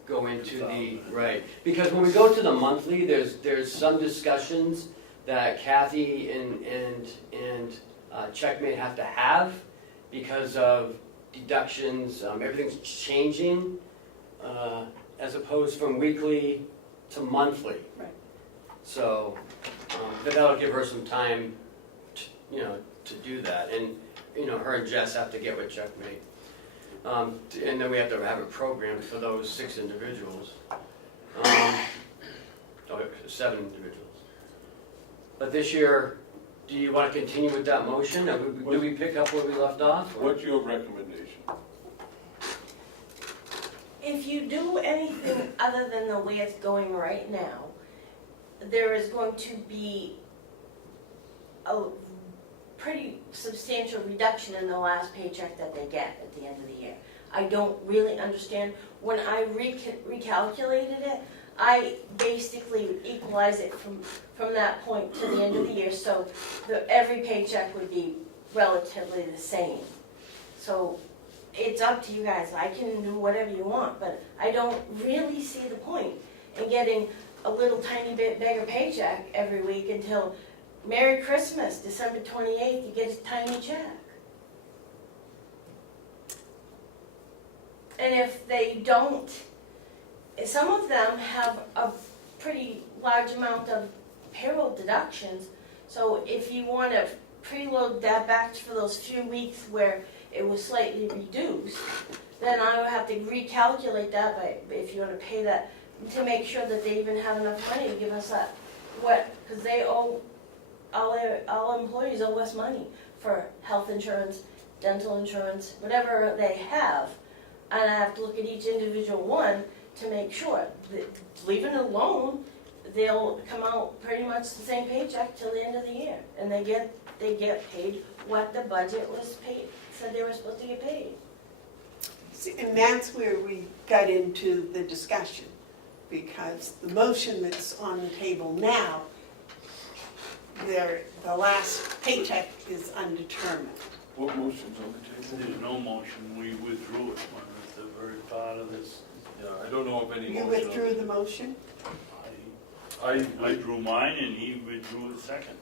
go into the, right, because when we go to the monthly, there's some discussions that Kathy and Checkmate have to have because of deductions, everything's changing, as opposed from weekly to monthly. Right. So, but that'll give her some time, to do that, and, her and Jess have to get with Checkmate. And then we have to have it programmed for those 6 individuals. 7 individuals. But this year, do you want to continue with that motion? Do we pick up where we left off? or- What's your recommendation? If you do anything other than the way it's going right now, there is going to be a pretty substantial reduction in the last paycheck that they get at the end of the year. I don't really understand. When I recalculated it, I basically equalized it from that point to the end of the year, so every paycheck would be relatively the same. So it's up to you guys. I can do whatever you want, but I don't really see the point in getting a little tiny bit bigger paycheck every week until Merry Christmas, December 28th, you get a tiny check. And if they don't, some of them have a pretty large amount of payroll deductions, so if you want to preload that back for those few weeks where it was slightly reduced, then I would have to recalculate that if you want to pay that, to make sure that they even have enough money to give us that, because they owe, all employees owe us money for health insurance, dental insurance, whatever they have. And I have to look at each individual one to make sure that, leaving it alone, they'll come out pretty much the same paycheck till the end of the year. And they get paid what the budget was paid, said they were supposed to get paid. See, and that's where we got into the discussion, because the motion that's on the table now, the last paycheck is undetermined. What motion's on the table? There's no motion, we withdrew it when at the very part of this. Yeah, I don't know of any You motion. withdrew the motion? I withdrew mine and he withdrew his second.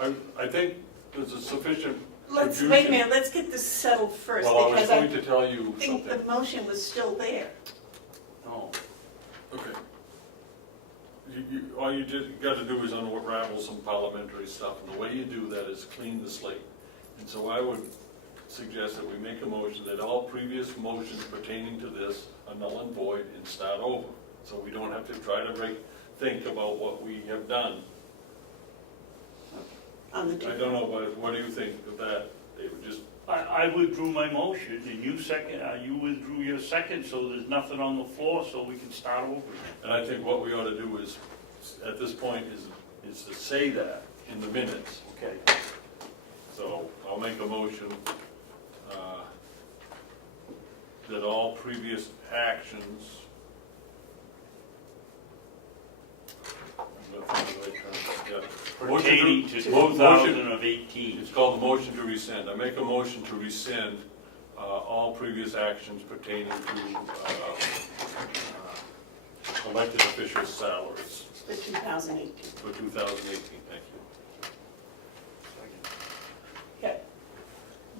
I think there's a sufficient Wait a confusion. minute, let's get this settled first, Well, I was because going I to tell you think the something. motion was still there. No, Okay. All you got to do is unravel some parliamentary stuff, and the way you do that is clean the slate. And so I would suggest that we make a motion that all previous motions pertaining to this are null and void and start over. So we don't have to try to think about what we have done. On the I table. don't know, but what do you think of that? They would just, I withdrew my motion and you withdrew your second, so there's nothing on the floor, so we can start over. and I think what we ought to do is, at this point, is to say that in the minutes. Okay. So I'll make a motion that all previous actions. I'm gonna find the right term, yeah. Pertaining to Motion- 2018. It's called the motion to rescind. I make a motion to rescind all previous actions pertaining to elected officials' salaries The 2018. for 2018. Thank you. Okay.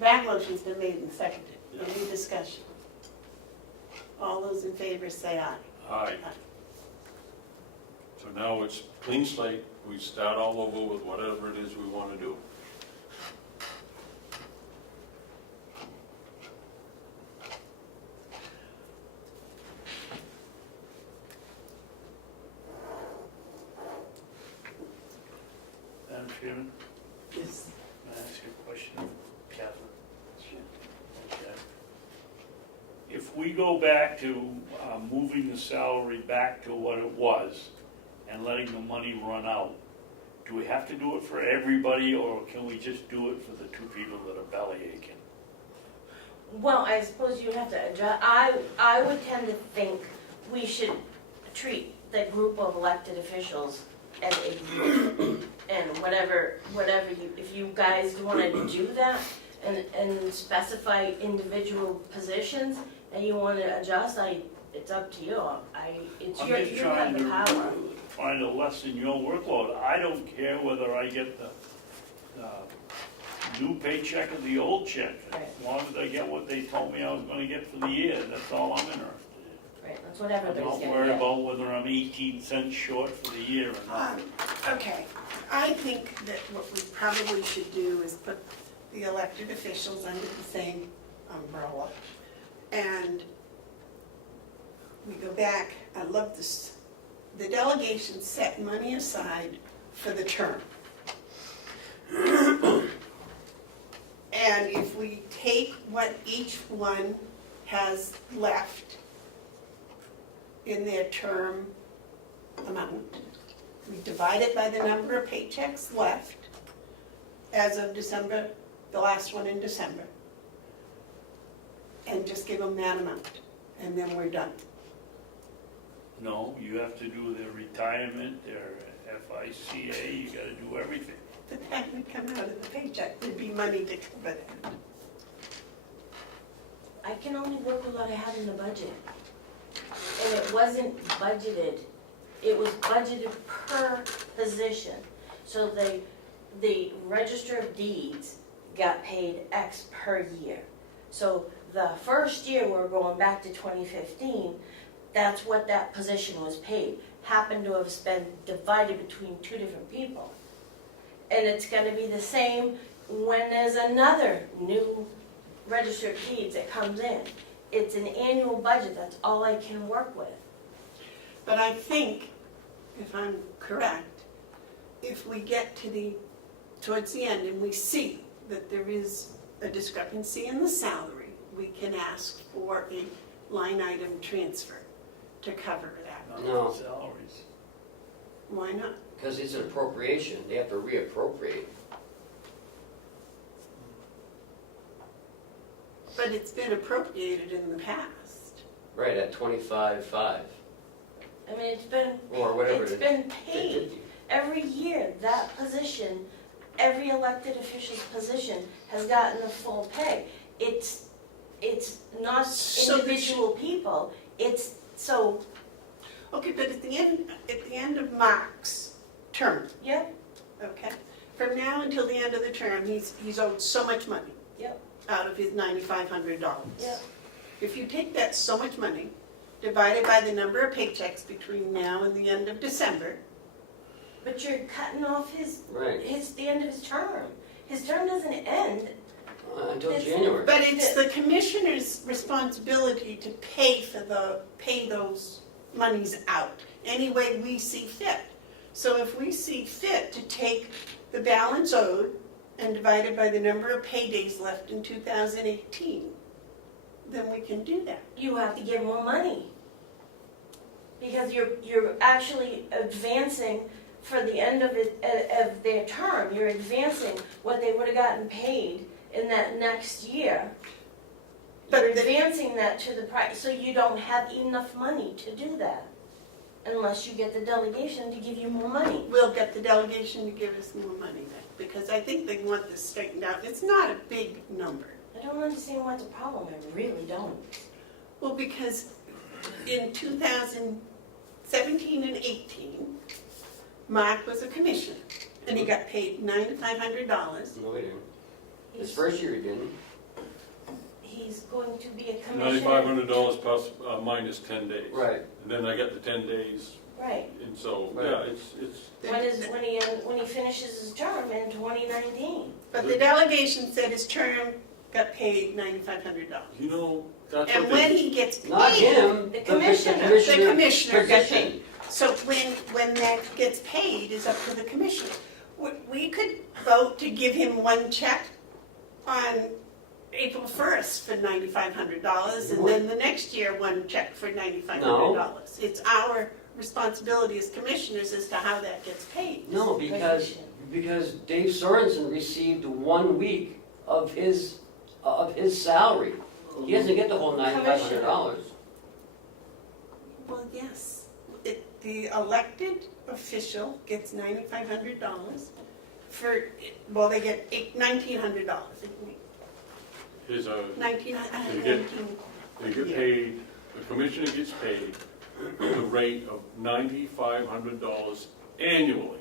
That motion's been made and seconded. Yeah. Any discussion? All those in favor say aye. Aye. So So now it's clean slate, we start all over with whatever it is we want to do. Madam Chairman, Yes. may I ask you a question, Catherine? Okay. If we go back to moving the salary back to what it was and letting the money run out, do we have to do it for everybody, or can we just do it for the two people that are belly aching? Well, I suppose you have to adjust, I would tend to think we should treat the group of elected officials as a group. And whatever you, if you guys wanna do that and specify individual positions and you wanna adjust, it's up to you. It's I'm your, just you have the power. trying to lessen your workload. I don't care whether I get the new paycheck or the old check. Right. As long as I get what they told me I was gonna get for the year, that's all I'm interested in. Right, that's what I'm everybody's not gonna worried get. about whether I'm 18 cents short for the year or not. Okay, I think that what we probably should do is put the elected officials under the same umbrella. And we go back, I love this, the delegation set money aside for the term. And if we take what each one has left in their term amount, we divide it by the number of paychecks left as of December, the last one in December, and just give them that amount, and then we're done. No, you have to do their retirement, their FICA, you gotta do everything. But that would come out of the paycheck, there'd be money to cover that. I can only work with what I have in the budget. And it wasn't budgeted, it was budgeted per position. So the Register of Deeds got paid X per year. So the first year, we're going back to 2015, that's what that position was paid. Happened to have been divided between two different people. And it's gonna be the same when there's another new Register of Deeds that comes in. It's an annual budget, that's all I can work with. But I think, if I'm correct, if we get to towards the end and we see that there is a discrepancy in the salary, we can ask for a line item transfer to cover that. Not No. the salaries. Why not? Because it's an appropriation, they have to reappropriate. But it's been appropriated in the past. Right, at 25.5, I mean, it's been, or whatever it it's is. been paid every year, that position, every elected official's position has gotten a full pay. It's not So individual people, it's, so, Okay, but at the end of Mark's term, yep, okay? From now until the end of the term, he's owed so much money yep, out of his $9,500. yep. If you take that so much money, divide it by the number of paychecks between now and the end of December, But you're cutting off Right, the end of his term. His term doesn't end. until It's- January. but it's the commissioner's responsibility to pay those monies out any way we see fit. So if we see fit to take the balance owed and divide it by the number of paydays left in 2018, then we can do that. You have to give more money. Because you're actually advancing for the end of their term, you're advancing what they would have gotten paid in that next year. But You're the- advancing that to the price, so you don't have enough money to do that. Unless you get the delegation to give you more money. We'll get the delegation to give us more money then, because I think they want this straightened out. It's not a big number. I don't understand what's the problem, I really don't. Well, because in 2017 and 18, Mark was a commissioner, and he got paid $9,500. No, we didn't. His He's- first year he didn't. He's going to be a commissioner. $9,500 plus minus 10 days. Right. And then I get the 10 days Right. And so, Right. yeah, it's, When he finishes his term in 2019. But the delegation said his term got paid $9,500. you know, that's And what when they, he gets paid. Not him. The commissioner. The commissioner got position. paid. So when that gets paid is up to the commissioner. We could vote to give him one check on April 1st for $9,500, and then the next year, one check for $9,500. It's our responsibility as commissioners as to how that gets paid. No, because Dave Sorensen received 1 week of his salary. He doesn't get the whole $9,500. Well, yes. The elected official gets $9,500 for, well, they get $1,900 a week. is a, $1,900. they get paid, the commissioner gets paid the rate of $9,500 annually.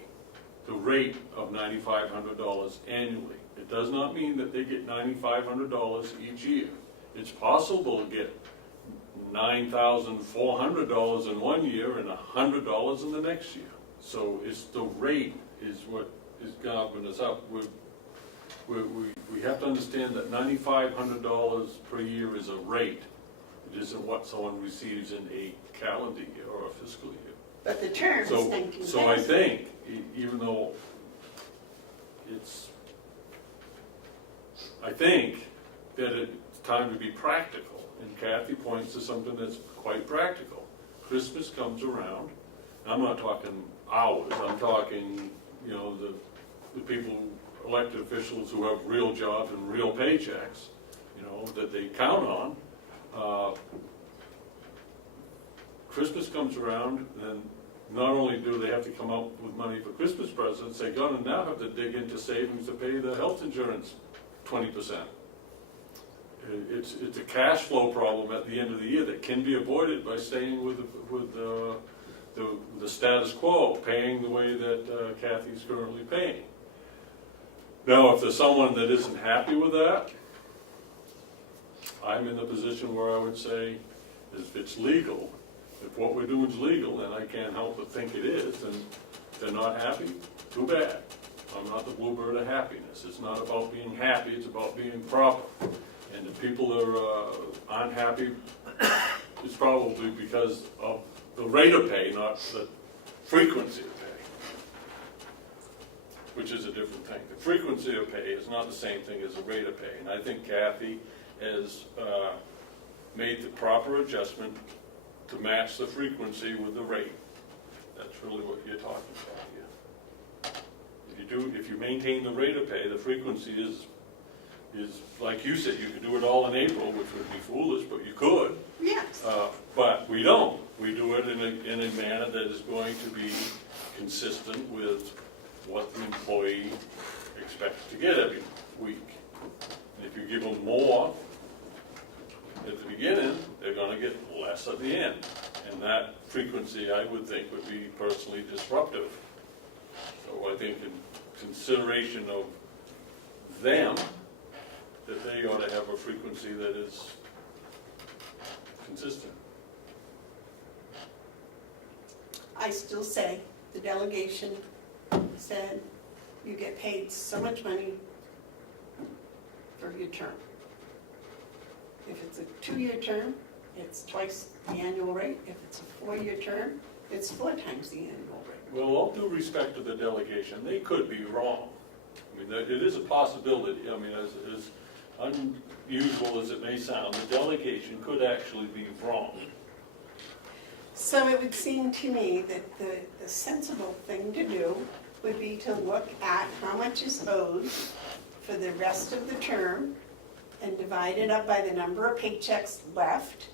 The rate of $9,500 annually. It does not mean that they get $9,500 each year. It's possible to get $9,400 in one year and $100 in the next year. So it's the rate is what is governing us up. We have to understand that $9,500 per year is a rate. It isn't what someone receives in a calendar year or a fiscal year. But the term is So, 19,000. so I think, even though I think that it's time to be practical. And Kathy points to something that's quite practical. Christmas comes around, and I'm not talking hours, I'm talking, the people, elected officials who have real jobs and real paychecks, that they count on. Christmas comes around, and not only do they have to come up with money for Christmas presents, they're gonna now have to dig into savings to pay the health insurance 20%. It's a cash flow problem at the end of the year that can be avoided by staying with the status quo, paying the way that Kathy's currently paying. Now, if there's someone that isn't happy with that, I'm in the position where I would say, if it's legal, if what we're doing is legal, and I can't help but think it is, and if they're not happy, too bad. I'm not the bluebird of happiness. It's not about being happy, it's about being proper. And if people are unhappy, it's probably because of the rate of pay, not the frequency of pay, which is a different thing. The frequency of pay is not the same thing as the rate of pay. And I think Kathy has made the proper adjustment to match the frequency with the rate. That's really what you're talking about here. If you maintain the rate of pay, the frequency is like you said, you could do it all in April, which would be foolish, but you could. Yes. But we don't. We do it in a manner that is going to be consistent with what the employee expects to get every week. And if you give them more at the beginning, they're going to get less at the end. And that frequency, I would think, would be personally disruptive. So I think in consideration of them, that they ought to have a frequency that is consistent. I still say, the delegation said, you get paid so much money for your term. If it's a 2-year term, it's twice the annual rate. If it's a 4-year term, it's 4 times the annual rate. Well, all due respect to the delegation, they could be wrong. I mean, it is a possibility. I mean, as unusual as it may sound, the delegation could actually be wrong. So it would seem to me that the sensible thing to do would be to look at how much is owed for the rest of the term and divide it up by the number of paychecks left.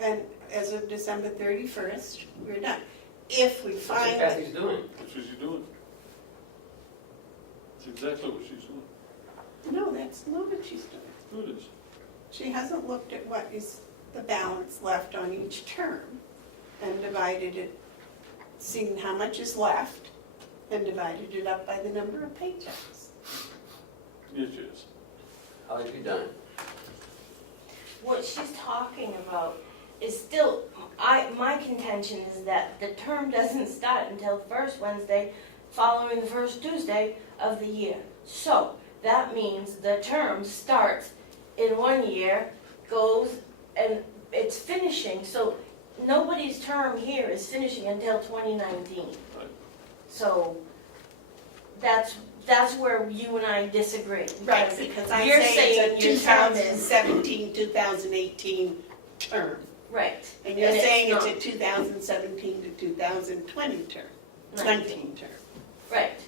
And as of December 31st, we're done. If we That's what find, Kathy's doing. That's what she's doing. That's exactly what she's doing. no, that's not what she's doing. No, it is. She hasn't looked at what is the balance left on each term and divided it, seen how much is left, and divided it up by the number of paychecks. Yes, she is. How have you done? What she's talking about is still, my contention intention is that the term doesn't start until the first Wednesday following the first Tuesday of the year. So that means the term starts in 1 year, goes, and it's finishing. So nobody's term here is finishing until 2019. Right. So that's where you and I disagree. Right, because I'm You're saying your it's a term is 2017, 2018 term. right. And you're it's saying it's not. a 2017 to 2020 term, 19 term. Right,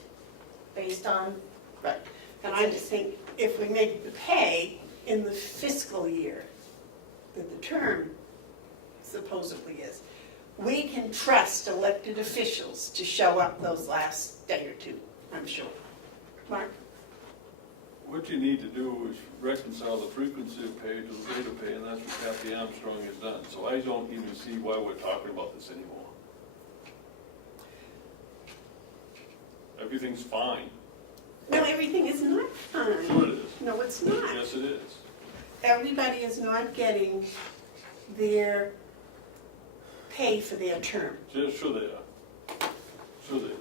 based on, Right. And I just think if we make the pay in the fiscal year that the term supposedly is, we can trust elected officials to show up those last day or two, I'm sure. Mark? What you need to do is reconcile the frequency of pay to the rate of pay, and that's what Kathy Armstrong has done. So I don't even see why we're talking about this anymore. Everything's fine. No, everything is not Sure fine. it is. No, it's not. Yes, it is. Everybody is not getting their pay for their term. Yeah, sure they are. Sure they are.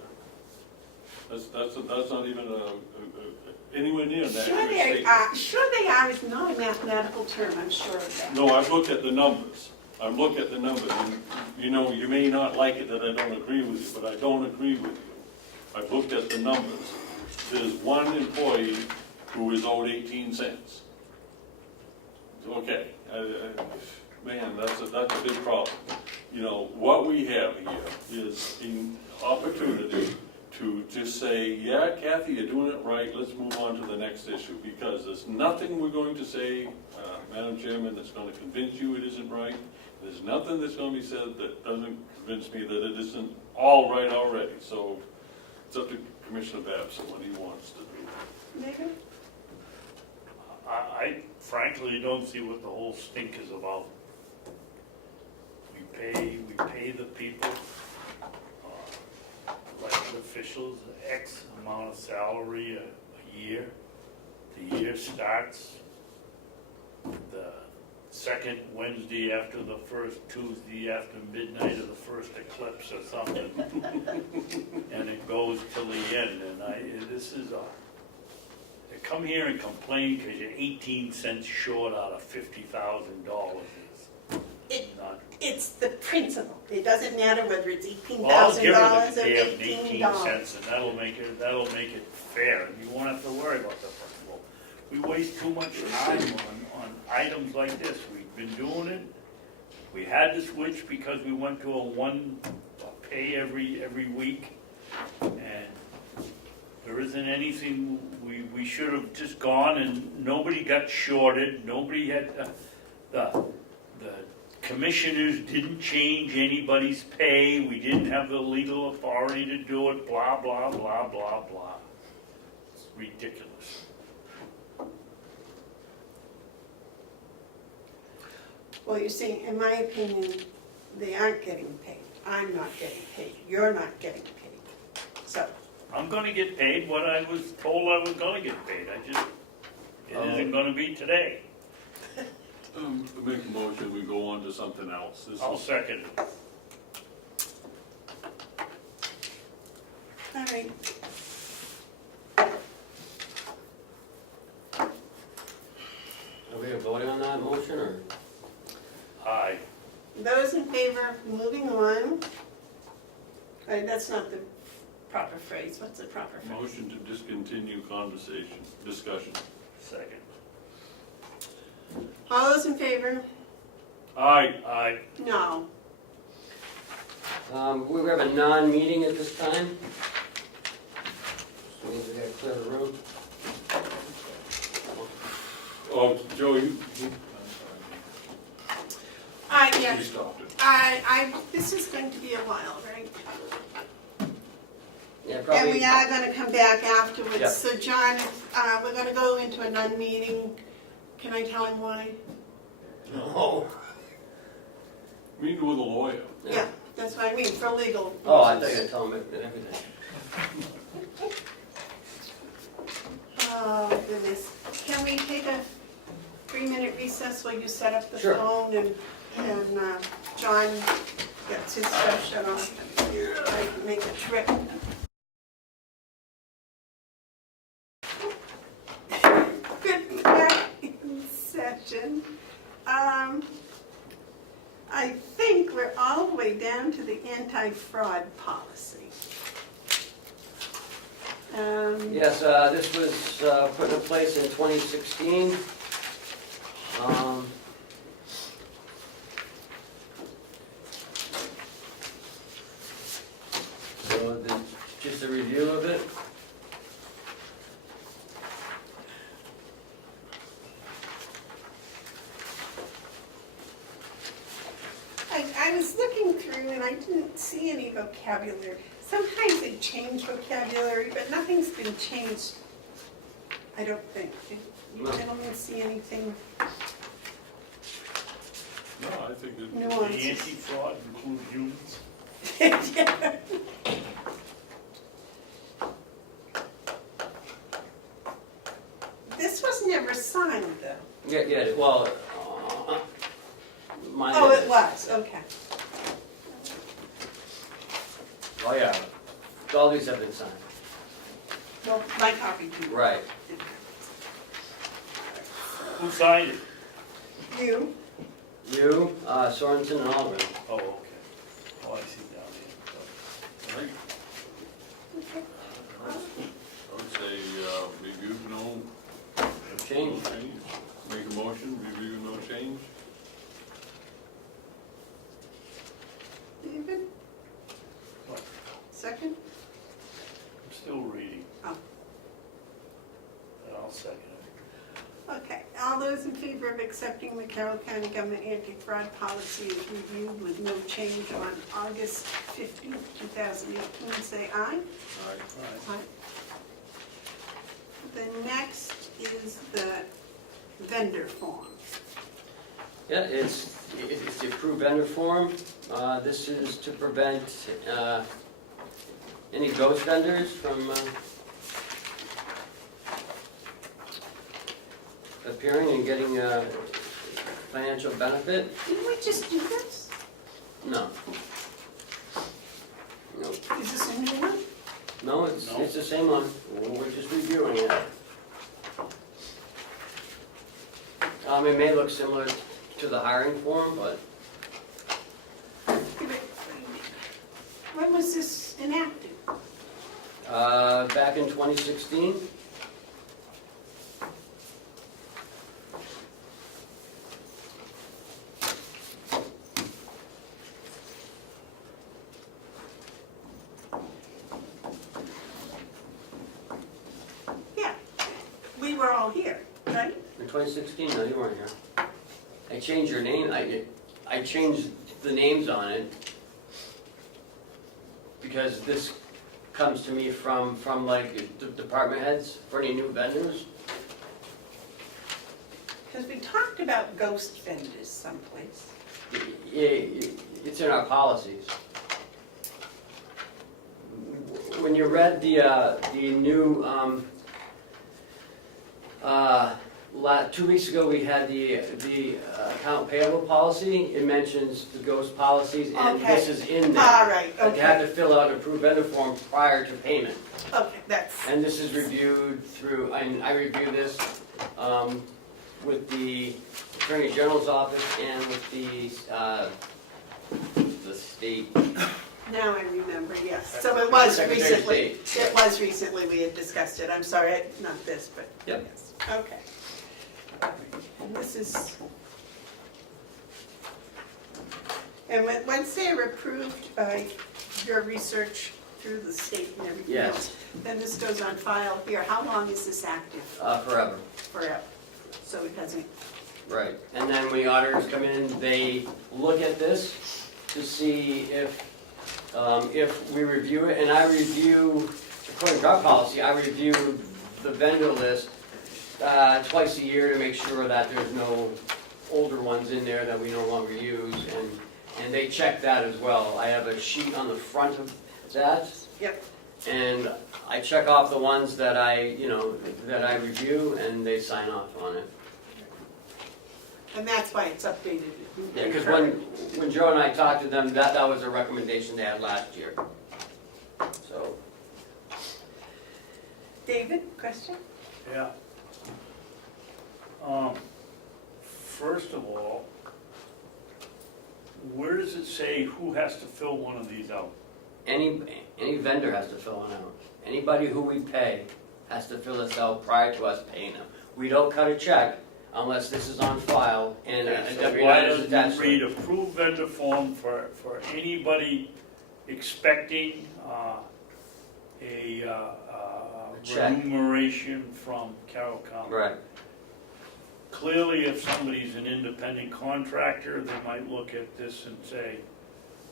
That's not even anywhere near an Sure accurate they statement. are, sure they are is not a mathematical term, I'm sure of that. No, I've looked at the numbers. I've looked at the numbers, and, you know, you may not like it that I don't agree with you, but I don't agree with you. I've looked at the numbers. There's one employee who is owed 18 cents. Okay, man, that's a big problem. You know, what we have here is an opportunity to just say, yeah, Kathy, you're doing it right, let's move on to the next issue, because there's nothing we're going to say, Madam Chairman, that's going to convince you it isn't right. There's nothing that's going to be said that doesn't convince me that it isn't all right already. So it's up to Commissioner Babson what he wants to do. Megan? I frankly don't see what the whole stink is about. We pay the people, elected officials, X amount of salary a year. The year starts the second Wednesday after the first Tuesday after midnight of the first eclipse or something. And it goes till the end, and this is they come here and complain because you're 18 cents short out of $50,000. It- Not, It's the principle. It doesn't matter whether it's well, I'll give her $18,000 the or damn 18 $18. cents, and that'll make it fair, and you won't have to worry about the principle. We waste too much time on items like this. We've been doing it. We had to switch because we went to a pay every week, and there isn't anything, we should have just gone and nobody got shorted, nobody had, the commissioners didn't change anybody's pay, we didn't have the legal authority to do it, blah, blah, blah, blah, blah. It's ridiculous. Well, you see, in my opinion, they aren't getting paid. I'm not getting paid. You're not getting paid. So, I'm gonna get paid what I was told I was gonna get paid, it isn't gonna be today. To make a motion, we go on to something else. This I'll is, second it. all right. Are we voting on that motion, or? Aye. Those in favor of moving on, that's not the proper phrase. What's the proper phrase? motion to discontinue discussion. Second. All those in favor? Aye. Aye. No. We have a non-meeting at this time. So means we gotta clear the room. Oh, Joe, you Yeah, stopped it. this is going to be a while, right? Yeah, And probably. we are gonna come back afterwards. Yeah. So John, we're gonna go into a non-meeting. Can I tell him why? No. Meeting with a lawyer. Yeah, that's what I mean, for legal. Oh, I thought you were reasons. gonna tell him everything. Oh, goodness. Can we take a 3-minute recess while you set up the Sure. phone and John gets his stuff shut off, and I can make a trip. Good back in session. I think we're all the way down to the anti-fraud policy. Yes, this was put in place in 2016. So just a review of it. I was looking through and I didn't see any vocabulary. Sometimes they change vocabulary, but nothing's been changed, I don't think. Did you No. gentlemen see anything? No, I think it, The Nuances? anti-fraud includes humans. Yeah. This was never signed, though. Yeah, well, mine Oh, is. it was, okay. Oh, yeah, all these have been signed. Well, my copy too. Right. Who signed it? You? You, Sorensen, and Algren. Oh, okay. Oh, I see down there. I think, Okay. I would say, review, no Change. change. Make a motion, review, no change. David? What? Second? I'm still reading. Oh. And I'll second it. Okay, all those in favor of accepting the Carroll County Government anti-fraud policy as reviewed with no change on August 15th, 2018, say aye. All right. All right. Aye. The next is the vendor form. Yeah, it's the approved vendor form. This is to prevent any ghost vendors from appearing and getting a financial benefit. Didn't we just do this? No. No, Is this a new one? no, it's the same one. We're just reviewing it. It may look similar to the hiring form, but When was this enacted? back in 2016. Yeah, we were all here, right? In 2016, no, you weren't here. I changed your name, I changed the names on it because this comes to me from like the department heads for any new vendors. Because we talked about ghost vendors someplace. It's in our policies. When you read the new, 2 weeks ago, we had the account payable policy. It mentions the ghost policies, and Okay. this is in there. All right, That You have okay, to fill out an approved vendor form prior to payment. okay, that's, And this is reviewed through, I review this with the Attorney General's office and with the state. now I remember, yes. So it was Secretary of recently, State. it was recently we had discussed it. I'm sorry, not this, but Yep. yes. Okay. And this is, and once they're approved by your research through the state and everything Yes. else, then this goes on file here. How long is this active? Forever. Forever. So it doesn't, Right, and then when the auditors come in, they look at this to see if we review it, and I review, according to our policy, I review the vendor list twice a year to make sure that there's no older ones in there that we no longer use, and they check that as well. I have a sheet on the front of that. Yep. And I check off the ones that I review, and they sign off on it. And that's why it's updated. Yeah, because when Joe and I talked to them, that was a recommendation they had last year. So, David, question? Yeah. First of all, where does it say who has to fill one of these out? any vendor has to fill one out. Anybody who we pay has to fill this out prior to us paying them. We don't cut a check unless this is on file and a So W-9 why is doesn't attached it to read it. approved vendor form for anybody expecting a check. remuneration from Carroll County? Right. Clearly, if somebody's an independent contractor, they might look at this and say,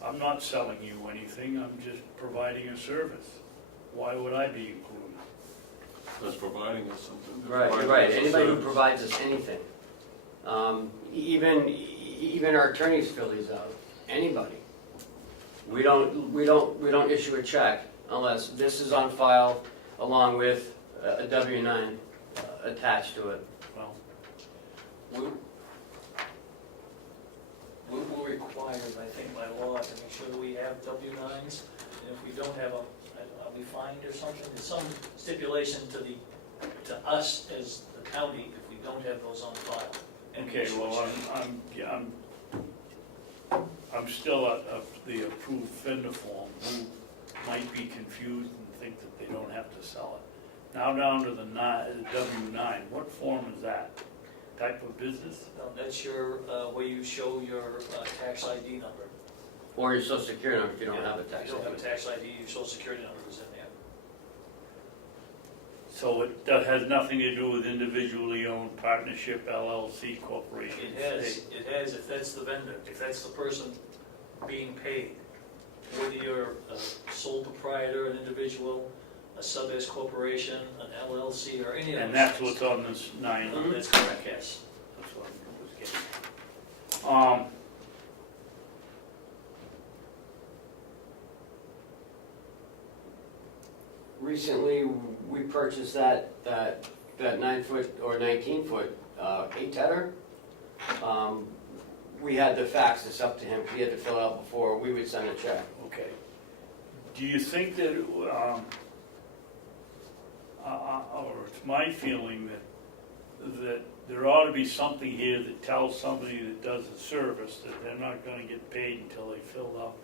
I'm not selling you anything, I'm just providing a service. Why would I be included? That's providing us something. Right, you're right. Anybody who provides us anything. Even our attorneys fill these out. Anybody. We don't issue a check unless this is on file along with a W-9 attached to it. Well, We're required, I think, by law to make sure that we have W-9s, and if we don't have them, are we fined or something? There's some stipulation to us as the county if we don't have those on file. And okay, well, I'm still at the approved vendor form, who might be confused and think that they don't have to sell it. Now down to the W-9, what form is that? Type of business? That's your, where you show your tax ID number. Or your social security number if you don't have a If tax you don't have a ID. tax ID, your social security number is in there. So it has nothing to do with individually owned partnership, LLC, corporation? It has, if that's the vendor, if that's the person being paid, whether you're a sole proprietor, an individual, a sub-S corporation, an LLC, or any of those. And that's things. what's on this 9. That's correct, yes. That's what I was getting. Recently, we purchased that 9-foot or 19-foot 8-tether. We had to fax this up to him, he had to fill it out before we would send a check. Okay. Do you think that, or it's my feeling that there ought to be something here that tells somebody that does a service that they're not gonna get paid until they fill out.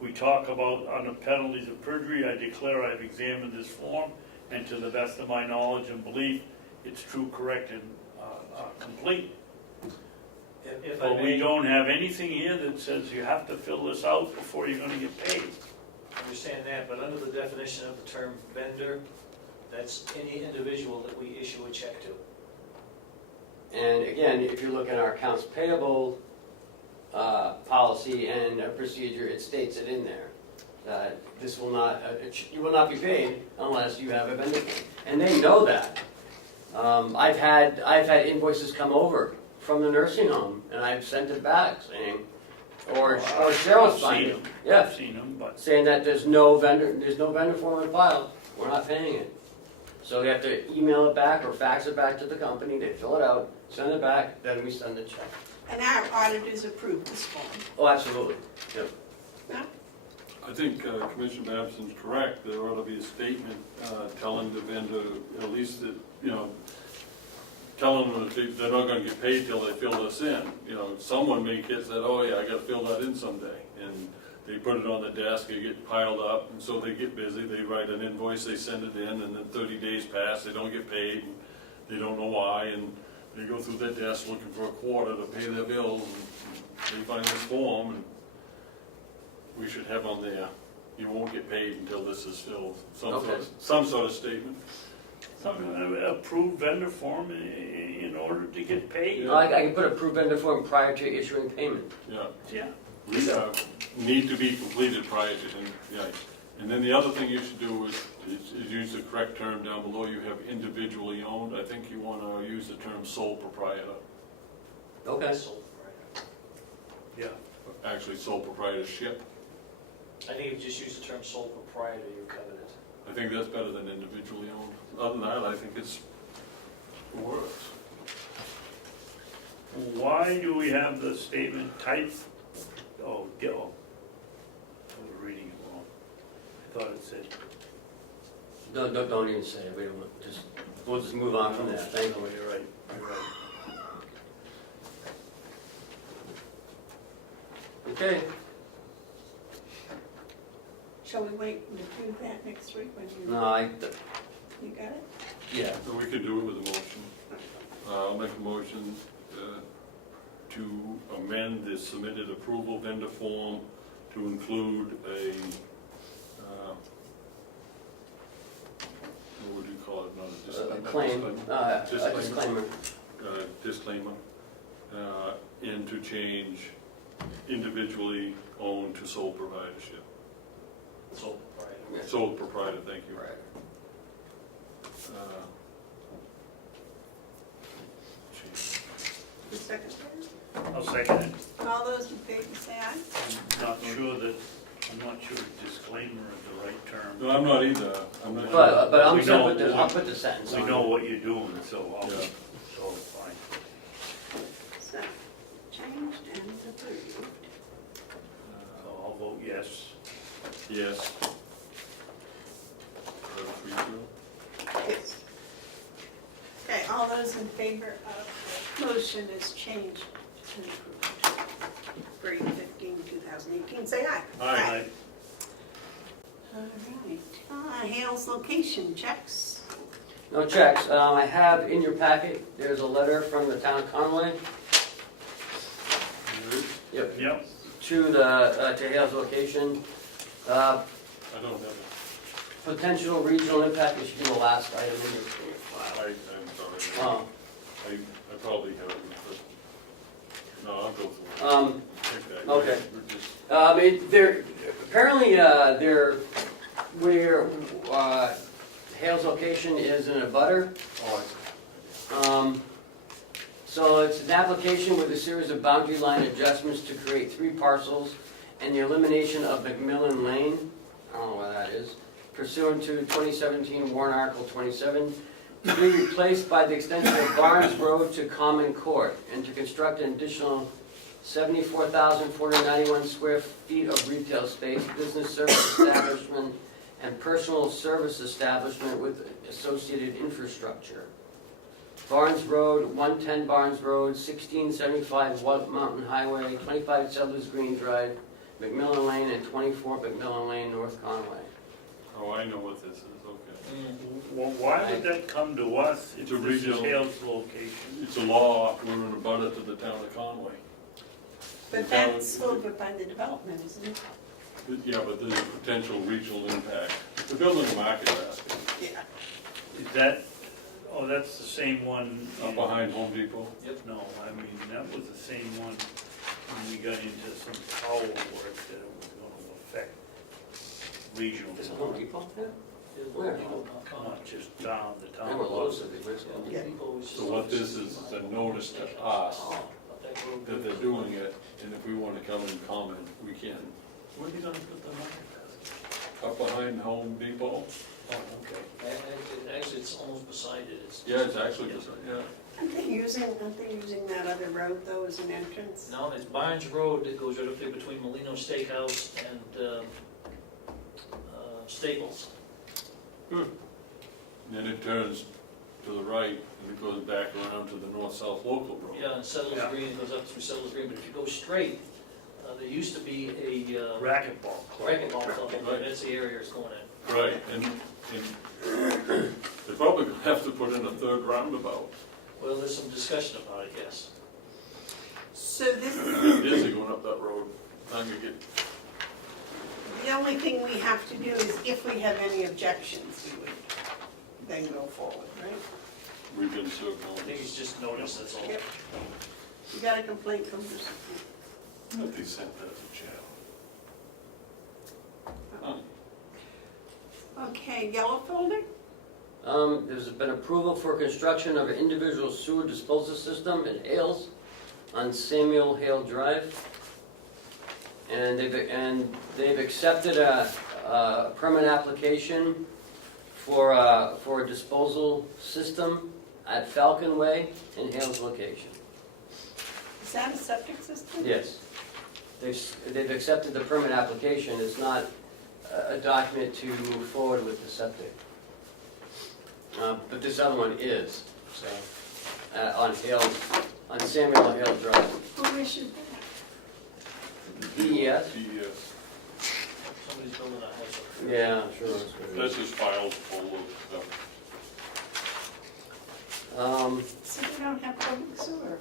We talk about under penalties of perjury, I declare I have examined this form, and to the best of my knowledge and belief, it's true, correct, and complete. If I But we may don't have anything here that says you have to fill this out before you're gonna get paid. understand that, but under the definition of the term vendor, that's any individual that we issue a check to. And again, if you look at our accounts payable policy and procedure, it states it in there, that this will not, you will not be paid unless you have a vendor. And they know that. I've had invoices come over from the nursing home, and I've sent it back saying, or Cheryl's signed it. Yeah, I've seen them, but saying that there's no vendor form on file, we're not paying it. So we have to email it back or fax it back to the company, they fill it out, send it back, then we send the check. And our auditors approve this form. Oh, absolutely, yep. I think Commissioner Babson's correct. There ought to be a statement telling the vendor, at least that, telling them that they're not gonna get paid till they fill this in. Someone may get that, oh yeah, I gotta fill that in someday. And they put it on the desk, it gets piled up, and so they get busy. They write an invoice, they send it in, and then 30 days pass, they don't get paid, and they don't know why, and they go through their desk looking for a quarter to pay their bills, and they find this form, and we should have on there, you won't get paid until this is filled, some sort of statement. some approved vendor form in order to get paid. I can put approved vendor form prior to issuing payment. Yeah. Yeah. Need to be completed prior to, and then the other thing you should do is use the correct term down below. You have individually owned. I think you want to use the term sole proprietor. Okay. Sole proprietor. Yeah. Actually, sole proprietorship. I think if you just use the term sole proprietor, you covered it. I think that's better than individually owned. Other than that, I think it works. Why do we have the statement type? Oh, I was reading it wrong. I thought it said, Don't even say it, we don't want, we'll just move on from that, thank you. oh, you're right, you're right. Okay, Shall we wait and do that next week when you, no, you got it? yeah, So we could do it with a motion. I'll make a motion to amend the submitted approval vendor form to include a, what would you call it, not a a disclaimer? claim, a Disclaimer. disclaimer. Disclaimer, and to change individually owned to sole proprietorship. Sole proprietor. Yeah. Sole proprietor, thank you. Right. Change. The second one? I'll second it. All those in favor say aye. I'm not sure disclaimer is the right term. No, I'm not either, I'm not. But I'm We just gonna know- put the, I'll put the sentence on. We know what you're doing, so Yeah. so fine. So, changed and approved. So I'll vote yes. Yes. Three, two. Yes. Okay, all those in favor of the motion is changed and approved. 3/15/2018, say aye. Aye. All right, Hale's location checks. No checks, I have in your packet, there's a letter from the town of Conway. Yep. Yep. To Hale's location. I don't have it. Potential regional impact, which should be the last item in your file. I'm sorry. Oh, I probably have it, but, no, I'll go through it. Take that. okay. We're just- They're, apparently, where, Hale's location is in a butter. Oh, So it's an application with a series of boundary line adjustments to create 3 parcels and the elimination of McMillan Lane, I don't know where that is, pursuant to 2017 Warrant Article 27, to be replaced by the extension of Barnes Road to Common Court, and to construct an additional 74,491 square feet of retail space, business service establishment, and personal service establishment with associated infrastructure. Barnes Road, 110 Barnes Road, 1675 White Mountain Highway, 25 Settlers Green Drive, McMillan Lane, and 24 McMillan Lane, North Conway. oh, I know what this is, okay. Well, why would that come to us if It's a this is regional- Hale's location? It's a law, we're in a butter to the town of Conway. But that's over by the development, isn't it? Yeah, but there's a potential regional impact. The building market basket, Yeah. Is that, oh, that's the same one? up behind Home Depot. No, I mean, that was the same one when we got into some power work that it was gonna affect regional. Is it Home Depot there? Where? Not just down the There town. were loads of it. Yeah. So what this is a notice to us that they're doing it, and if we want to come and comment, we can. Where are they gonna put the market basket? Up behind Home Depot? Oh, okay. Actually, it's almost beside it. Yeah, it's actually, yeah. Aren't they using that other road though as an entrance? No, it's Barnes Road that goes right up there between Molino Steakhouse and Staples. Then it turns to the right, and it goes back around to the north-south local road. Yeah, and Settlers Yeah. Green goes up through Settlers Green, but if you go straight, there used to be a Racquetball club. racquetball club up there. That's the area it's going in. Right, and they're probably gonna have to put in a third roundabout. Well, there's some discussion about it, yes. So this is, It's busy going up that road. Time you get, the only thing we have to do is if we have any objections, we would then go forward, right? we've been served I think it's notice. just notice, that's all. Yep. You got a complaint from this? If they sent that to jail. Okay, yellow folder? There's been approval for construction of an individual sewer disposal system at Hales on Samuel Hale Drive. And they've accepted a permit application for a disposal system at Falcon Way in Hale's location. Is that a septic system? Yes. They've accepted the permit application, it's not a document to move forward with the septic. But this other one is, so, on Samuel Hill Drive. Who issued that? DES? DES. Somebody's building a house. Yeah, sure. That's his files full of stuff. So they don't have public sewer?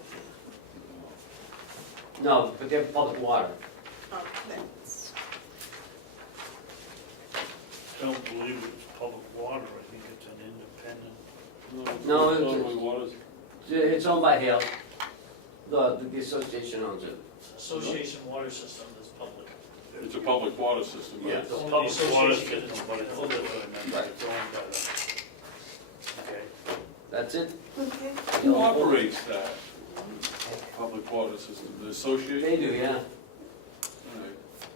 No, but they have public water. Oh, that's, I don't believe it's public water, I think it's an independent. No, it's it's- only waters. It's owned by Hale. The association owns it. Association water system is public. It's a public water system. Yeah. It's a Only public water association system, is- but it's owned by the, Right. it's owned by the. Okay. That's it. okay. Who operates that public water system? The association? They do, yeah. Right.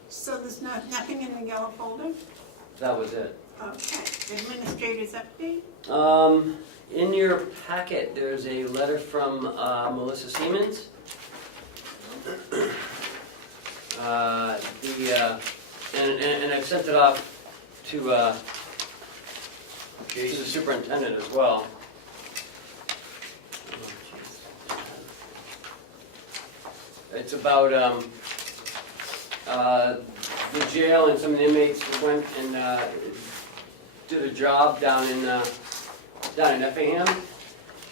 So there's nothing in the yellow folder? That was it. Okay, administrator's update? In your packet, there's a letter from Melissa Siemens. And I've sent it off to the superintendent as well. It's about the jail and some of the inmates who went and did a job down in Effingham,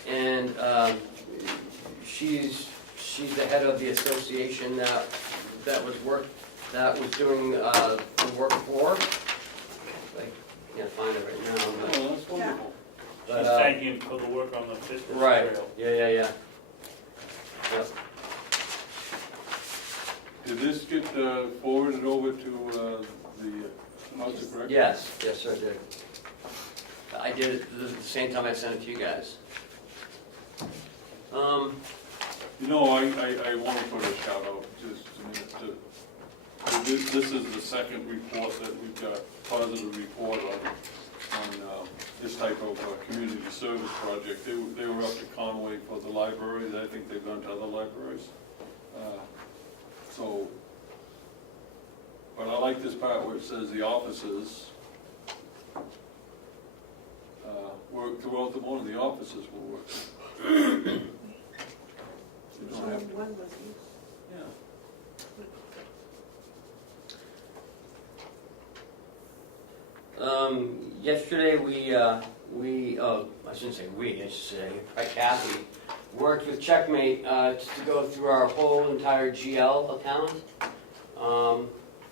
and she's the head of the association that was doing the work for. I can't find it right now, Oh, that's wonderful. but She's thanking him for the work on the fitness right, trail. yeah. Yep. Did this get forwarded over to the House of Records? Yes, sir, I did. I did it the same time I sent it to you guys. You know, I want to put a shout out just a minute to, this is the second report that we've got, positive report on this type of community service project. They were up to Conway for the libraries, I think they've gone to other libraries. But I like this part where it says the offices work throughout the morning, the offices will work. You don't have to, One was you. yeah. Yesterday I shouldn't say we, I should say, Kathy, worked with Checkmate to go through our whole entire GL account.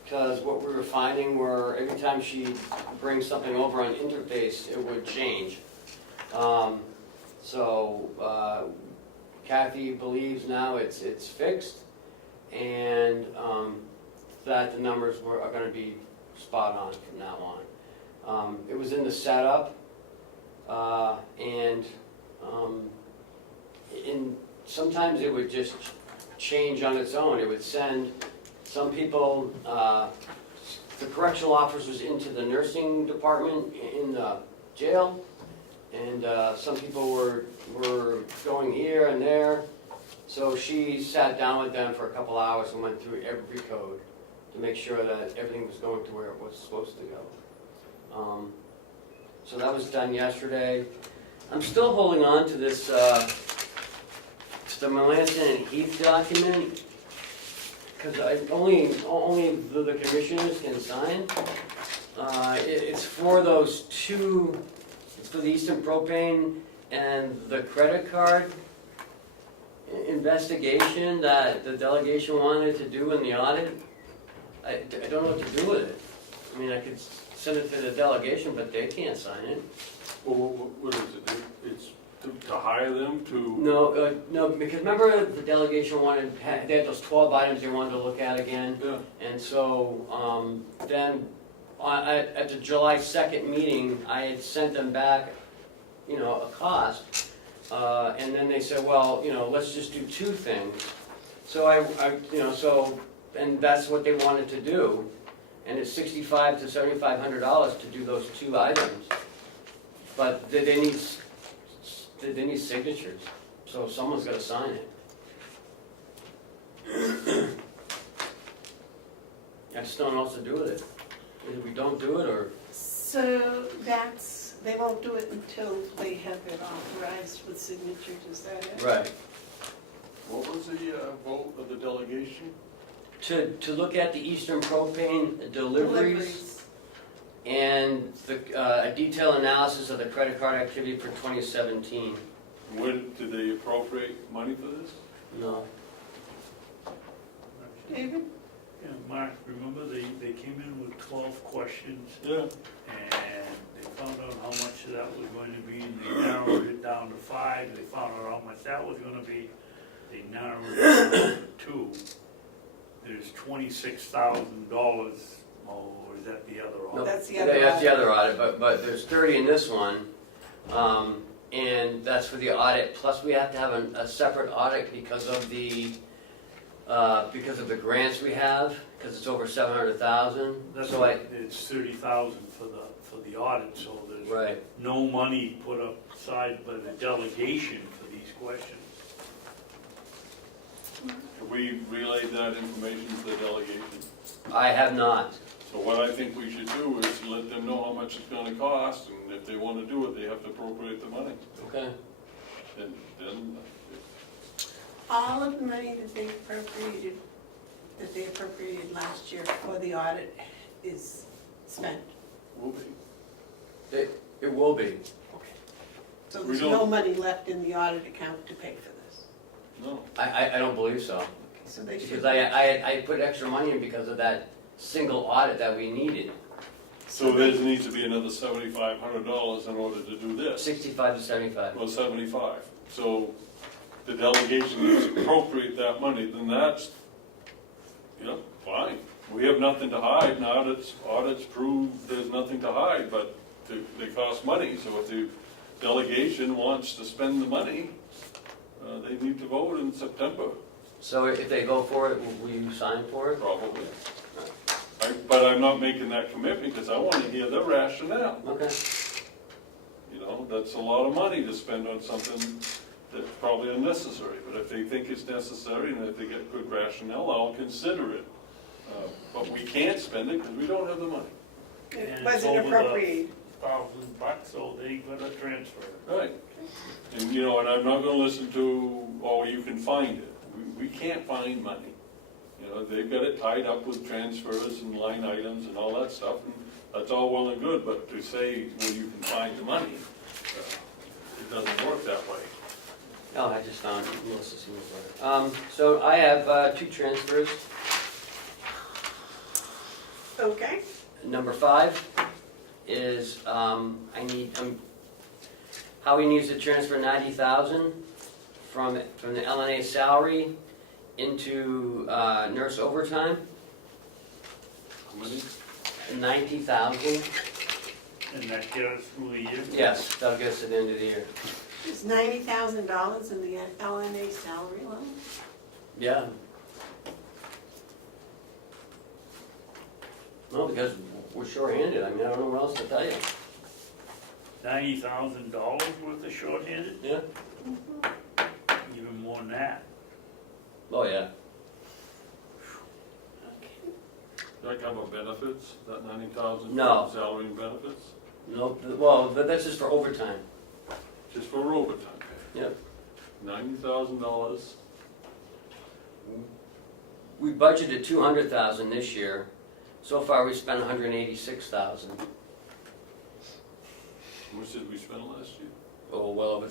Because what we were finding were every time she brings something over on interface, it would change. So Kathy believes now it's fixed, and that the numbers are going to be spot on from now on. It was in the setup, and sometimes it would just change on its own. It would send some people, the correctional officers into the nursing department in the jail, and some people were going here and there. So she sat down with them for a couple hours and went through every code to make sure that everything was going to where it was supposed to go. So that was done yesterday. I'm still holding on to this, the Melanson and Heath document, because only the commissioners can sign. It's for those two, it's for the Eastern Propane and the credit card investigation that the delegation wanted to do in the audit. I don't know what to do with it. I mean, I could send it to the delegation, but they can't sign it. Well, what is it? It's to hire them to? No, because remember the delegation wanted, they had those 12 items they wanted to look at again? Yeah. And so, then, at the July 2nd meeting, I had sent them back, a cost. And then they said, well, let's just do two things. So and that's what they wanted to do. And it's $6,500 to $7,500 to do those two items. But they need signatures, so someone's got to sign it. I just don't know what to do with it. Either we don't do it, or, So they won't do it until they have it authorized with signatures, is that it? right. What was the vote of the delegation? To look at the Eastern propane deliveries and a detailed analysis of the credit card activity for 2017. When did they appropriate money for this? No. David? Yeah, Mark, remember they came in with 12 questions Yeah. and they found out how much that was going to be and they narrowed it down to 5. They found out how much that was gonna be. They narrowed it down to 2. There's $26,000, or is that the other No, one? That's the yeah, other that's the audit. other audit, but there's 30 in this one. And that's for the audit, plus we have to have a separate audit because of the grants we have, because it's over 700,000. That's So why it's 30,000 for the audit, so there's right. no money put aside by the delegation for these questions. Have we relayed that information to the delegation? I have not. So what I think we should do is let them know how much it's gonna cost, and if they wanna do it, they have to appropriate the money. Okay. And then, All of the money that they appropriated last year for the audit is spent. we'll be. It will be. So We there's don't- no money left in the audit account to pay for this. No. I don't believe so. So they should. Because I put extra money in because of that single audit that we needed. So there needs to be another $7,500 in order to do this. 65 to 75. Well, 75. So the delegation needs to appropriate that money, then that's, fine. We have nothing to hide, and audits prove there's nothing to hide, but they cost money. So if the delegation wants to spend the money, they need to vote in September, So if they go for it, will you sign for it? probably. But I'm not making that commitment because I want to hear the rationale. Okay. That's a lot of money to spend on something that's probably unnecessary. But if they think it's necessary and if they get good rationale, I'll consider it. But we can't spend it because we don't have the money. It And it's wasn't over the- appropriated. $1,000, so they gotta transfer it. Right. And, and I'm not gonna listen to, oh, you can find it. We can't find money. They've got it tied up with transfers and line items and all that stuff, and that's all well and good, but to say, well, you can find the money, it doesn't work that way. Oh, I just found Melissa's email. So I have 2 transfers. Okay. Number 5 is Howie needs to transfer 90,000 from the LNA salary into nurse overtime. How many? 90,000. And that gets us through the year? Yes, that'll get us to the end of the year. Is $90,000 in the LNA salary level? Yeah. Well, because we're shorthanded. I don't know what else to tell you. $90,000 worth of shorthanded? Yeah. Even more than that. Oh, yeah. Does that cover benefits, that 90,000? No. Salary and benefits? No, well, that's just for overtime. Just for overtime pay? Yep. $90,000. We budgeted 200,000 this year. So far, we spent 186,000. How much did we spend last year? Oh, well over.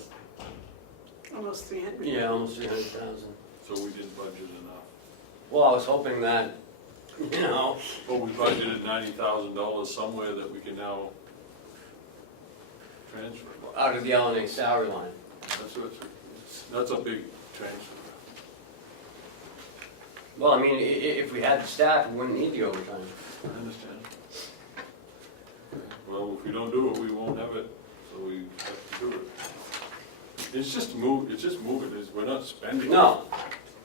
Almost 300. Yeah, almost 300,000. So we didn't budget enough. Well, I was hoping that, But we budgeted $90,000 somewhere that we can now transfer. out of the LNA salary line. That's a big transfer. Well, I mean, if we had the staff, we wouldn't need the overtime. I understand. Well, if we don't do it, we won't have it, so we have to do it. It's just moving, we're not spending. No,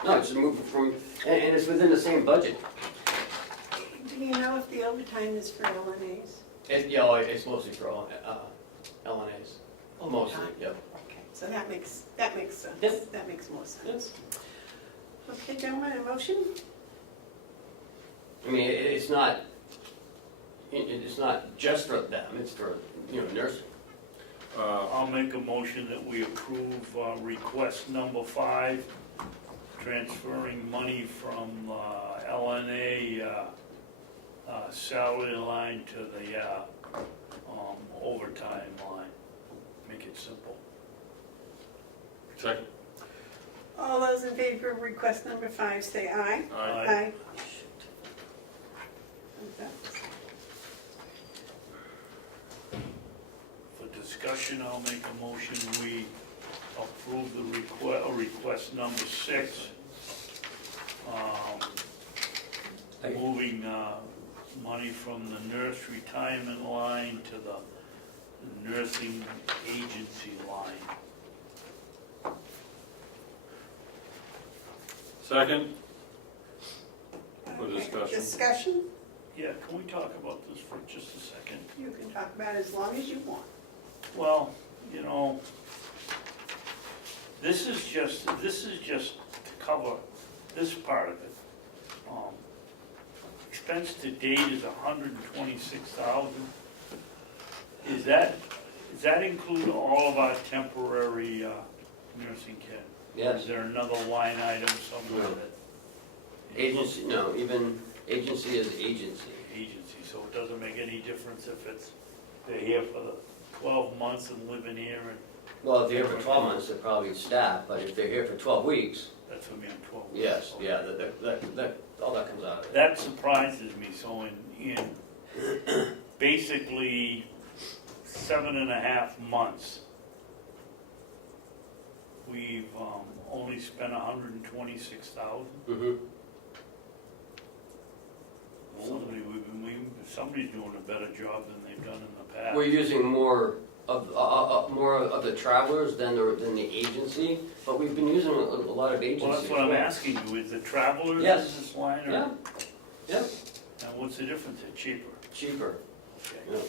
it's moving from, and it's within the same budget. Do you know if the overtime is for LNAs? It's mostly for all, LNAs. Mostly, Overtime? yep. Okay, so that makes sense. Yep. That makes more sense. Okay, gentlemen, a motion? I mean, it's not just for them, it's for, nursing. I'll make a motion that we approve request number 5, transferring money from LNA salary line to the overtime line. Make it simple. Second. All those in favor of request number 5, say aye. Aye. For discussion, I'll make a motion, we approve the request number 6, moving money from the nurse retirement line to the nursing agency line. Second. For Okay, discussion. Discussion? Yeah, can we talk about this for just a second? You can talk about it as long as you want. Well, this is just to cover this part of it. Expense to date is $126,000. Does that include all of our temporary nursing care? Yes. Is there another line item somewhere No. that? Agency, no, even agency is agency. Agency, so it doesn't make any difference if they're here for the 12 months and living here, and Well, if they're here for 12 months, they're probably staff, but if they're here for 12 weeks, that's what I mean, 12 months. yes, yeah, all that comes out of it. That surprises me, so in basically 7.5 months, we've only spent $126,000. Mm-hmm. Somebody's doing a better job than they've done in the past. We're using more of the travelers than the agency, but we've been using a lot of agencies. Well, that's what I'm asking you, is the travelers Yes. in this line, or? Yeah, yeah, And what's the difference, they're cheaper? cheaper, Okay. yeah.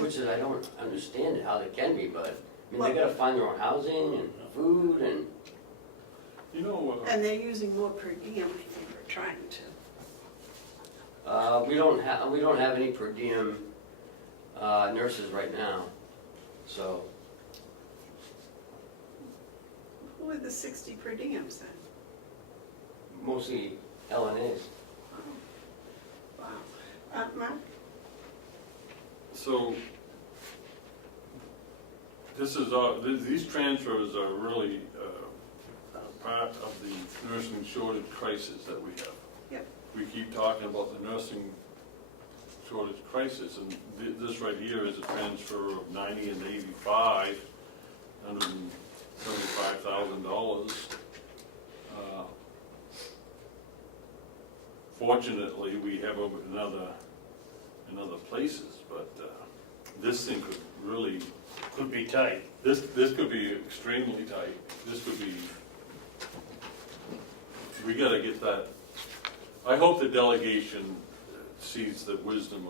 Which is, I don't understand how they can be, but, I mean, they gotta find their own housing and food and, And they're using more per diem, I think we're trying to. we don't have any per diem, nurses right now, so. Who are the 60 per diems then? Mostly LNAs. Wow. Mark? So, these transfers are really part of the nursing shortage crisis that we have. Yep. We keep talking about the nursing shortage crisis, and this right here is a transfer of 90 and 85, $175,000. Fortunately, we have in other places, but this thing could really, Could be tight. this could be extremely tight. This could be, we gotta get that. I hope the delegation sees the wisdom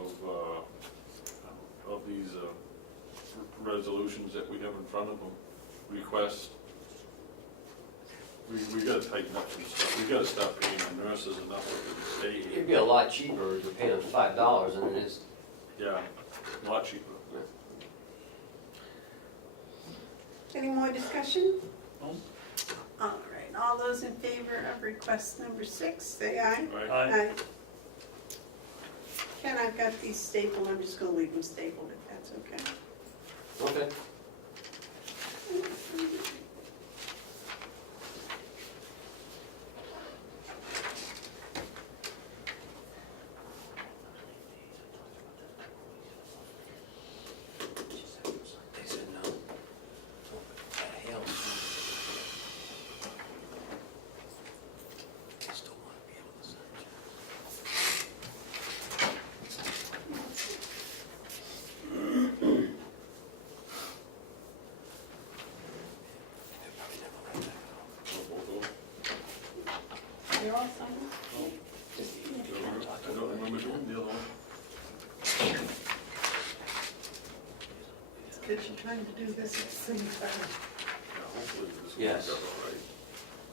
of these resolutions that we have in front of them, requests. We gotta tighten up some stuff. We gotta stop paying our nurses enough that they stay It'd here. be a lot cheaper to pay them $5 than it is. Yeah, a lot cheaper. Any more discussion? No. All right, all those in favor of request number 6, say aye. Right? Aye. Ken, I've got these stapled, I'm just gonna leave them stapled if that's okay. Okay. They said no. Hell. I still want to be able to sign. You're all signed? Just, I don't remember doing the other one. it's good you're trying to do this at the same time. Yeah, hopefully this Yes. will work out all right.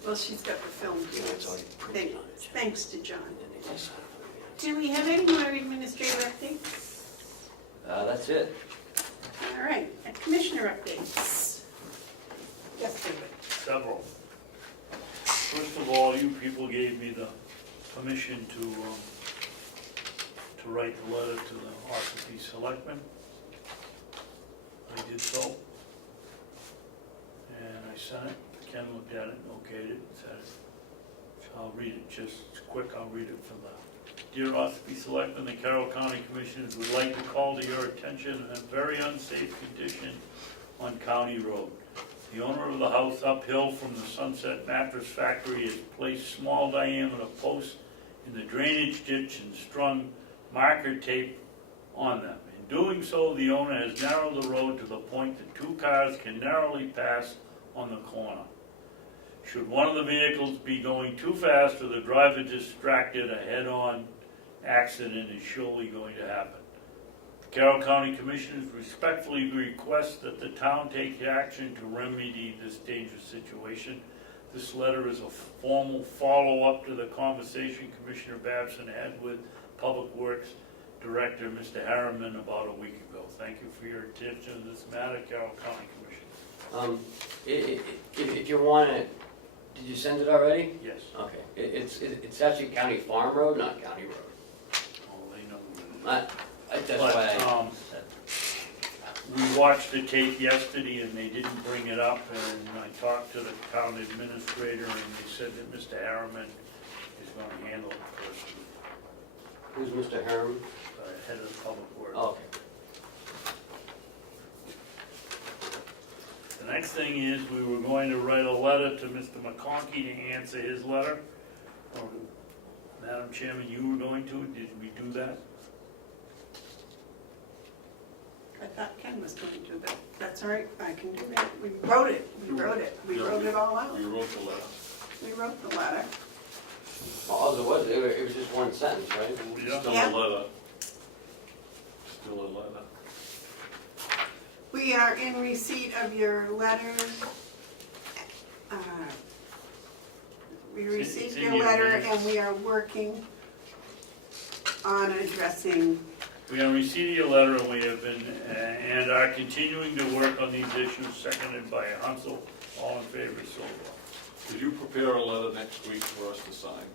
Well, she's got the film too. Yeah, it's already printed on it. Thanks to John. And then they just sign it. Do we have any more administrative updates? That's it. All right, Commissioner updates. Yes, David. Several. First of all, you people gave me the permission to write the letter to the Ossipee selectmen. I did so. And I sent it. Ken looked at it, okayed it, said, I'll read it, just quick, I'll read it from the Dear Ossipee Selectmen, the Carroll County Commissioners would like to call to your attention a very unsafe condition on County Road. The owner of the house uphill from the Sunset Mattress Factory has placed small diameter posts in the drainage ditch and strung marker tape on them. In doing so, the owner has narrowed the road to the point that two cars can narrowly pass on the corner. Should one of the vehicles be going too fast or the driver distracted, a head-on accident is surely going to happen. The Carroll County Commissioners respectfully request that the town take action to remedy this dangerous situation. This letter is a formal follow-up to the conversation Commissioner Babson had with Public Works Director Mr. Harriman about a week ago. Thank you for your attention to this matter, Carroll County Commissioners. If you want it, did you send it already? Yes. Okay, it's actually County Farm Road, not County Road. Oh, they know. That's why. We watched the tape yesterday and they didn't bring it up, and I talked to the town administrator and they said that Mr. Harriman is gonna handle it personally, Who's Mr. Harriman? head of public works. Oh, okay. The next thing is, we were going to write a letter to Mr. McConkey to answer his letter. Or, Madam Chairman, you were going to, did we do that? I thought Ken was going to, but that's all right, I can do that. We wrote it all out. We wrote the letter. We wrote the letter. All there was, it was just one sentence, right? Yeah. Still Yeah. a letter. Still a letter. We are in receipt of your letter. We received in your your letter minutes. and we are working on addressing. We have received your letter and we have been, and are continuing to work on these issues, seconded by Hounsell. All in favor, so voted. Could you prepare a letter next week for us to sign?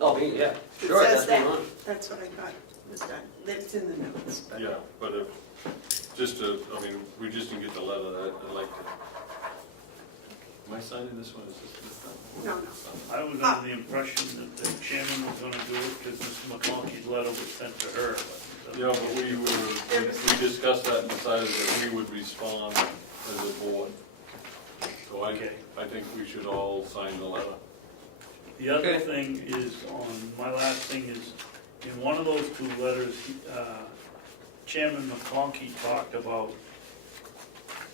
Oh, yeah, sure, says that's that. one. That's what I thought was done. That's in the notes. but- Yeah, but if, just to, I mean, we just didn't get the letter, I'd like to. Am I signing this one? Is this done? No, no. I was under the impression that the chairman was gonna do it because Mr. McConkey's letter was sent to her, but. Yeah, but we discussed that and decided that we would respond as a board. So Okay. I think we should all sign the letter. The other Okay. thing is, my last thing is, in one of those two letters, Chairman McConkey talked about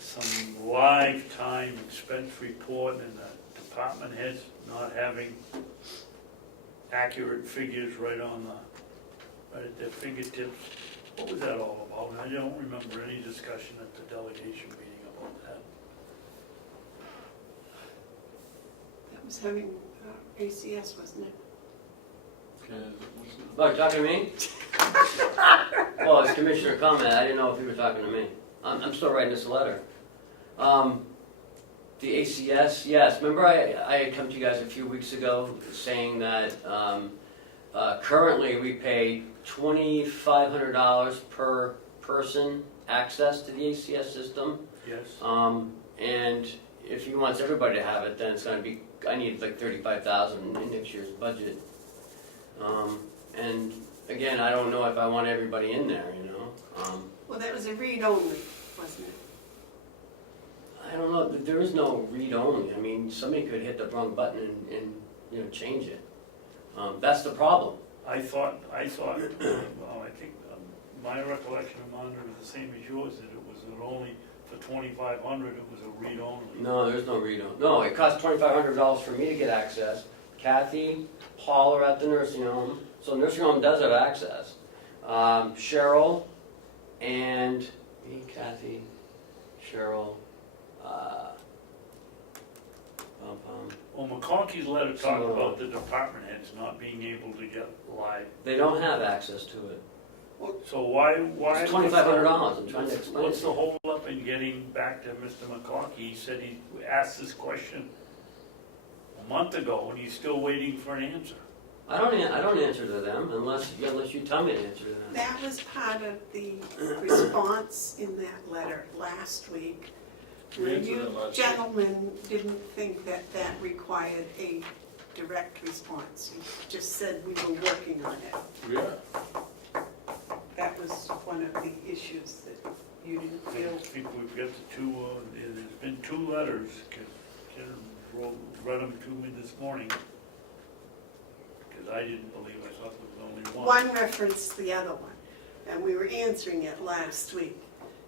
some lifetime expense report and the department heads not having accurate figures right at their fingertips. What was that all about? I don't remember any discussion at the delegation meeting about that. That was having ACS, wasn't it? Oh, you talking to me? Well, it's Commissioner comment, I didn't know if you were talking to me. I'm still writing this letter. The ACS, yes, remember I had come to you guys a few weeks ago saying that currently we pay $2,500 per person access to the ACS system. Yes? And if he wants everybody to have it, then it's gonna be, I need like $35,000 in next year's budget. And again, I don't know if I want everybody in there, you know? Well, that was a read-only, wasn't it? I don't know, there is no read-only. I mean, somebody could hit the wrong button and you know, change it. That's the problem. I thought, well, I think my recollection of Monder is the same as yours, that it was only for $2,500, it was a read-only. No, there's no read-only. No, it costs $2,500 for me to get access. Kathy, Paul are at the nursing home, so nursing home does have access. Cheryl and me, Kathy, Cheryl, Well, McConkey's letter talked about the department heads not being able to get live. They don't have access to it. So why? It's $2,500, I'm trying to explain it What's to the you. hold up in getting back to Mr. McConkey? He said he asked this question a month ago and he's still waiting for an answer. I don't answer to them unless you tell me to answer to them. That was part of the response in that letter last week. We answered You it last week. gentlemen didn't think that that required a direct response. You just said we were working on it. Yeah, That was one of the issues that you didn't I feel. think we've got the two, there's been two letters. Ken read them to me this morning. Because I didn't believe, I thought there was only one. One referenced the other one, and we were answering it last week.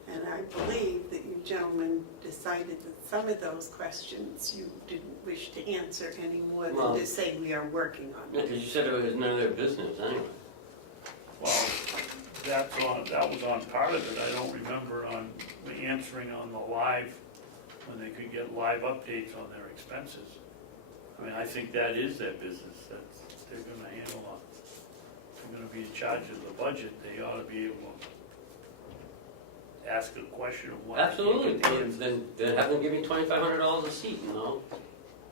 And I believe that you gentlemen decided that some of those questions you didn't wish to answer any more Well- than to say we are working on Yeah, it. because you said it was none of their business anyway. Well, that was on part of it. I don't remember on answering on the live, when they could get live updates on their expenses. I mean, I think that is their business, that they're gonna handle they're gonna be in charge of the budget, they ought to be able to ask a question of what. Absolutely, then have them give me $2,500 a seat, and I'll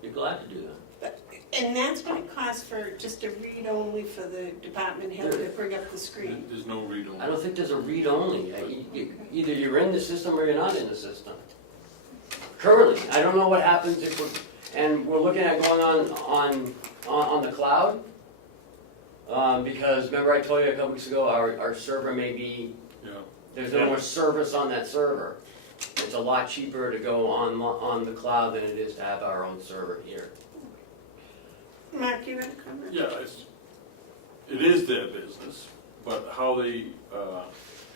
be glad to do that. And that's what it costs for just a read-only for the department head to bring up the screen. there's no read I don't think there's a read-only. Either you're in the system or you're not in the system. Currently, I don't know what happens if we're looking at going on the cloud. Because remember I told you a couple weeks ago, our server may be, Yeah, there's no more service on that server. It's a lot cheaper to go on the cloud than it is to have our own server here. Mark, you had a comment? yeah, it is their business, but how they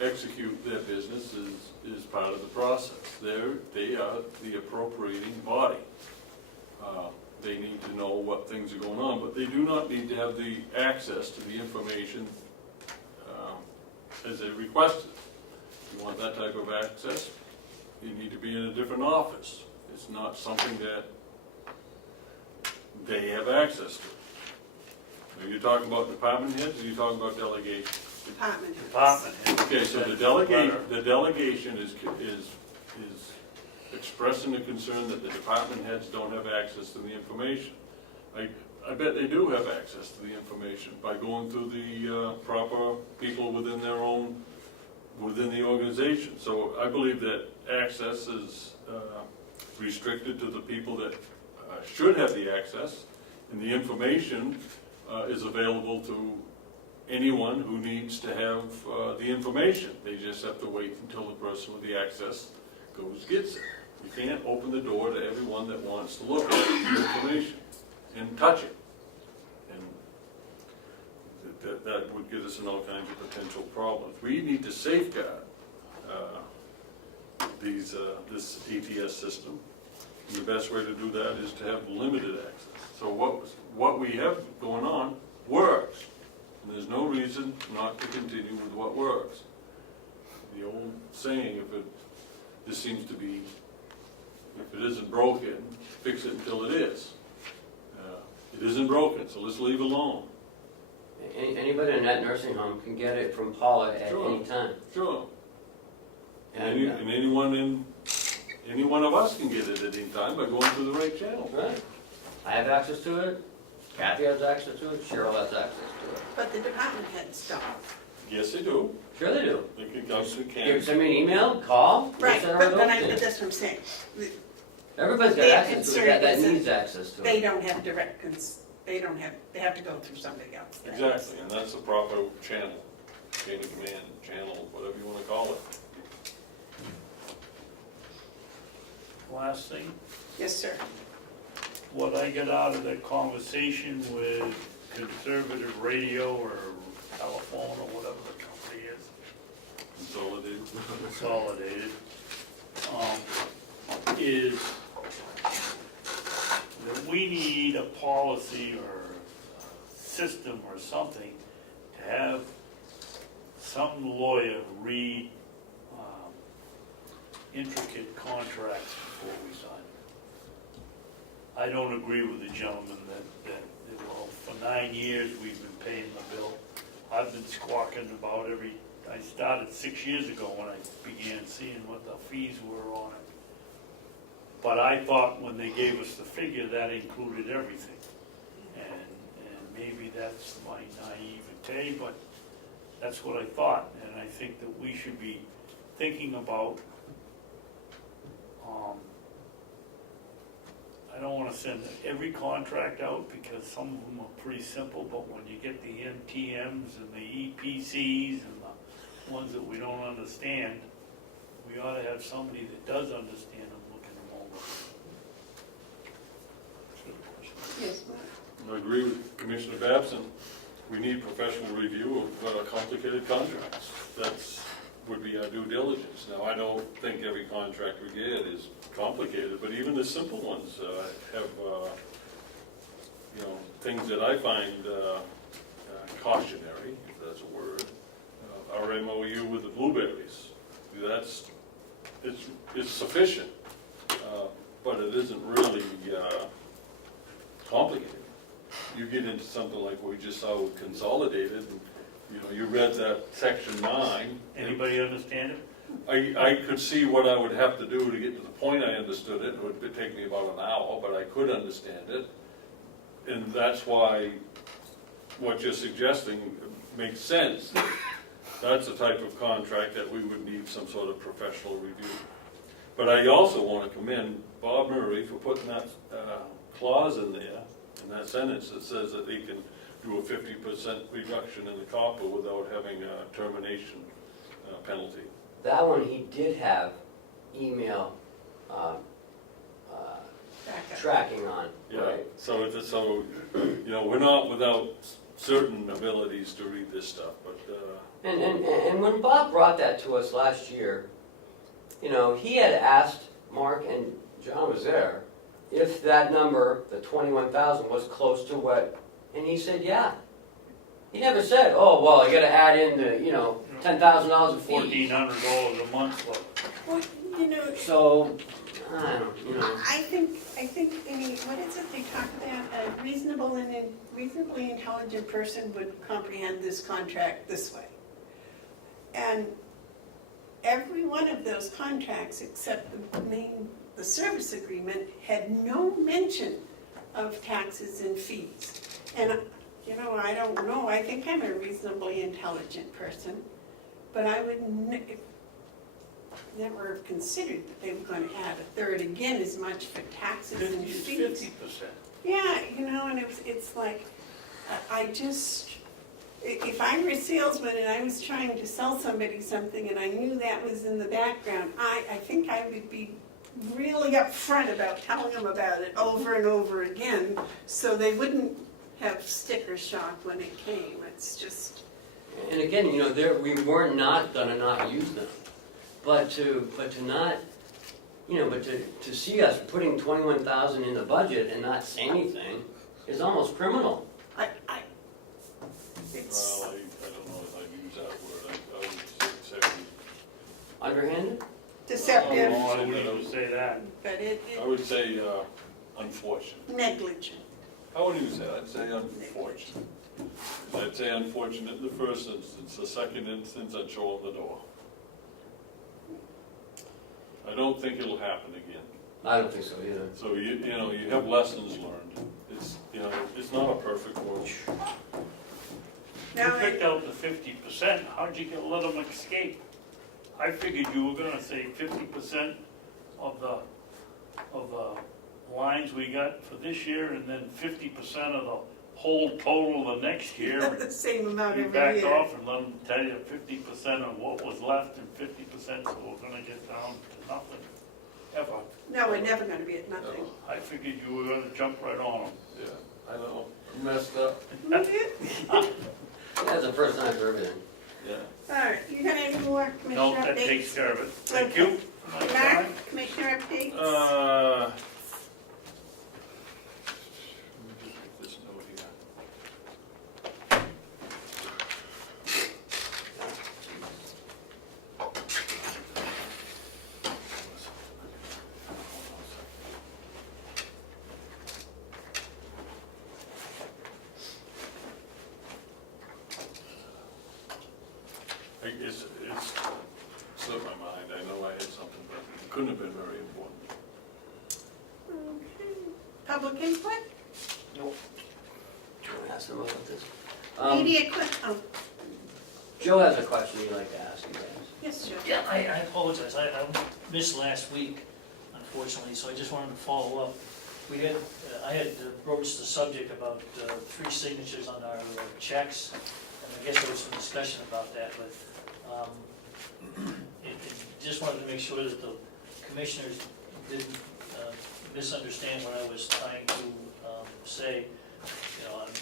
execute their business is part of the process. They are the appropriating body. They need to know what things are going on, but they do not need to have the access to the information as they requested. If you want that type of access, you need to be in a different office. It's not something that they have access to. Are you talking about department heads, or are you talking about delegation? Department heads. Department head. Okay, so the delegation is expressing a concern that the department heads don't have access to the information. I bet they do have access to the information by going through the proper people within the organization. So I believe that access is restricted to the people that should have the access, and the information is available to anyone who needs to have the information. They just have to wait until the person with the access gets it. You can't open the door to everyone that wants to look at the information and touch it. And that would get us in all kinds of potential problems. We need to safeguard this ATS system. And the best way to do that is to have limited access. So what we have going on works. And there's no reason not to continue with what works. The old saying, this seems to be, if it isn't broken, fix it until it is. It isn't broken, so let's leave it alone. Anybody in that nursing home can get it from Paula at Sure. any time. Sure. And, And any one of us can get it at any time by going through the right channel. right. I have access to it, Kathy has access to it, Cheryl has access to it. But the department heads don't. Yes, they do. Sure they do. They can come to You Canada. send me an email, call, Right, send but her but those things. that's what I'm saying. Everybody's got Their access to it, that concern needs access to They it. don't have direct, they have to go through somebody else. Exactly, and that's the proper channel, chain of command, channel, whatever you want to call it. Last thing, Yes, sir. what I got out of that conversation with Conservative Radio or Telephone or whatever the company is, Consolidated. Consolidated, is that we need a policy or a system or something to have some lawyer read intricate contracts before we sign them. I don't agree with the gentleman that, well, for 9 years, we've been paying the bill. I've been squawking about I started 6 years ago when I began seeing what the fees were on it. But I thought when they gave us the figure, that included everything. And maybe that's my naivete, but that's what I thought. And I think that we should be thinking about, I don't want to send every contract out because some of them are pretty simple, but when you get the MTMs and the EPCs and the ones that we don't understand, we ought to have somebody that does understand them looking them over. Yes, Mark? I agree with Commissioner Babson. We need professional review of complicated contracts. That's would be our due diligence. Now, I don't think every contract we get is complicated, but even the simple ones have, things that I find cautionary, if that's a word. Our MOU with the blueberries, it's sufficient, but it isn't really complicated. You get into something like what we just saw with Consolidated, and, you read that section 9. Anybody understand it? I could see what I would have to do to get to the point I understood it. It would take me about an hour, but I could understand it. And that's why what you're suggesting makes sense. That's the type of contract that we would need some sort of professional review. But I also want to commend Bob Murray for putting that clause in there, in that sentence that says that they can do a 50% reduction in the copper without having a termination penalty. That one, he did have email tracking on, Yeah, right? so we're not without certain abilities to read this stuff, but And when Bob brought that to us last year, he had asked Mark, and John was there, if that number, the 21,000, was close to what, and he said, yeah. He never said, oh, well, I gotta add in the, $10,000 of fees. $1,400 a month. Well, So, I don't, I think, what is it they talk about? A reasonably intelligent person would comprehend this contract this way. And every one of those contracts, except the service agreement, had no mention of taxes and fees. And, I don't know, I think I'm a reasonably intelligent person, but I would never have considered that they were going to add a third again as much for taxes and fees. 50%. Yeah, and it's like, if I were a salesman and I was trying to sell somebody something and I knew that was in the background, I think I would be really upfront about telling them about it over and over again, so they wouldn't have sticker shock when it came. It's just... And again, we weren't not gonna not use them, but to not, but to see us putting 21,000 in the budget and not say anything is almost criminal. It's... well, I don't know if I'd use that word. I would say Underhanded? deceptive, Oh, I wouldn't say that. but I would say unfortunate. negligent. I wouldn't even say that. I'd say unfortunate. I'd say unfortunate in the first instance. The second instance, I'd show them the door. I don't think it'll happen again. I don't think so either. So you have lessons learned. It's not a perfect world. You Now, picked out the 50%, how'd you let them escape? I figured you were gonna say 50% of the lines we got for this year, and then 50% of the whole total the next year. the same amount You every backed year. off and let them tell you 50% of what was left and 50%, so we're gonna get down to nothing, ever. No, we're never going to be at nothing. I figured you were gonna jump right on them. Yeah, I know. Messed up. That's the first time for everything. Yeah. All right, you got any more No, commissioner that takes updates? care of it. Thank Okay. you. My Mark, time. commissioner updates? Let me just get this note here. It's slipped my mind, I know I had something, but it couldn't have been very important. Okay. Public input? Can I ask them about this? Media oh, Joe has a question you'd like to ask you guys. yes, Joe. Yeah, I apologize, I missed last week, unfortunately, so I just wanted to follow up. I had broached the subject about 3 signatures on our checks, and I guess there was some discussion about that, but just wanted to make sure that the commissioners didn't misunderstand what I was trying to say. You know, I'm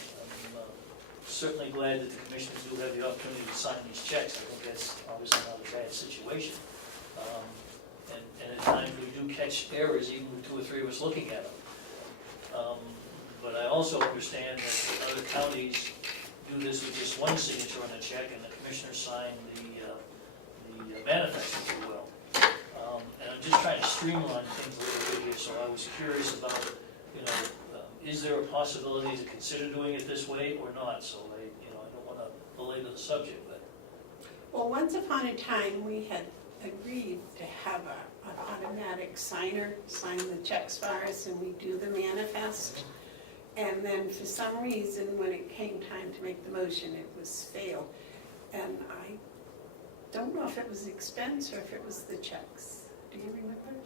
certainly glad that the commissioners do have the opportunity to sign these checks. I think that's obviously not a bad situation. And at times we do catch errors, even with 2 or 3 of us looking at them. But I also understand that other counties do this with just 1 signature on a check, and the commissioners sign the manifest, if you will. And I'm just trying to streamline things a little bit here, so I was curious about, you know, is there a possibility to consider doing it this way or not? So I don't want to belabor the subject, but. Well, once upon a time, we had agreed to have an automatic signer sign the checks for us, and we do the manifest. And then for some reason, when it came time to make the motion, it was failed. And I don't know if it was the expense or if it was the checks. Do you remember?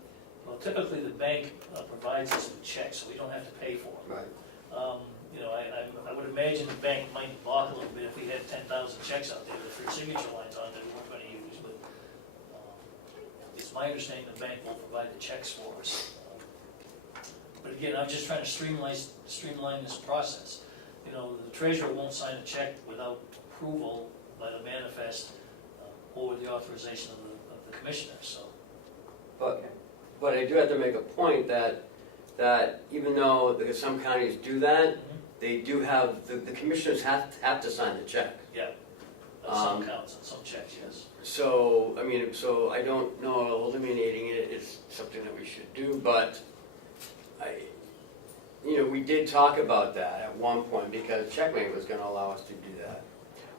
Well, typically the bank provides us with checks, so we don't have to pay for them. Right. You know, I would imagine the bank might balk a little bit if we had 10,000 checks out there with 3 signature lines on that we weren't going to use, but it's my understanding the bank will provide the checks for us. But again, I'm just trying to streamline this process. You know, the treasurer won't sign a check without approval by the manifest or the authorization of the commissioner, so. But I do have to make a point that even though some counties do that, they do have, the commissioners have to sign the check. Yeah, some counts and some checks, yes. So, I mean, so I don't know, eliminating it is something that we should do, but we did talk about that at one point because Checkmate was gonna allow us to do that.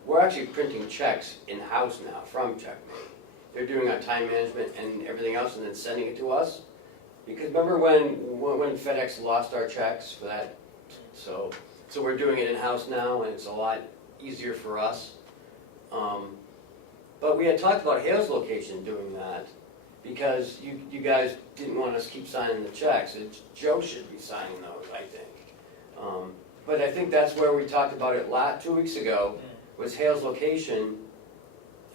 We're actually printing checks in-house now from Checkmate. They're doing our time management and everything else and then sending it to us. Because remember when FedEx lost our checks for that? So we're doing it in-house now and it's a lot easier for us. But we had talked about Hale's location doing that because you guys didn't want us to keep signing the checks. Joe should be signing those, I think. But I think that's where we talked about it 2 weeks ago, was Hale's location.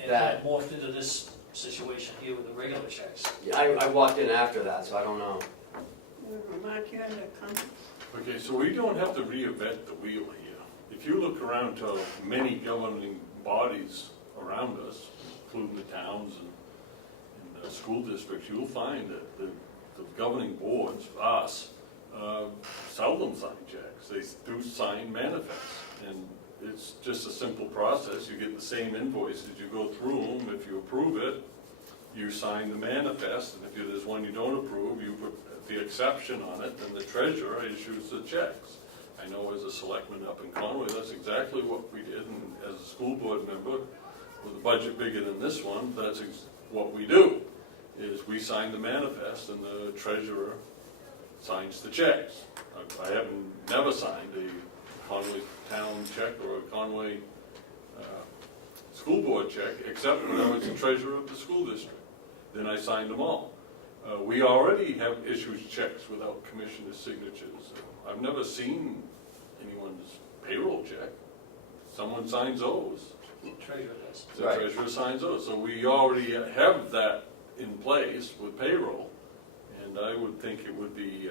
And it kind of morphed into this situation here with the regular checks. I walked in after that, so I don't know. Mark, you had a comment? Okay, so we don't have to reinvent the wheel here. If you look around to many governing bodies around us, including the towns and the school districts, you'll find that the governing boards, us, seldom sign checks. They do sign manifests. And it's just a simple process. You get the same invoices, you go through them. If you approve it, you sign the manifest, and if there's one you don't approve, you put the exception on it, then the treasurer issues the checks. I know as a selectman up in Conway, that's exactly what we did, and as a school board member, with a budget bigger than this one, that's what we do, is we sign the manifest and the treasurer signs the checks. I have never signed a Conway town check or a Conway school board check, except when I was the treasurer of the school district. Then I signed them all. We already have issued checks without commissioner's signatures. I've never seen anyone's payroll check. Someone signs those. The treasurer does. The Right. treasurer signs those. So we already have that in place with payroll. And I would think it would be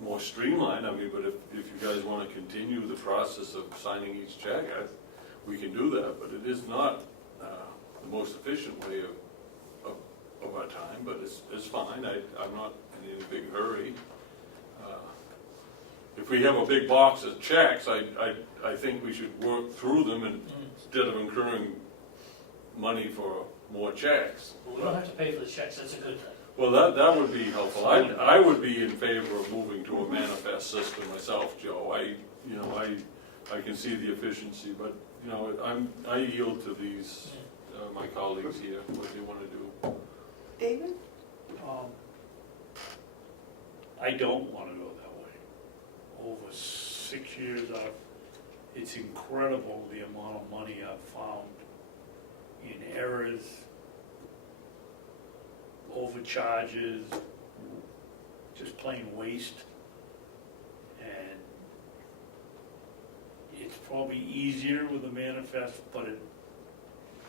more streamlined. I mean, but if you guys want to continue the process of signing each check, we can do that. But it is not the most efficient way of our time, but it's fine. I'm not in any big hurry. If we have a big box of checks, I think we should work through them instead of incurring money for more checks. Well, we don't have to pay for the checks, that's a good thing. Well, that would be helpful. I would be in favor of moving to a manifest system myself, Joe. I can see the efficiency, but, you know, I yield to these, my colleagues here, what they wanna do. David? I don't wanna go that way. Over 6 years, it's incredible the amount of money I've found in errors, overcharges, just plain waste. And it's probably easier with a manifest, but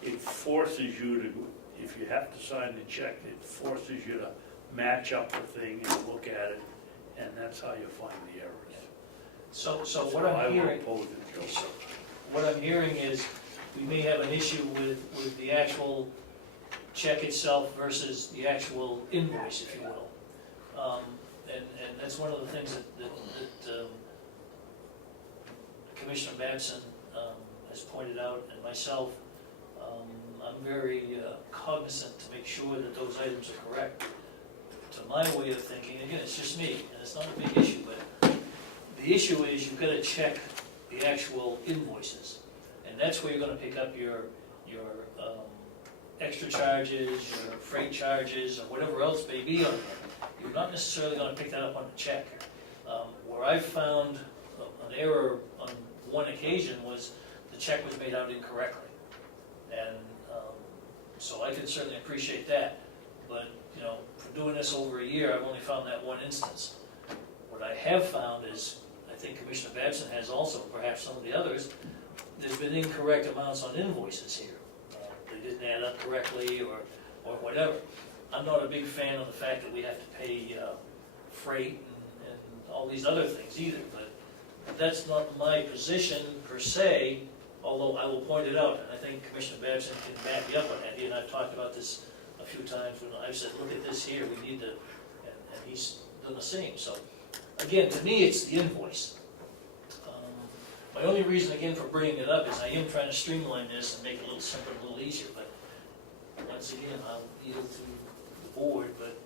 it forces you to, if you have to sign the check, it forces you to match up the thing and look at it, and that's how you find the errors. So So what I I'm would hearing, oppose it, Joe. so what I'm hearing is we may have an issue with the actual check itself versus the actual invoice, if you will. And that's one of the things that Commissioner Babson has pointed out, and myself, I'm very cognizant to make sure that those items are correct. To my way of thinking, again, it's just me, and it's not a big issue, but the issue is you've got to check the actual invoices. And that's where you're going to pick up your extra charges, your freight charges, or whatever else may be on there. You're not necessarily going to pick that up on the check. Where I found an error on one occasion was the check was made out incorrectly. And so I can certainly appreciate that. But, you know, for doing this over a year, I've only found that one instance. What I have found is, I think Commissioner Babson has also, perhaps some of the others, there's been incorrect amounts on invoices here. They didn't add up correctly or whatever. I'm not a big fan of the fact that we have to pay freight and all these other things either, but that's not my position per se, although I will point it out, and I think Commissioner Babson can back me up on that. He and I've talked about this a few times when I've said, look at this here, we need to, and he's done the same. So again, to me, it's the invoice. My only reason, again, for bringing it up is I am trying to streamline this and make it a little simpler, a little easier, but once again, I'll yield to the board, but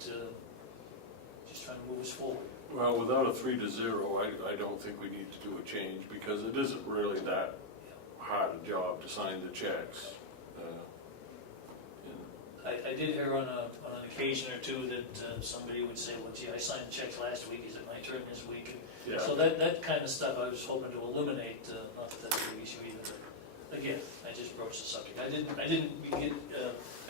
just trying to move us forward. Well, without a 3-0, I don't think we need to do a change, because it isn't really that hard a job to sign the checks. I did hear on an occasion or two that somebody would say, well, gee, I signed the checks last week, is it my turn this week? Yeah. So that kind of stuff I was hoping to eliminate, not that that's a big issue either, but again, I just broached the subject. I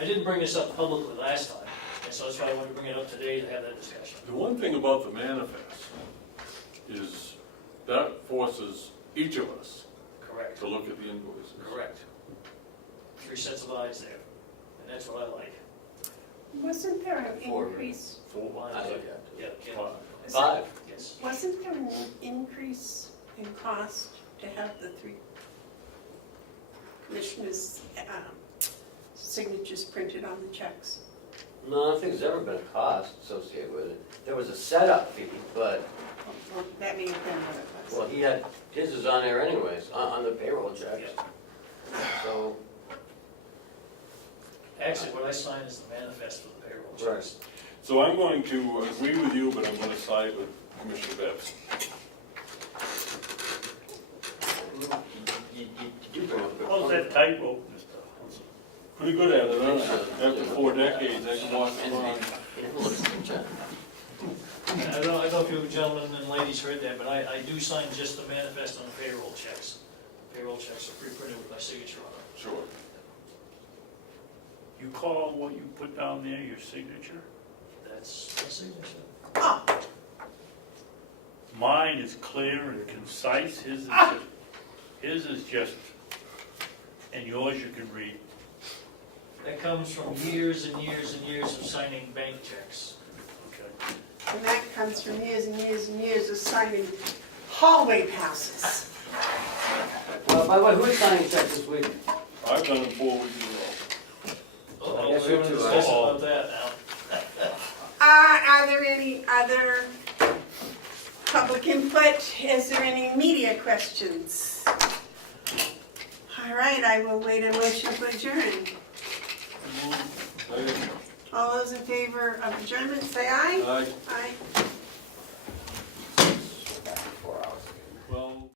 didn't bring this up publicly last time, and so that's why I wanted to bring it up today to have that discussion. The one thing about the manifest is that forces each of us Correct. to look at the invoices. Correct. 3 sets of eyes there, and that's what I like. Wasn't there an Four. increase? 4, Eyes I like look at Yeah, yeah, 5. 5. yes. Wasn't there an increase in cost to have the 3 commissioners' signatures printed on the checks? No, I don't think there's ever been a cost associated with it. There was a setup fee, but, Well, that may have been what it was. well, he had, his is on there anyways, on the payroll checks. Yeah. So, Actually, what I signed is the manifest for the payroll checks. So I'm going to agree with you, but I'm going to side with Commissioner Babson. you bring up a good How's point. that tightrope, Mr. Hounsell? Pretty good at it, huh? After 4 decades, I can walk along. I don't know if you gentlemen and ladies heard that, but I do sign just the manifest on the payroll checks. Payroll checks are pre-printed with my signature on them. Sure. You call what you put down there your signature? That's my signature. Oh, Mine is clear and concise, his is just, and yours you can read. That comes from years and years and years of signing bank checks. Okay. and that comes from years and years and years of signing hallway passes. Well, by the way, who's signing checks this week? I've done it 4 weeks in a row. Oh, guess we're you going to two, discuss huh? about that now. Are there any other public input? Is there any media questions? All right, I will wait a motion to adjourn. All those in favor of adjournment, say aye. Aye. Aye.